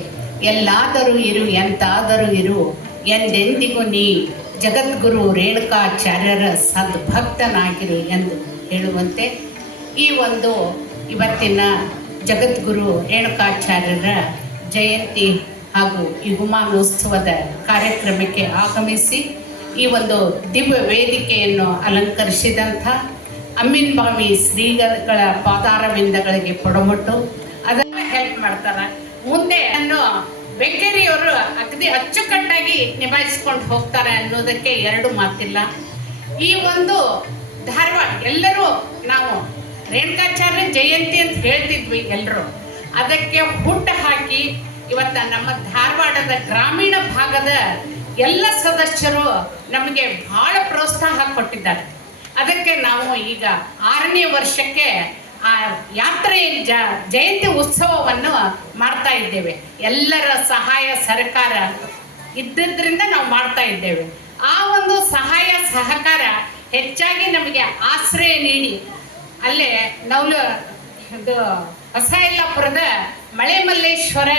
ಎಲ್ಲಾದರೂ ಇರು, ಎಂತಾದರೂ ಇರು, ಎಂದೆಂದಿಗೂ ನೀ ಜಗದ್ಗುರು ರೇಣುಕಾಚಾರ್ಯರ ಸದ್ಭಕ್ತನಾಗಿರು ಎಂದು ಹೇಳುವಂತೆ ಈ ಒಂದು ಇವತ್ತಿನ ಜಗದ್ಗುರು ರೇಣುಕಾಚಾರ್ಯರ ಜಯಂತಿ ಹಾಗೂ ಯುಗುಮಾನೋತ್ಸವದ ಕಾರ್ಯಕ್ರಮಕ್ಕೆ ಆಗಮಿಸಿ ಈ ಒಂದು ದಿವ್ಯ ವೇದಿಕೆಯನ್ನು ಅಲಂಕರಿಸಿದಂಥ ಅಮ್ಮಿನಬಾವಿ ಶ್ರೀಗಳ ಪಾದಾರವಿಂದಗಳಿಗೆ ಪೊಡಮೊಟ್ಟು ಅದನ್ನು ಹೆಲ್ಪ್ ಮಾಡ್ತಾರೆ. ಮುಂದೆ ಅನ್ನೋ ಬೆಂಕೇರಿಯವರು ಅಗದಿ ಅಚ್ಚುಕಟ್ಟಾಗಿ ನಿಭಾಯಿಸ್ಕೊಂಡು ಹೋಗ್ತಾರೆ ಅನ್ನೋದಕ್ಕೆ ಎರಡು ಮಾತಿಲ್ಲ. ಈ ಒಂದು ಧಾರವಾಡ ಎಲ್ಲರೂ ನಾವು ರೇಣುಕಾಚಾರ್ಯ ಜಯಂತಿ ಅಂತ ಹೇಳ್ತಿದ್ವಿ ಎಲ್ಲರೂ, ಅದಕ್ಕೆ ಹುಟ್ಟು ಹಾಕಿ ಇವತ್ತು ನಮ್ಮ ಧಾರವಾಡದ ಗ್ರಾಮೀಣ ಭಾಗದ ಎಲ್ಲ ಸದಸ್ಯರು ನಮಗೆ ಬಹಳ ಪ್ರೋತ್ಸಾಹ ಕೊಟ್ಟಿದ್ದಾರೆ. ಅದಕ್ಕೆ ನಾವು ಈಗ 6ನೇ ವರ್ಷಕ್ಕೆ ಆ ಯಾತ್ರೆ ಜಯಂತಿ ಉತ್ಸವವನ್ನು ಮಾಡ್ತಾ ಇದ್ದೇವೆ. ಎಲ್ಲರ ಸಹಾಯ ಸಹಕಾರ ಇದ್ದಿದ್ದರಿಂದ ನಾವು ಮಾಡ್ತಾ ಇದ್ದೇವೆ. ಆ ಒಂದು ಸಹಾಯ ಸಹಕಾರ ಹೆಚ್ಚಾಗಿ ನಮಗೆ ಆಶ್ರಯ ನೀಡಿ ಅಲ್ಲೇ ಹೊಸಯಲ್ಲಾಪುರದ ಮಳೆ ಮಲ್ಲೇಶ್ವರ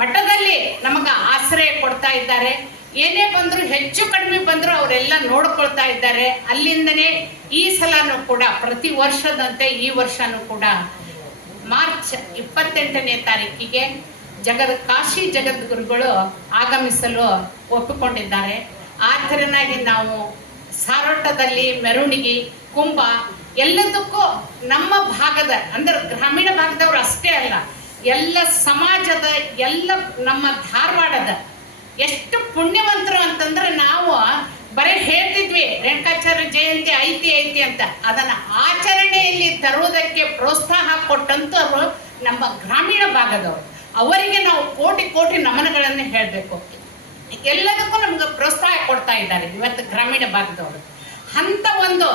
ಮಠದಲ್ಲಿ ನಮಗೆ ಆಶ್ರಯ ಕೊಡ್ತಾ ಇದ್ದಾರೆ. ಏನೇ ಬಂದರೂ ಹೆಚ್ಚು ಕಡಿಮೆ ಬಂದರೂ ಅವರೆಲ್ಲ ನೋಡ್ಕೊಳ್ತಾ ಇದ್ದಾರೆ. ಅಲ್ಲಿಂದನೇ ಈ ಸಲನೂ ಕೂಡ ಪ್ರತಿ ವರ್ಷದಂತೆ ಈ ವರ್ಷನೂ ಕೂಡ ಮಾರ್ಚ್ 28ನೇ ತಾರೀಕಿಗೆ ಕಾಶಿ ಜಗದ್ಗುರುಗಳು ಆಗಮಿಸಲು ಒಪ್ಪಿಕೊಂಡಿದ್ದಾರೆ. ಆ ಥರನಾಗಿ ನಾವು ಸಾರೋಟದಲ್ಲಿ ಮೆರವಣಿಗೆ, ಕುಂಭ ಎಲ್ಲದಕ್ಕೂ ನಮ್ಮ ಭಾಗದ ಅಂದ್ರೆ ಗ್ರಾಮೀಣ ಭಾಗದವ್ರು ಅಷ್ಟೇ ಅಲ್ಲ, ಎಲ್ಲ ಸಮಾಜದ ಎಲ್ಲ ನಮ್ಮ ಧಾರವಾಡದ ಎಷ್ಟು ಪುಣ್ಯವಂತರು ಅಂತಂದ್ರೆ ನಾವು ಬರೀ ಹೇಳ್ತಿದ್ವಿ ರೇಣುಕಾಚಾರ್ಯ ಜಯಂತಿ ಐತಿ ಅಂತ. ಅದನ್ನು ಆಚರಣೆಯಲ್ಲಿ ತರುವುದಕ್ಕೆ ಪ್ರೋತ್ಸಾಹ ಕೊಟ್ಟಂಥವ್ರು ನಮ್ಮ ಗ್ರಾಮೀಣ ಭಾಗದವರು. ಅವರಿಗೆ ನಾವು ಕೋಟಿ ಕೋಟಿ ನಮನಗಳನ್ನು ಹೇಳಬೇಕು. ಎಲ್ಲದಕ್ಕೂ ನಮ್ಗೆ ಪ್ರೋತ್ಸಾಹ ಕೊಡ್ತಾ ಇದ್ದಾರೆ ಇವತ್ತು ಗ್ರಾಮೀಣ ಭಾಗದವರು. ಅಂಥ ಒಂದು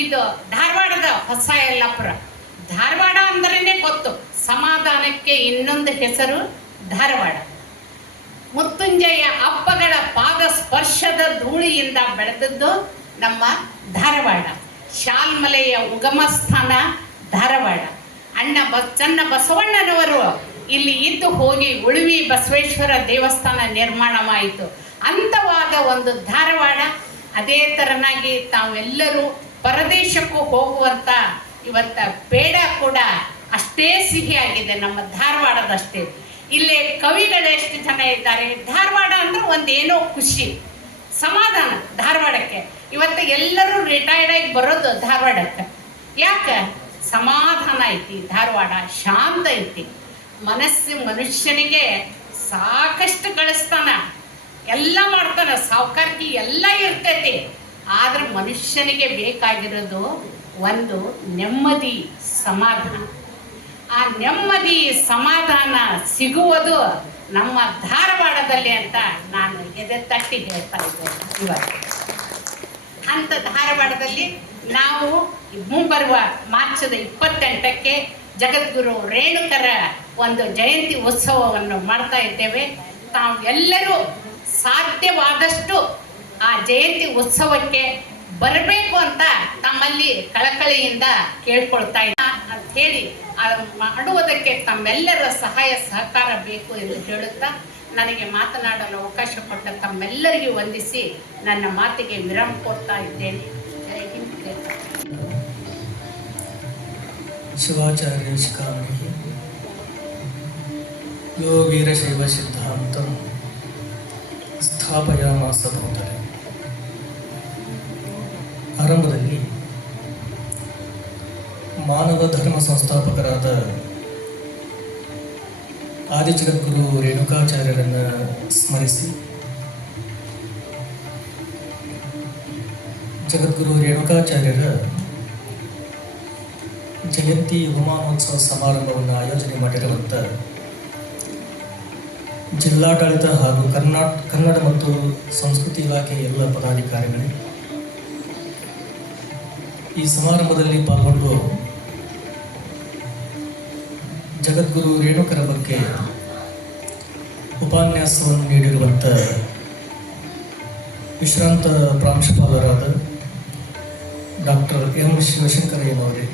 ಇದು ಧಾರವಾಡದ ಹೊಸ ಯಲ್ಲಾಪುರ. ಧಾರವಾಡ ಅಂದ್ರೇ ಗೊತ್ತು, ಸಮಾಧಾನಕ್ಕೆ ಇನ್ನೊಂದು ಹೆಸರು ಧಾರವಾಡ. ಮೃತ್ಯುಂಜಯ ಅಪ್ಪಗಳ ಪಾದ ಸ್ಪರ್ಶದ ಧೂಳಿಯಿಂದ ಬೆಳೆದದ್ದು ನಮ್ಮ ಧಾರವಾಡ. ಶಾಲ್ಮಲೆಯ ಉಗಮ ಸ್ಥಾನ ಧಾರವಾಡ. ಚನ್ನ ಬಸವಣ್ಣನವರು ಇಲ್ಲಿ ಇದ್ದು ಹೋಗಿ ಉಳುವಿ ಬಸವೇಶ್ವರ ದೇವಸ್ಥಾನ ನಿರ್ಮಾಣವಾಯಿತು. ಅಂಥವಾದ ಒಂದು ಧಾರವಾಡ. ಅದೇ ಥರನಾಗಿ ತಾವೆಲ್ಲರೂ ಪರದೇಶಕ್ಕೂ ಹೋಗುವಂಥ ಇವತ್ತ ಪೇಡ ಕೂಡ ಅಷ್ಟೇ ಸಿಹಿಯಾಗಿದೆ ನಮ್ಮ ಧಾರವಾಡದಷ್ಟೇ. ಇಲ್ಲೇ ಕವಿಗಳು ಎಷ್ಟು ಜನ ಇದ್ದಾರೆ. ಧಾರವಾಡ ಅಂದ್ರೆ ಒಂದೇನೋ ಖುಷಿ, ಸಮಾಧಾನ ಧಾರವಾಡಕ್ಕೆ. ಇವತ್ತು ಎಲ್ಲರೂ ರಿಟೈರ್ಡ್ ಆಗಿ ಬರೋದು ಧಾರವಾಡಕ್ಕೆ. ಯಾಕೆ? ಸಮಾಧಾನ ಐತಿ ಧಾರವಾಡ, ಶಾಂತ ಐತಿ. ಮನುಷ್ಯನಿಗೆ ಸಾಕಷ್ಟು ಗಳಿಸ್ತಾನ, ಎಲ್ಲ ಮಾಡ್ತಾನ, ಸಾವುಕಾರಿಕೆ ಎಲ್ಲ ಇರ್ತೈತಿ. ಆದ್ರೆ ಮನುಷ್ಯನಿಗೆ ಬೇಕಾಗಿರೋದು ಒಂದು ನೆಮ್ಮದಿ, ಸಮಾಧಾನ. ಆ ನೆಮ್ಮದಿ ಸಮಾಧಾನ ಸಿಗುವುದು ನಮ್ಮ ಧಾರವಾಡದಲ್ಲಿ ಅಂತ ನಾನು ಎದೆ ತಟ್ಟಿ ಹೇಳ್ತಾ ಇದ್ದೇನೆ ಇವತ್ತು. ಅಂಥ ಧಾರವಾಡದಲ್ಲಿ ನಾವು ಮುಂಬರುವ ಮಾರ್ಚದ 28ಕ್ಕೆ ಜಗದ್ಗುರು ರೇಣುಕರ ಒಂದು ಜಯಂತಿ ಉತ್ಸವವನ್ನು ಮಾಡ್ತಾ ಇದ್ದೇವೆ. ತಾವೆಲ್ಲರೂ ಸಾಧ್ಯವಾದಷ್ಟು ಆ ಜಯಂತಿ ಉತ್ಸವಕ್ಕೆ ಬರಬೇಕು ಅಂತ ತಮ್ಮಲ್ಲಿ ಕಳಕಳಿಯಿಂದ ಕೇಳ್ಕೊಳ್ತಾ ಇದ್ದ ಅಂತ ಹೇಳಿ ಮಾಡುವುದಕ್ಕೆ ತಮ್ಮೆಲ್ಲರ ಸಹಾಯ ಸಹಕಾರ ಬೇಕು ಎಂದು ಹೇಳುತ್ತಾ ನನಗೆ ಮಾತನಾಡಲು ಅವಕಾಶ ಕೊಟ್ಟ ತಮ್ಮೆಲ್ಲರಿಗೂ ವಂದಿಸಿ ನನ್ನ ಮಾತಿಗೆ ವಿರಾಮ ಕೊಡ್ತಾ ಇದ್ದೇನೆ. ಜೈ ಹಿಂದ್, ಜೈ ಕರ್ನಾಟಕ. ಶಿವಾಚಾರ್ಯ ಶಿಖಾಮಣಿ ಯೋ ವೀರಶೈವ ಸಿದ್ಧಾಂತಂ ಸ್ಥಾಪಯಾಮಾಸ ಭೂತಲೆ. ಆರಂಭದಲ್ಲಿ ಮಾನವ ಧರ್ಮ ಸಂಸ್ಥಾಪಕರಾದ ಆದಿಜಗದ್ಗುರು ರೇಣುಕಾಚಾರ್ಯರನ್ನು ಸ್ಮರಿಸಿ ಜಗದ್ಗುರು ರೇಣುಕಾಚಾರ್ಯರ ಜಯಂತಿ ಯುಗಮಾನೋತ್ಸವ ಸಮಾರಂಭವನ್ನು ಆಯೋಜನೆ ಮಾಡಿರುವಂಥ ಜಿಲ್ಲಾಡಳಿತ ಹಾಗೂ ಕನ್ನಡ ಮತ್ತು ಸಂಸ್ಕೃತಿ ಇಲಾಖೆಯ ಎಲ್ಲ ಪದಾಧಿಕಾರಿಗಳು ಈ ಸಮಾರಂಭದಲ್ಲಿ ಪಾಲ್ಗೊಂಡು ಜಗದ್ಗುರು ರೇಣುಕರ ಬಗ್ಗೆ ಉಪನ್ಯಾಸವನ್ನು ನೀಡಿರುವಂಥ ವಿಶ್ರಾಂತ ಪ್ರಾಂಶುಪಾಲರಾದ ಡಾಕ್ಟರ್ ಎಂ ಶಿವಶಂಕರಯ್ಯನವರೇ,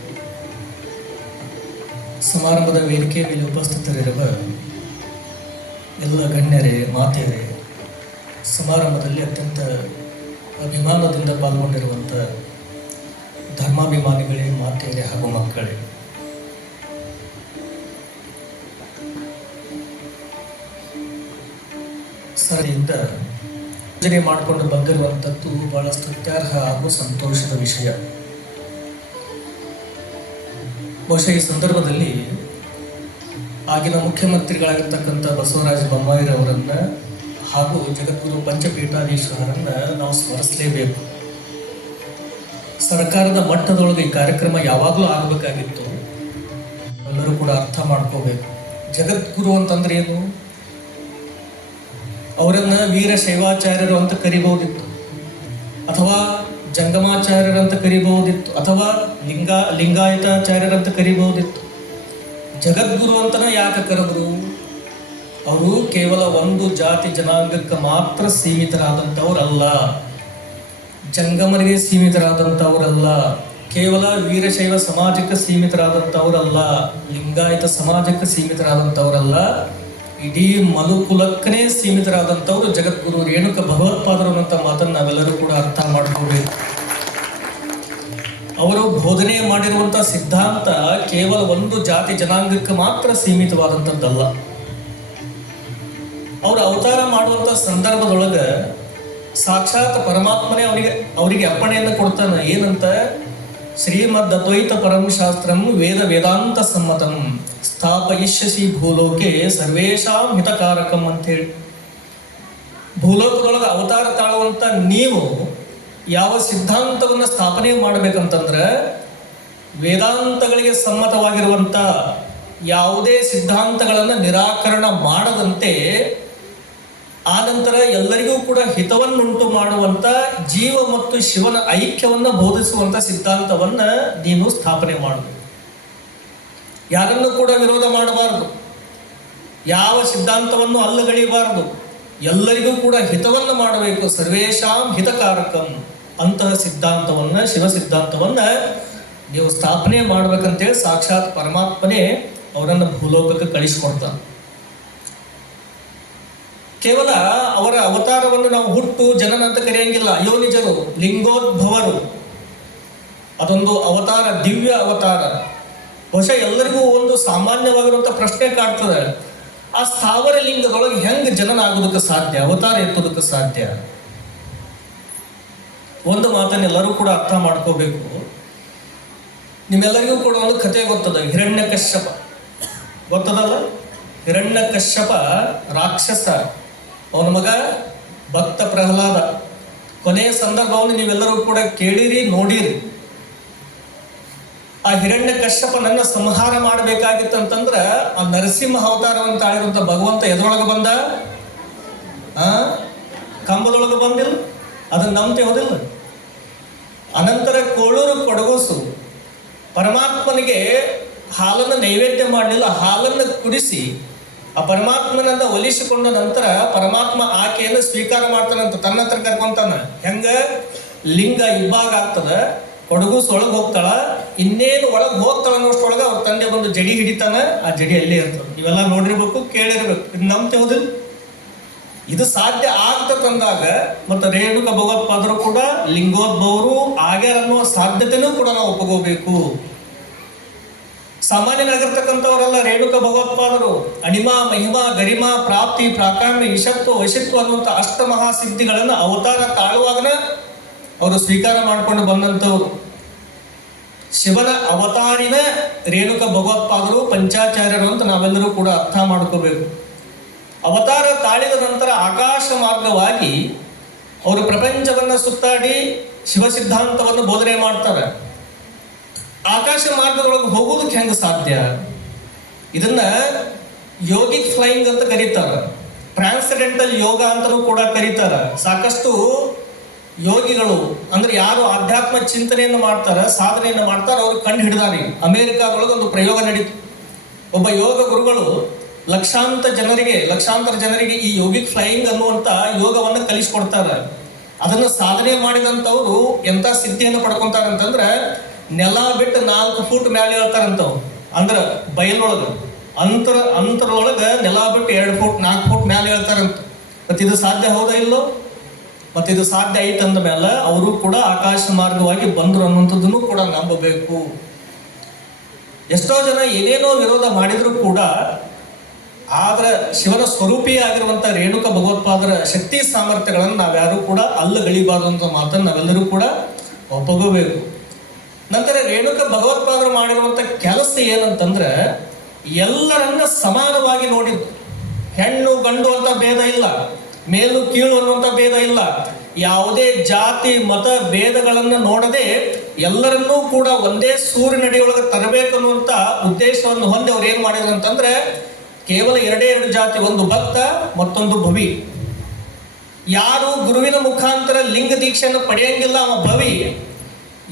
ಸಮಾರಂಭದ ವೇದಿಕೆ ಮೇಲೆ ಉಪಸ್ಥಿತರಿರುವ ಎಲ್ಲ ಗಣ್ಯರೇ, ಮಾತೆಯರೇ, ಸಮಾರಂಭದಲ್ಲಿ ಅತ್ಯಂತ ಅಭಿಮಾನದಿಂದ ಪಾಲ್ಗೊಂಡಿರುವಂಥ ಧರ್ಮಾಭಿಮಾನಿಗಳೇ, ಮಾತೆಯರೇ ಹಾಗೂ ಮಕ್ಕಳೇ, ಸರಿಯಿಂದ ಯೋಜನೆ ಮಾಡಿಕೊಂಡು ಬಂದಿರುವಂಥದ್ದು ಬಹಳ ಸ್ತುತ್ಯಾರ್ಹ ಹಾಗೂ ಸಂತೋಷದ ವಿಷಯ. ಬಹುಶಃ ಈ ಸಂದರ್ಭದಲ್ಲಿ ಆಗಿನ ಮುಖ್ಯಮಂತ್ರಿಗಳಾಗಿರ್ತಕ್ಕಂಥ ಬಸವರಾಜ ಬೊಮ್ಮಾಯಿರವರನ್ನ ಹಾಗೂ ಜಗದ್ಗುರು ಪಂಚಪೀಠಾಧೀಶ್ವರರನ್ನ ನಾವು ಸ್ಮರಿಸಲೇಬೇಕು. ಸರ್ಕಾರದ ಮಟ್ಟದೊಳಗೆ ಈ ಕಾರ್ಯಕ್ರಮ ಯಾವಾಗಲೂ ಆಗಬೇಕಾಗಿತ್ತು. ಎಲ್ಲರೂ ಕೂಡ ಅರ್ಥ ಮಾಡ್ಕೋಬೇಕು. ಜಗದ್ಗುರು ಅಂತಂದ್ರೆ ಏನು? ಅವರನ್ನ ವೀರಶೈವಾಚಾರ್ಯರು ಅಂತ ಕರಿಬಹುದಿತ್ತು, ಅಥವಾ ಜಂಗಮಾಚಾರ್ಯರಂತ ಕರಿಬಹುದಿತ್ತು, ಅಥವಾ ಲಿಂಗಾಯತಾಚಾರ್ಯರಂತ ಕರಿಬಹುದಿತ್ತು. ಜಗದ್ಗುರು ಅಂತನ ಯಾಕೆ ಕರೆದ್ರು? ಅವರು ಕೇವಲ ಒಂದು ಜಾತಿ ಜನಾಂಗಕ್ಕೆ ಮಾತ್ರ ಸೀಮಿತರಾದಂಥವ್ರಲ್ಲ, ಜಂಗಮರಿಗೆ ಸೀಮಿತರಾದಂಥವ್ರಲ್ಲ, ಕೇವಲ ವೀರಶೈವ ಸಮಾಜಕ್ಕೆ ಸೀಮಿತರಾದಂಥವ್ರಲ್ಲ, ಲಿಂಗಾಯತ ಸಮಾಜಕ್ಕೆ ಸೀಮಿತರಾದಂಥವ್ರಲ್ಲ, ಇಡೀ ಮನುಕುಲಕ್ಕನೇ ಸೀಮಿತರಾದಂಥವ್ರು ಜಗದ್ಗುರು ರೇಣುಕ ಭಗವತ್ಪಾದರು ಅಂತ ಮಾತನ್ನು ನಾವೆಲ್ಲರೂ ಕೂಡ ಅರ್ಥ ಮಾಡ್ಕೋಬೇಕು. ಅವರು ಬೋಧನೆ ಮಾಡಿರುವಂಥ ಸಿದ್ಧಾಂತ ಕೇವಲ ಒಂದು ಜಾತಿ ಜನಾಂಗಕ್ಕೆ ಮಾತ್ರ ಸೀಮಿತವಾದಂಥದ್ದಲ್ಲ. ಅವರು ಅವತಾರ ಮಾಡುವಂಥ ಸಂದರ್ಭದೊಳಗೆ ಸಾಕ್ಷಾತ್ ಪರಮಾತ್ಮನೇ ಅವರಿಗೆ ಅಪ್ಪಣೆಯನ್ನು ಕೊಡ್ತಾನೆ. ಏನಂತ? ಶ್ರೀಮದ್ ಅದ್ವೈತ ಪರಂ ಶಾಸ್ತ್ರಂ ವೇದ ವೇದಾಂತ ಸಮ್ಮತಂ ಸ್ಥಾಪಯಿಷ್ಯಸಿ ಭೂಲೋಕೆ ಸರ್ವೇಷಾಂ ಹಿತಕಾರಕಂ ಅಂತೇಳಿ. ಭೂಲೋಕದೊಳಗೆ ಅವತಾರ ತಾಳುವಂಥ ನೀವು ಯಾವ ಸಿದ್ಧಾಂತವನ್ನು ಸ್ಥಾಪನೆ ಮಾಡಬೇಕಂತಂದ್ರೆ ವೇದಾಂತಗಳಿಗೆ ಸಮ್ಮತವಾಗಿರುವಂಥ ಯಾವುದೇ ಸಿದ್ಧಾಂತಗಳನ್ನು ನಿರಾಕರಣ ಮಾಡದಂತೆ, ಆನಂತರ ಎಲ್ಲರಿಗೂ ಕೂಡ ಹಿತವನ್ನುಂಟು ಮಾಡುವಂಥ ಜೀವ ಮತ್ತು ಶಿವನ ಐಕ್ಯವನ್ನು ಬೋಧಿಸುವಂಥ ಸಿದ್ಧಾಂತವನ್ನು ನೀನು ಸ್ಥಾಪನೆ ಮಾಡಬೇಕು. ಯಾರನ್ನು ಕೂಡ ವಿರೋಧ ಮಾಡಬಾರದು, ಯಾವ ಸಿದ್ಧಾಂತವನ್ನು ಅಲ್ಲಗಳಿಬಾರದು, ಎಲ್ಲರಿಗೂ ಕೂಡ ಹಿತವನ್ನು ಮಾಡಬೇಕು. ಸರ್ವೇಷಾಂ ಹಿತಕಾರಕಂ ಅಂತಹ ಸಿದ್ಧಾಂತವನ್ನು, ಶಿವ ಸಿದ್ಧಾಂತವನ್ನು ನೀವು ಸ್ಥಾಪನೆ ಮಾಡ್ಬೇಕಂತೇಳಿ ಸಾಕ್ಷಾತ್ ಪರಮಾತ್ಮನೇ ಅವರನ್ನು ಭೂಲೋಕಕ್ಕೆ ಕಳಿಸ್ಕೊಡ್ತಾನೆ. ಕೇವಲ ಅವರ ಅವತಾರವನ್ನು ನಾವು ಹುಟ್ಟು ಜನನ ಅಂತ ಕರೆಯಂಗಿಲ್ಲ. ಅಯೋನಿಜರು, ಲಿಂಗೋದ್ಭವರು, ಅದೊಂದು ಅವತಾರ, ದಿವ್ಯ ಅವತಾರ. ಬಹುಶಃ ಎಲ್ಲರಿಗೂ ಒಂದು ಸಾಮಾನ್ಯವಾಗಿರುವಂಥ ಪ್ರಶ್ನೆ ಕಾಡ್ತದೆ, ಆ ಸ್ಥಾವರ ಲಿಂಗದೊಳಗೆ ಹೆಂಗೆ ಜನನ ಆಗೋದಕ್ಕೆ ಸಾಧ್ಯ, ಅವತಾರ ಎತ್ತೋದಕ್ಕೆ ಸಾಧ್ಯ? ಒಂದು ಮಾತನ್ನು ಎಲ್ಲರೂ ಕೂಡ ಅರ್ಥ ಮಾಡ್ಕೋಬೇಕು. ನಿಮ್ಮೆಲ್ಲರಿಗೂ ಕೂಡ ಒಂದು ಕಥೆ ಗೊತ್ತದ, ಹಿರಣ್ಯಕಶ್ಯಪ ಗೊತ್ತದಲ್ಲ? ಹಿರಣ್ಯಕಶ್ಯಪ ರಾಕ್ಷಸ, ಅವನ ಮಗ ಭಕ್ತ ಪ್ರಹ್ಲಾದ. ಕೊನೆಯ ಸಂದರ್ಭವನ್ನು ನೀವೆಲ್ಲರೂ ಕೂಡ ಕೇಳಿರಿ, ನೋಡಿರಿ. ಆ ಹಿರಣ್ಯಕಶ್ಯಪನನ್ನ ಸಂಹಾರ ಮಾಡಬೇಕಾಗಿತ್ತಂತಂದ್ರೆ ಆ ನರಸಿಂಹ ಅವತಾರವನ್ನು ತಾಳಿರುವಂಥ ಭಗವಂತ ಎದ್ರೊಳಗೆ ಬಂದ? ಕಂಬದೊಳಗೆ ಬಂದಿಲ್ಲ. ಅದನ್ನ ನಂಬತೆ ಹೋದಿಲ್ಲ. ಅನಂತರ ಕೋಳೂರು ಕೊಡಗೂಸು ಪರಮಾತ್ಮನಿಗೆ ಹಾಲನ್ನು ನೈವೇದ್ಯ ಮಾಡಲಿಲ್ಲ. ಹಾಲನ್ನು ಕುಡಿಸಿ ಆ ಪರಮಾತ್ಮನನ್ನ ಒಲಿಸಿಕೊಂಡ ನಂತರ ಪರಮಾತ್ಮ ಆಕೆಯನ್ನು ಸ್ವೀಕಾರ ಮಾಡ್ತಾನಂತ, ತನ್ನ ಹತ್ರ ಕರ್ಕೊಂತಾನ. ಹೆಂಗ? ಲಿಂಗ ಇಬ್ಬಾಗ ಆಗ್ತದ, ಕೊಡಗೂಸು ಒಳಗೆ ಹೋಗ್ತಾಳ, ಇನ್ನೇನು ಒಳಗೆ ಹೋಗ್ತಾಳ ಅನ್ನೋಷ್ಟೊಳಗೆ ಅವ್ರ ತಂದೆ ಬಂದು ಜಡಿ ಹಿಡಿತಾನ, ಆ ಜಡಿ ಅಲ್ಲೇ ಇರ್ತದೆ. ನೀವೆಲ್ಲ ನೋಡಿರ್ಬೇಕು, ಕೇಳಿರ್ಬೇಕು. ಇದು ನಂಬ್ತೆ ಹೋದಿಲ್ಲ? ಇದು ಸಾಧ್ಯ ಆಗ್ತದಂದಾಗ ಮತ್ತು ರೇಣುಕ ಭಗವತ್ಪಾದರು ಕೂಡ ಲಿಂಗೋದ್ಭವರು ಆಗ್ಯಾರನ್ನುವ ಸಾಧ್ಯತೆನೂ ಕೂಡ ನಾವು ಒಪ್ಪಗೋಬೇಕು. ಸಾಮಾನ್ಯನಾಗಿರ್ತಕ್ಕಂಥವರೆಲ್ಲ ರೇಣುಕ ಭಗವತ್ಪಾದರು ಅಣಿಮಾ, ಮಹಿಮಾ, ಗರಿಮಾ, ಪ್ರಾಪ್ತಿ, ಪ್ರಾಕಾಮ್ಯ, ಈಶತ್ವ, ವಶಿತ್ವ ಅನ್ನುವಂಥ ಅಷ್ಟಮಹಾಸಿದ್ಧಿಗಳನ್ನು ಅವತಾರ ತಾಳುವಾಗನ ಅವರು ಸ್ವೀಕಾರ ಮಾಡಿಕೊಂಡು ಬಂದಂಥವ್ರು. ಶಿವನ ಅವತಾರಿನ ರೇಣುಕ ಭಗವತ್ಪಾದರು, ಪಂಚಾಚಾರ್ಯರು ಅಂತ ನಾವೆಲ್ಲರೂ ಕೂಡ ಅರ್ಥ ಮಾಡ್ಕೋಬೇಕು. ಅವತಾರ ತಾಳಿದ ನಂತರ ಆಕಾಶ ಮಾರ್ಗವಾಗಿ ಅವರು ಪ್ರಪಂಚವನ್ನು ಸುತ್ತಾಡಿ ಶಿವ ಸಿದ್ಧಾಂತವನ್ನು ಬೋಧನೆ ಮಾಡ್ತಾರೆ. ಆಕಾಶ ಮಾರ್ಗದೊಳಗೆ ಹೋಗೋದಕ್ಕೆ ಹೆಂಗೆ ಸಾಧ್ಯ? ಇದನ್ನ ಯೋಗಿಕ್ ಫ್ಲೈಯಿಂಗ್ ಅಂತ ಕರೀತಾರೆ, ಟ್ರಾನ್ಸೆಂಡೆಂಟಲ್ ಯೋಗ ಅಂತಲೂ ಕೂಡ ಕರೀತಾರೆ. ಸಾಕಷ್ಟು ಯೋಗಿಗಳು ಅಂದ್ರೆ ಯಾರು ಆಧ್ಯಾತ್ಮ ಚಿಂತನೆಯನ್ನು ಮಾಡ್ತಾರೆ, ಸಾಧನೆಯನ್ನು ಮಾಡ್ತಾರೆ, ಅವರು ಕಂಡು ಹಿಡಿದಾರೆ. ಅಮೆರಿಕಾದೊಳಗೆ ಒಂದು ಪ್ರಯೋಗ ನಡೀತು. ಒಬ್ಬ ಯೋಗ ಗುರುಗಳು ಲಕ್ಷಾಂತರ ಜನರಿಗೆ ಈ ಯೋಗಿಕ್ ಫ್ಲೈಯಿಂಗ್ ಅನ್ನುವಂಥ ಯೋಗವನ್ನು ಕಲಿಸ್ಕೊಡ್ತಾರೆ. ಅದನ್ನು ಸಾಧನೆ ಮಾಡಿದಂಥವ್ರು ಎಂಥ ಸಿದ್ಧಿಯನ್ನು ಪಡ್ಕೊಂತಾರೆ ಅಂತಂದ್ರೆ, ನೆಲ ಬಿಟ್ಟು 4 ಫೂಟ್ ಮೇಲೆ ಹೇಳ್ತಾರಂತವ್ರು. ಅಂದ್ರೆ ಬಯಲೊಳಗೆ ಅಂತರೊಳಗೆ ನೆಲ ಬಿಟ್ಟು 2 ಫೂಟ್ 4 ಫೂಟ್ ಮೇಲೆ ಹೇಳ್ತಾರಂತ. ಮತ್ತು ಇದು ಸಾಧ್ಯ ಹೌದಾ ಇಲ್ಲೋ? ಮತ್ತು ಇದು ಸಾಧ್ಯ ಐತಂದ ಮೇಲೆ ಅವರು ಕೂಡ ಆಕಾಶ ಮಾರ್ಗವಾಗಿ ಬಂದರು ಅನ್ನುವಂಥದ್ದನ್ನು ಕೂಡ ನಂಬಬೇಕು. ಎಷ್ಟೋ ಜನ ಏನೇನೋ ವಿರೋಧ ಮಾಡಿದರೂ ಕೂಡ ಆದ್ರೆ ಶಿವನ ಸ್ವರೂಪಿಯಾಗಿರುವಂಥ ರೇಣುಕ ಭಗವತ್ಪಾದರ ಶಕ್ತಿ ಸಾಮರ್ಥ್ಯಗಳನ್ನು ನಾವ್ಯಾರೂ ಕೂಡ ಅಲ್ಲಗಳಿಬಾರದು ಅಂತ ಮಾತನ್ನು ನಾವೆಲ್ಲರೂ ಕೂಡ ಒಪ್ಪಗೋಬೇಕು. ನಂತರ ರೇಣುಕ ಭಗವತ್ಪಾದರು ಮಾಡಿರುವಂಥ ಕೆಲಸ ಏನಂತಂದ್ರೆ ಎಲ್ಲರನ್ನ ಸಮಾನವಾಗಿ ನೋಡಿದ್ದು. ಹೆಣ್ಣು ಗಂಡು ಅಂತ ಭೇದ ಇಲ್ಲ, ಮೇಲು ಕೀಳು ಅನ್ನುವಂಥ ಭೇದ ಇಲ್ಲ. ಯಾವುದೇ ಜಾತಿ ಮತ ಭೇದಗಳನ್ನು ನೋಡದೆ ಎಲ್ಲರನ್ನೂ ಕೂಡ ಒಂದೇ ಸೂರಿನಡಿಯೊಳಗೆ ತರಬೇಕನ್ನುವಂಥ ಉದ್ದೇಶವನ್ನು ಹೊಂದಿ ಅವ್ರು ಏನು ಮಾಡಿದ್ರು ಅಂತಂದ್ರೆ ಕೇವಲ 2 ಜಾತಿ, ಒಂದು ಭಕ್ತ ಮತ್ತೊಂದು ಭವಿ. ಯಾರು ಗುರುವಿನ ಮುಖಾಂತರ ಲಿಂಗ ದೀಕ್ಷೆಯನ್ನು ಪಡೆಯಂಗಿಲ್ಲ ಅವ ಭವಿ.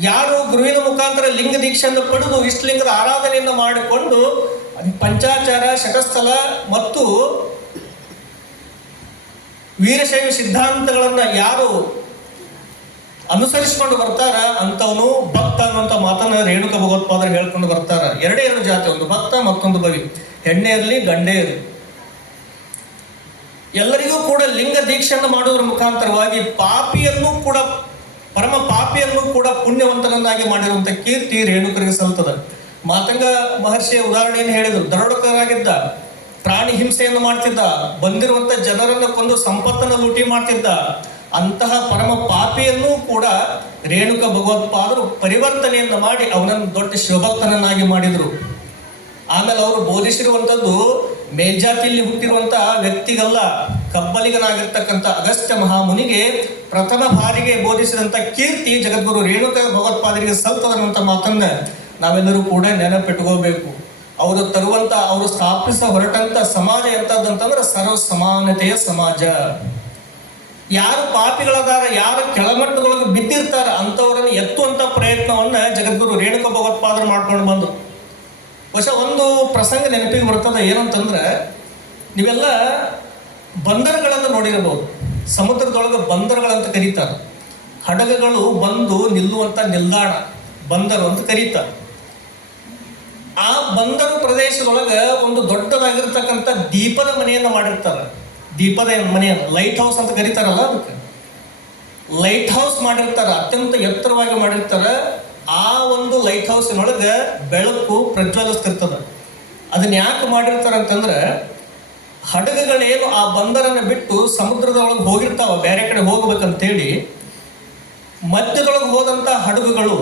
ಯಾರು ಗುರುವಿನ ಮುಖಾಂತರ ಲಿಂಗ ದೀಕ್ಷೆಯನ್ನು ಪಡೆದು ಇಷ್ಟಲಿಂಗದ ಆರಾಧನೆಯನ್ನು ಮಾಡಿಕೊಂಡು ಪಂಚಾಚಾರ, ಶತಸ್ಥಲ ಮತ್ತು ವೀರಶೈವ ಸಿದ್ಧಾಂತಗಳನ್ನು ಯಾರು ಅನುಸರಿಸಿಕೊಂಡು ಬರ್ತಾರ ಅಂಥವನು ಭಕ್ತ ಅನ್ನುವಂಥ ಮಾತನ್ನು ರೇಣುಕ ಭಗವತ್ಪಾದರು ಹೇಳ್ಕೊಂಡು ಬರ್ತಾರ. 2 ಜಾತಿ, ಒಂದು ಭಕ್ತ ಮತ್ತೊಂದು ಭವಿ. ಹೆಣ್ಣೆ ಇರಲಿ ಗಂಡೇ ಇರಲಿ, ಎಲ್ಲರಿಗೂ ಕೂಡ ಲಿಂಗ ದೀಕ್ಷೆಯನ್ನು ಮಾಡುವುದರ ಮುಖಾಂತರವಾಗಿ ಪಾಪಿಯನ್ನು ಕೂಡ ಪರಮ ಪಾಪಿಯನ್ನು ಕೂಡ ಪುಣ್ಯವಂತನನ್ನಾಗಿ ಮಾಡಿರುವಂತ ಕೀರ್ತಿ ರೇಣುಕರಿಗೆ ಸಲ್ತದ. ಮಾತಂಗ ಮಹರ್ಷಿಯ ಉದಾಹರಣೆಯನ್ನು ಹೇಳಿದರು. ದರೋಡಕರಾಗಿದ್ದ, ಪ್ರಾಣಿ ಹಿಂಸೆಯನ್ನು ಮಾಡ್ತಿದ್ದ, ಬಂದಿರುವಂತ ಜನರನ್ನು ಕೊಂದು ಸಂಪತ್ತನ್ನು ಲೂಟಿ ಮಾಡ್ತಿದ್ದ. ಅಂತಹ ಪರಮ ಪಾಪಿಯನ್ನೂ ಕೂಡ ರೇಣುಕ ಭಗವತ್ಪಾದರು ಪರಿವರ್ತನೆಯನ್ನು ಮಾಡಿ ಅವನನ್ನು ದೊಡ್ಡ ಶಿವಭಕ್ತನನ್ನಾಗಿ ಮಾಡಿದರು. ಆಮೇಲೆ ಅವರು ಬೋಧಿಸಿರುವಂಥದ್ದು ಮೇಲ್ಜಾತಿಯಲ್ಲಿ ಹುಟ್ಟಿರುವಂತಹ ವ್ಯಕ್ತಿಗಲ್ಲ, ಕಬ್ಬಲಿಗನಾಗಿರ್ತಕ್ಕಂಥ ಅಗಸ್ತ್ಯ ಮಹಾಮುನಿಗೆ ಪ್ರಥಮ ಬಾರಿಗೆ ಬೋಧಿಸಿದಂಥ ಕೀರ್ತಿ ಜಗದ್ಗುರು ರೇಣುಕ ಭಗವತ್ಪಾದರಿಗೆ ಸಲ್ತದನ್ನುವಂಥ ಮಾತನ್ನ ನಾವೆಲ್ಲರೂ ಕೂಡ ನೆನಪಿಟ್ಕೋಬೇಕು. ಅವರು ಸ್ಥಾಪಿಸ ಹೊರಟಂತ ಸಮಾಜ ಎಂತದಂತಂದ್ರೆ ಸರ್ವ ಸಮಾನತೆಯ ಸಮಾಜ. ಯಾರು ಪಾಪಿಗಳದಾರ, ಯಾರು ಕೆಳಮಟ್ಟದೊಳಗೆ ಬಿದ್ದಿರ್ತಾರ ಅಂಥವರನ್ನು ಎತ್ತುವಂತ ಪ್ರಯತ್ನವನ್ನ ಜಗದ್ಗುರು ರೇಣುಕ ಭಗವತ್ಪಾದರು ಮಾಡ್ಕೊಂಡು ಬಂದರು. ಒಂದು ಪ್ರಸಂಗ ನೆನಪಿಗೆ ಬರ್ತದೆ. ಏನಂತಂದ್ರೆ, ನೀವೆಲ್ಲ ಬಂದರುಗಳನ್ನು ನೋಡಿರಬಹುದು. ಸಮುದ್ರದೊಳಗೆ ಬಂದರುಗಳಂತ ಕರೀತಾರೆ. ಹಡಗುಗಳು ಬಂದು ನಿಲ್ಲುವಂತ ನಿಲ್ದಾಣ ಬಂದರು ಅಂತ ಕರೀತಾರೆ. ಆ ಬಂದರು ಪ್ರದೇಶದೊಳಗೆ ಒಂದು ದೊಡ್ಡದಾಗಿರ್ತಕ್ಕಂಥ ದೀಪದ ಮನೆಯನ್ನು ಮಾಡಿರ್ತಾರೆ. ದೀಪದ ಮನೆಯನ್ನು ಲೈಟ್ ಹೌಸ್ ಅಂತ ಕರೀತಾರಲ್ಲ, ಅದಕ್ಕೆ ಲೈಟ್ ಹೌಸ್ ಮಾಡಿರ್ತಾರೆ. ಅತ್ಯಂತ ಎತ್ತರವಾಗಿ ಮಾಡಿರ್ತಾರೆ. ಆ ಒಂದು ಲೈಟ್ ಹೌಸಿನೊಳಗೆ ಬೆಳಕು ಪ್ರಜ್ವಲಿಸ್ತಿರ್ತದೆ. ಅದನ್ನ ಯಾಕೆ ಮಾಡಿರ್ತಾರೆ ಅಂತಂದ್ರೆ, ಹಡಗುಗಳೇನು ಆ ಬಂದರನ್ನು ಬಿಟ್ಟು ಸಮುದ್ರದೊಳಗೆ ಹೋಗಿರ್ತಾವ, ಬೇರೆ ಕಡೆ ಹೋಗ್ಬೇಕಂತೇಳಿ, ಮಧ್ಯದೊಳಗೆ ಹೋದಂಥ ಹಡಗುಗಳು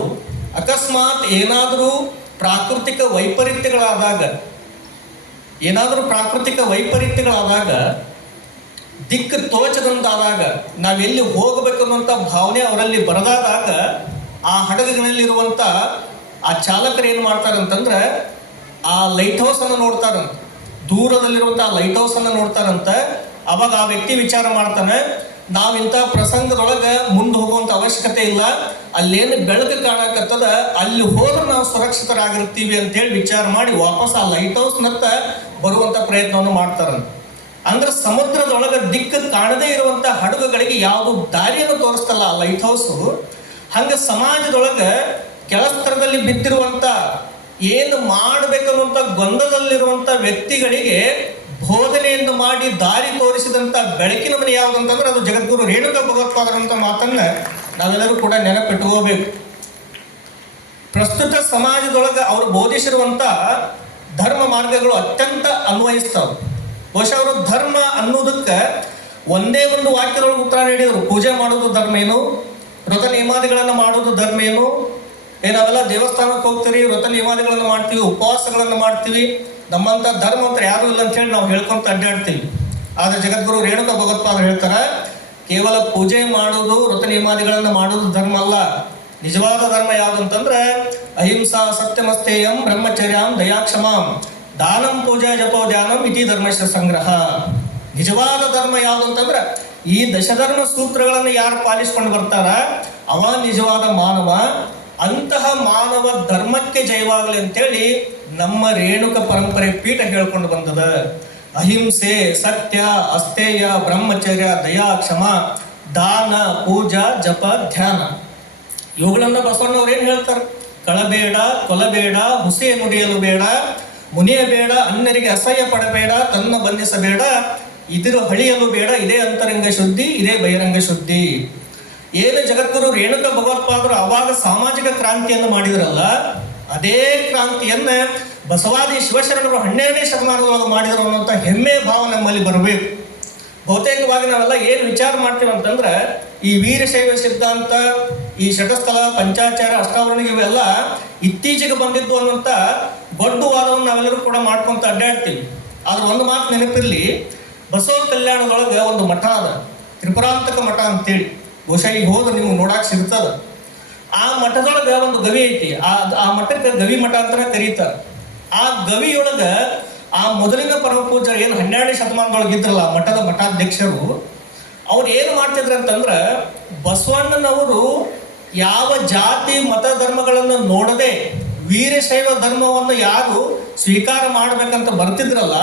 ಅಕಸ್ಮಾತ್ ಏನಾದರೂ ಪ್ರಾಕೃತಿಕ ವೈಪರೀತ್ಯಗಳಾದಾಗ ದಿಕ್ಕು ತೋಚದಂತಾದಾಗ, ನಾವೆಲ್ಲಿ ಹೋಗಬೇಕನ್ನುವಂಥ ಭಾವನೆ ಅವರಲ್ಲಿ ಬರದಾದಾಗ, ಆ ಹಡಗುಗಳಲ್ಲಿರುವಂಥ ಆ ಚಾಲಕರು ಏನು ಮಾಡ್ತಾರೆ ಅಂತಂದ್ರೆ, ಆ ಲೈಟ್ ಹೌಸ್ ಅನ್ನು ನೋಡ್ತಾರಂತ, ದೂರದಲ್ಲಿರುವಂಥ ಆ ಲೈಟ್ ಹೌಸ್ ಅನ್ನು ನೋಡ್ತಾರಂತ. ಅವಾಗ ಆ ವ್ಯಕ್ತಿ ವಿಚಾರ ಮಾಡ್ತಾನೆ, ನಾವಿಂಥ ಪ್ರಸಂಗದೊಳಗೆ ಮುಂದೆ ಹೋಗುವಂಥ ಅವಶ್ಯಕತೆ ಇಲ್ಲ, ಅಲ್ಲೇನು ಬೆಳಕು ಕಾಣಕತ್ತದ ಅಲ್ಲಿ ಹೋದ್ರೆ ನಾವು ಸುರಕ್ಷಿತರಾಗಿರ್ತೀವಿ ಅಂತೇಳಿ ವಿಚಾರ ಮಾಡಿ ವಾಪಸ್ ಆ ಲೈಟ್ ಹೌಸ್ನತ್ತ ಬರುವಂಥ ಪ್ರಯತ್ನವನ್ನು ಮಾಡ್ತಾರಂತ. ಅಂದ್ರೆ ಸಮುದ್ರದೊಳಗೆ ದಿಕ್ಕು ಕಾಣದೇ ಇರುವಂಥ ಹಡಗುಗಳಿಗೆ ಯಾವುದು ದಾರಿಯನ್ನು ತೋರಿಸ್ತಲ್ಲ ಆ ಲೈಟ್ ಹೌಸು, ಹಂಗೆ ಸಮಾಜದೊಳಗೆ ಕೆಳಸ್ತರದಲ್ಲಿ ಬಿದ್ದಿರುವಂಥ ಏನು ಮಾಡಬೇಕನ್ನುವಂಥ ಗೊಂದಲದಲ್ಲಿರುವಂಥ ವ್ಯಕ್ತಿಗಳಿಗೆ ಬೋಧನೆಯನ್ನು ಮಾಡಿ ದಾರಿ ತೋರಿಸಿದಂಥ ಬೆಳಕಿನ ಮನೆ ಯಾವುದಂತಂದ್ರೆ ಅದು ಜಗದ್ಗುರು ರೇಣುಕ ಭಗವತ್ಪಾದರಂಥ ಮಾತನ್ನ ನಾವೆಲ್ಲರೂ ಕೂಡ ನೆನಪಿಟ್ಕೋಬೇಕು. ಪ್ರಸ್ತುತ ಸಮಾಜದೊಳಗೆ ಅವರು ಬೋಧಿಸಿರುವಂಥ ಧರ್ಮ ಮಾರ್ಗಗಳು ಅತ್ಯಂತ ಅನ್ವಯಿಸ್ತಾವೆ. ಬಹುಶಃ ಅವರು ಧರ್ಮ ಅನ್ನೋದಕ್ಕೆ ಒಂದೇ ಒಂದು ವಾಕ್ಯದೊಳಗೆ ಉತ್ತರ ನೀಡಿದರು. ಪೂಜೆ ಮಾಡೋದು ಧರ್ಮ ಏನು, ವ್ರತ ನಿಯಮಾದಿಗಳನ್ನು ಮಾಡೋದು ಧರ್ಮ ಏನು, ನಾವೆಲ್ಲ ದೇವಸ್ಥಾನಕ್ಕೆ ಹೋಗ್ತೀವಿ, ವ್ರತ ನಿಯಮಾದಿಗಳನ್ನು ಮಾಡ್ತೀವಿ, ಉಪವಾಸಗಳನ್ನು ಮಾಡ್ತೀವಿ, ನಮ್ಮಂಥ ಧರ್ಮ ಅಂತ ಯಾರೂ ಇಲ್ಲ ಅಂತೇಳಿ ನಾವು ಹೇಳ್ಕೊಂತ ಅಡ್ಡಾಡ್ತೀವಿ. ಆದರೆ ಜಗದ್ಗುರು ರೇಣುಕ ಭಗವತ್ಪಾದರು ಹೇಳ್ತಾರೆ, ಕೇವಲ ಪೂಜೆ ಮಾಡೋದು ವ್ರತ ನಿಯಮಾದಿಗಳನ್ನು ಮಾಡೋದು ಧರ್ಮ ಅಲ್ಲ. ನಿಜವಾದ ಧರ್ಮ ಯಾವುದಂತಂದ್ರೆ ಅಹಿಂಸಾ ಸತ್ಯಮಸ್ತೇಯಂ ಬ್ರಹ್ಮಚರ್ಯಂ ದಯಾಕ್ಷಮಾಂ ದಾನಂ ಪೂಜಾ ಜಪೋ ಧ್ಯಾನಂ ಇತಿ ಧರ್ಮಶ್ರ ಸಂಗ್ರಹ. ನಿಜವಾದ ಧರ್ಮ ಯಾವುದು ಅಂತಂದ್ರೆ ಈ ದಶಧರ್ಮ ಸೂತ್ರಗಳನ್ನು ಯಾರು ಪಾಲಿಸ್ಕೊಂಡು ಬರ್ತಾರ ಅವ ನಿಜವಾದ ಮಾನವ. ಅಂತಹ ಮಾನವ ಧರ್ಮಕ್ಕೆ ಜಯವಾಗಲಿ ಅಂತೇಳಿ ನಮ್ಮ ರೇಣುಕ ಪರಂಪರೆ ಪೀಠ ಹೇಳ್ಕೊಂಡು ಬಂದದ. ಅಹಿಂಸೆ, ಸತ್ಯ, ಅಸ್ತೇಯ, ಬ್ರಹ್ಮಚರ್ಯ, ದಯಾ, ಕ್ಷಮ, ದಾನ, ಪೂಜಾ, ಜಪ, ಧ್ಯಾನ ಇವುಗಳನ್ನ ಬಸವಣ್ಣವ್ರು ಏನು ಹೇಳ್ತಾರೆ? ಕಳಬೇಡ, ಕೊಲಬೇಡ, ಹುಸೆ ನುಡಿಯಲು ಬೇಡ, ಮುನಿಯಬೇಡ, ಅನ್ಯರಿಗೆ ಅಸಹ್ಯ ಪಡಬೇಡ, ತನ್ನ ಬಂಧಿಸಬೇಡ, ಇದಿರು ಹಳಿಯಲು ಬೇಡ, ಇದೇ ಅಂತರಂಗ ಶುದ್ಧಿ, ಇದೇ ಬಹಿರಂಗ ಶುದ್ಧಿ. ಏನು ಜಗದ್ಗುರು ರೇಣುಕ ಭಗವತ್ಪಾದರು ಅವಾಗ ಸಾಮಾಜಿಕ ಕ್ರಾಂತಿಯನ್ನು ಮಾಡಿದ್ರಲ್ಲ, ಅದೇ ಕ್ರಾಂತಿಯನ್ನ ಬಸವಾದಿ ಶಿವಶರಣರು 12ನೇ ಶತಮಾನದೊಳಗೆ ಮಾಡಿದ್ರು ಅನ್ನುವಂಥ ಹೆಮ್ಮೆ ಭಾವ ನಮ್ಮಲ್ಲಿ ಬರಬೇಕು. ಬಹುತೇಕವಾಗಿ ನಾವೆಲ್ಲ ಏನು ವಿಚಾರ ಮಾಡ್ತೀವಿ ಅಂತಂದ್ರೆ ಈ ವೀರಶೈವ ಸಿದ್ಧಾಂತ, ಈ ಷಟಸ್ಥಲ, ಪಂಚಾಚಾರ, ಅಷ್ಟಾವರಣ ಇವೆಲ್ಲ ಇತ್ತೀಚೆಗೆ ಬಂದಿದ್ದು ಅನ್ನುವಂಥ ದೊಡ್ಡ ವಾದವನ್ನು ನಾವೆಲ್ಲರೂ ಕೂಡ ಮಾಡ್ಕೊಂತ ಅಡ್ಡಾಡ್ತೀವಿ. ಆದ್ರೆ ಒಂದು ಮಾತು ನೆನಪಿರಲಿ, ಬಸವ ಕಲ್ಯಾಣದೊಳಗೆ ಒಂದು ಮಠ ಅದ, ತ್ರಿಪುರಾಂತಕ ಮಠ ಅಂತೇಳಿ. ಬಹುಶಃ ಈಗ ಹೋದ್ರೆ ನಿಮ್ಗೆ ನೋಡಾಕ್ ಸಿಗ್ತದ. ಆ ಮಠದೊಳಗೆ ಒಂದು ಗವಿ ಐತಿ. ಆ ಮಠಕ್ಕೆ ಗವಿ ಮಠ ಅಂತಾನೆ ಕರೀತಾರೆ. ಆ ಗವಿಯೊಳಗೆ ಆ ಮೊದಲಿನ ಪರಮ ಪೂಜ್ಯರು ಏನು 12ನೇ ಶತಮಾನದೊಳಗೆ ಇದ್ರಲ್ಲ ಮಠದ ಮಠಾಧ್ಯಕ್ಷರು, ಅವ್ರು ಏನು ಮಾಡ್ತಿದ್ರು ಅಂತಂದ್ರೆ ಬಸವಣ್ಣನವರು ಯಾವ ಜಾತಿ ಮತ ಧರ್ಮಗಳನ್ನು ನೋಡದೆ ವೀರಶೈವ ಧರ್ಮವನ್ನು ಯಾರು ಸ್ವೀಕಾರ ಮಾಡ್ಬೇಕಂತ ಬರ್ತಿದ್ರಲ್ಲ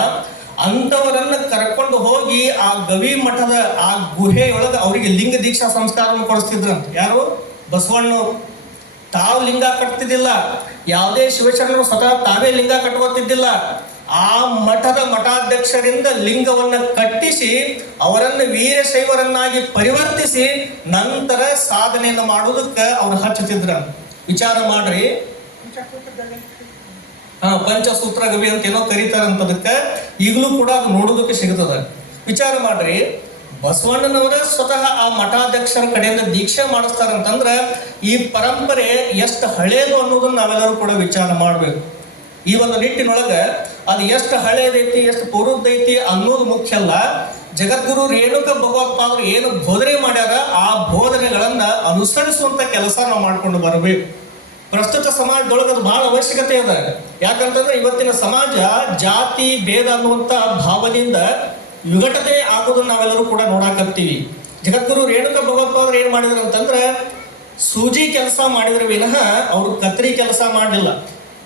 ಅಂಥವರನ್ನ ಕರ್ಕೊಂಡು ಹೋಗಿ ಆ ಗವಿ ಮಠದ ಆ ಗುಹೆಯೊಳಗೆ ಅವರಿಗೆ ಲಿಂಗ ದೀಕ್ಷಾ ಸಂಸ್ಕಾರವನ್ನು ಕೊಡಿಸ್ತಿದ್ರಂತ. ಯಾರು? ಬಸವಣ್ಣವರು. ತಾವು ಲಿಂಗ ಕಟ್ತಿದ್ದಿಲ್ಲ, ಯಾವುದೇ ಶಿವಶರಣರು ಸ್ವತಃ ತಾವೇ ಲಿಂಗ ಕಟ್ಕೋತಿದ್ದಿಲ್ಲ. ಆ ಮಠದ ಮಠಾಧ್ಯಕ್ಷರಿಂದ ಲಿಂಗವನ್ನು ಕಟ್ಟಿ ಕಲಿಸಿ ಅವರನ್ನು ವೀರಶೈವರನ್ನಾಗಿ ಪರಿವರ್ತಿಸಿ ನಂತರ ಸಾಧನೆಯನ್ನು ಮಾಡುವುದಕ್ಕೆ ಅವ್ರು ಹಚ್ಚುತ್ತಿದ್ರ. ವಿಚಾರ ಮಾಡ್ರಿ, ಪಂಚಸೂತ್ರ ಗವಿ ಅಂತ ಏನೋ ಕರೀತಾರಂತದಕ್ಕೆ ಈಗಲೂ ಕೂಡ ಅದು ನೋಡೋದಕ್ಕೆ ಸಿಗ್ತದ. ವಿಚಾರ ಮಾಡ್ರಿ, ಬಸವಣ್ಣನವರ ಸ್ವತಃ ಆ ಮಠಾಧ್ಯಕ್ಷರ ಕಡೆಯಿಂದ ದೀಕ್ಷೆ ಮಾಡಿಸ್ತಾರಂತಂದ್ರ ಈ ಪರಂಪರೆ ಎಷ್ಟು ಹಳೇದು ಅನ್ನೋದನ್ನ ನಾವೆಲ್ಲರೂ ಕೂಡ ವಿಚಾರ ಮಾಡ್ಬೇಕು. ಈ ಒಂದು ನಿಟ್ಟಿನೊಳಗೆ ಅದು ಎಷ್ಟು ಹಳೇದೈತಿ, ಎಷ್ಟು ಪೂರ್ವದೈತಿ ಅನ್ನೋದು ಮುಖ್ಯ ಅಲ್ಲ. ಜಗದ್ಗುರು ರೇಣುಕ ಭಗವತ್ಪಾದರು ಏನು ಬೋಧನೆ ಮಾಡ್ಯಾರ ಆ ಬೋಧನೆಗಳನ್ನ ಅನುಸರಿಸುವಂತ ಕೆಲಸ ನಾವು ಮಾಡ್ಕೊಂಡು ಬರಬೇಕು. ಪ್ರಸ್ತುತ ಸಮಾಜದೊಳಗೆ ಅದು ಬಹಳ ಅವಶ್ಯಕತೆ ಇದೆ. ಯಾಕಂತಂದ್ರೆ ಇವತ್ತಿನ ಸಮಾಜ ಜಾತಿ ಭೇದ ಅನ್ನುವಂಥ ಭಾವದಿಂದ ವಿಘಟನೆ ಆಗೋದನ್ನ ನಾವೆಲ್ಲರೂ ಕೂಡ ನೋಡಾಕತ್ತೀವಿ. ಜಗದ್ಗುರು ರೇಣುಕ ಭಗವತ್ಪಾದರು ಏನು ಮಾಡಿದ್ರು ಅಂತಂದ್ರೆ ಸೂಜಿ ಕೆಲಸ ಮಾಡಿದ್ರೆ ವಿನಃ ಅವರು ಕತ್ರಿ ಕೆಲಸ ಮಾಡಲಿಲ್ಲ.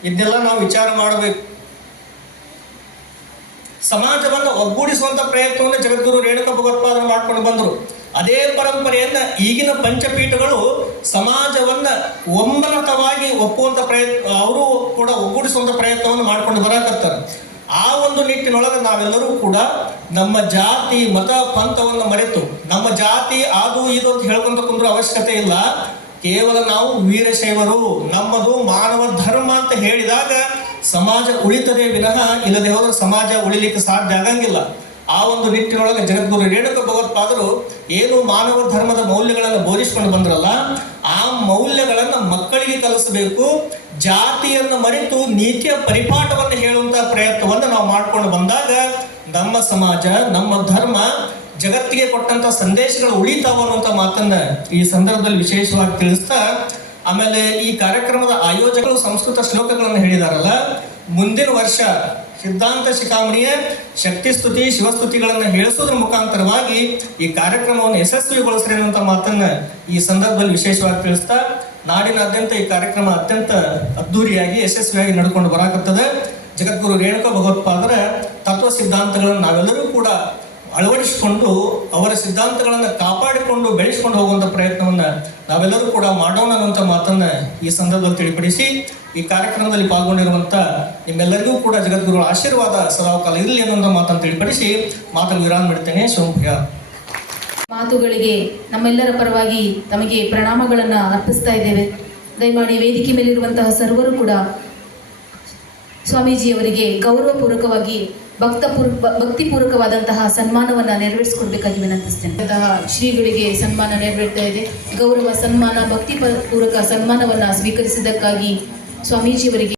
ಇದನ್ನೆಲ್ಲ ನಾವು ವಿಚಾರ ಮಾಡಬೇಕು. ಸಮಾಜವನ್ನು ಒಗ್ಗೂಡಿಸುವಂತ ಪ್ರಯತ್ನವನ್ನು ಜಗದ್ಗುರು ರೇಣುಕ ಭಗವತ್ಪಾದರು ಮಾಡ್ಕೊಂಡು ಬಂದರು. ಅದೇ ಪರಂಪರೆಯನ್ನ ಈಗಿನ ಪಂಚಪೀಠಗಳು ಸಮಾಜವನ್ನ ಒಮ್ಮತವಾಗಿ ಒಪ್ಪುವಂತ ಪ್ರಯತ್ನ, ಅವರು ಕೂಡ ಒಗ್ಗೂಡಿಸುವಂತ ಪ್ರಯತ್ನವನ್ನು ಮಾಡ್ಕೊಂಡು ಬರಾಕತ್ತಾರೆ. ಆ ಒಂದು ನಿಟ್ಟಿನೊಳಗೆ ನಾವೆಲ್ಲರೂ ಕೂಡ ನಮ್ಮ ಜಾತಿ ಮತ ಪಂಥವನ್ನು ಮರೆತು ನಮ್ಮ ಜಾತಿ ಅದು ಇದು ಅಂತ ಹೇಳ್ಕೊಂತ ಕುಂದ್ರೂ ಅವಶ್ಯಕತೆ ಇಲ್ಲ. ಕೇವಲ ನಾವು ವೀರಶೈವರು, ನಮ್ಮದು ಮಾನವ ಧರ್ಮ ಅಂತ ಹೇಳಿದಾಗ ಸಮಾಜ ಉಳಿತದೆ ವಿನಃ ಇಲ್ಲದೆ ಹೋದ್ರೆ ಸಮಾಜ ಉಳಿಲಿಕ್ಕೆ ಸಾಧ್ಯ ಆಗಂಗಿಲ್ಲ. ಆ ಒಂದು ನಿಟ್ಟಿನೊಳಗೆ ಜಗದ್ಗುರು ರೇಣುಕ ಭಗವತ್ಪಾದರು ಏನು ಮಾನವ ಧರ್ಮದ ಮೌಲ್ಯಗಳನ್ನು ಬೋಧಿಸ್ಕೊಂಡು ಬಂದ್ರಲ್ಲ, ಆ ಮೌಲ್ಯಗಳನ್ನು ಮಕ್ಕಳಿಗೆ ಕಲಿಸಬೇಕು. ಜಾತಿಯನ್ನು ಮರೆತು ನೀತಿಯ ಪರಿಪಾಠವನ್ನು ಹೇಳುವಂತಹ ಪ್ರಯತ್ನವನ್ನು ನಾವು ಮಾಡ್ಕೊಂಡು ಬಂದಾಗ ನಮ್ಮ ಸಮಾಜ, ನಮ್ಮ ಧರ್ಮ ಜಗತ್ತಿಗೆ ಕೊಟ್ಟಂತ ಸಂದೇಶಗಳು ಉಳಿತಾವ ಅನ್ನುವಂಥ ಮಾತನ್ನ ಈ ಸಂದರ್ಭದಲ್ಲಿ ವಿಶೇಷವಾಗಿ ತಿಳಿಸ್ತಾ, ಆಮೇಲೆ ಈ ಕಾರ್ಯಕ್ರಮದ ಆಯೋಜಕರು ಸಂಸ್ಕೃತ ಶ್ಲೋಕಗಳನ್ನು ಹೇಳಿದಾರಲ್ಲ, ಮುಂದಿನ ವರ್ಷ ಸಿದ್ಧಾಂತ ಶಿಖಾಮಣಿಯ ಶಕ್ತಿ ಸ್ತುತಿ ಶಿವಸ್ತುತಿಗಳನ್ನು ಹೇಳಿಸೋದ್ರ ಮುಖಾಂತರವಾಗಿ ಈ ಕಾರ್ಯಕ್ರಮವನ್ನು ಯಶಸ್ವಿಗೊಳಿಸ್ರಿ ಅನ್ನುವಂಥ ಮಾತನ್ನ ಈ ಸಂದರ್ಭದಲ್ಲಿ ವಿಶೇಷವಾಗಿ ತಿಳಿಸ್ತಾ, ನಾಡಿನಾದ್ಯಂತ ಈ ಕಾರ್ಯಕ್ರಮ ಅತ್ಯಂತ ಅದ್ಧೂರಿಯಾಗಿ ಯಶಸ್ವಿಯಾಗಿ ನಡ್ಕೊಂಡು ಬರಾಕತ್ತದೆ. ಜಗದ್ಗುರು ರೇಣುಕ ಭಗವತ್ಪಾದರ ತತ್ವ ಸಿದ್ಧಾಂತಗಳನ್ನು ನಾವೆಲ್ಲರೂ ಕೂಡ ಅಳವಡಿಸಿಕೊಂಡು ಅವರ ಸಿದ್ಧಾಂತಗಳನ್ನು ಕಾಪಾಡಿಕೊಂಡು ಬೆಳೆಸ್ಕೊಂಡು ಹೋಗುವಂಥ ಪ್ರಯತ್ನವನ್ನು ನಾವೆಲ್ಲರೂ ಕೂಡ ಮಾಡೋಣ ಅನ್ನುವಂಥ ಮಾತನ್ನು ಈ ಸಂದರ್ಭದಲ್ಲಿ ತಿಳಿಪಡಿಸಿ, ಈ ಕಾರ್ಯಕ್ರಮದಲ್ಲಿ ಪಾಲ್ಗೊಂಡಿರುವಂಥ ನಿಮ್ಮೆಲ್ಲರಿಗೂ ಕೂಡ ಜಗದ್ಗುರುಗಳ ಆಶೀರ್ವಾದ ಸದಾಕಾಲ ಇರಲಿ ಅನ್ನುವಂಥ ಮಾತನ್ನು ತಿಳಿಪಡಿಸಿ ಮಾತನ್ನು ವಿರಾಮ ಬಿಡ್ತೇನೆ. ಶುಭ ಮಾತುಗಳಿಗೆ ನಮ್ಮೆಲ್ಲರ ಪರವಾಗಿ ತಮಗೆ ಪ್ರಣಾಮಗಳನ್ನು ಅರ್ಪಿಸ್ತಾ ಇದ್ದೇವೆ. ದಯಮಾಡಿ ವೇದಿಕೆ ಮೇಲಿರುವಂತಹ ಸರ್ವರು ಕೂಡ ಸ್ವಾಮೀಜಿಯವರಿಗೆ ಗೌರವಪೂರ್ವಕವಾಗಿ ಭಕ್ತಿಪೂರ್ವಕವಾದಂತಹ ಸನ್ಮಾನವನ್ನು ನೆರವೇರಿಸಿಕೊಡ್ಬೇಕಾಗಿ ವಿನಂತಿಸ್ತೇನೆ. ಶ್ರೀಗಳಿಗೆ ಸನ್ಮಾನ ನೆರವೇರ್ತಾ ಇದೆ. ಗೌರವ ಸನ್ಮಾನ ಭಕ್ತಿಪೂರ್ವಕ ಸನ್ಮಾನವನ್ನು ಸ್ವೀಕರಿಸಿದ್ದಕ್ಕಾಗಿ ಸ್ವಾಮೀಜಿಯವರಿಗೆ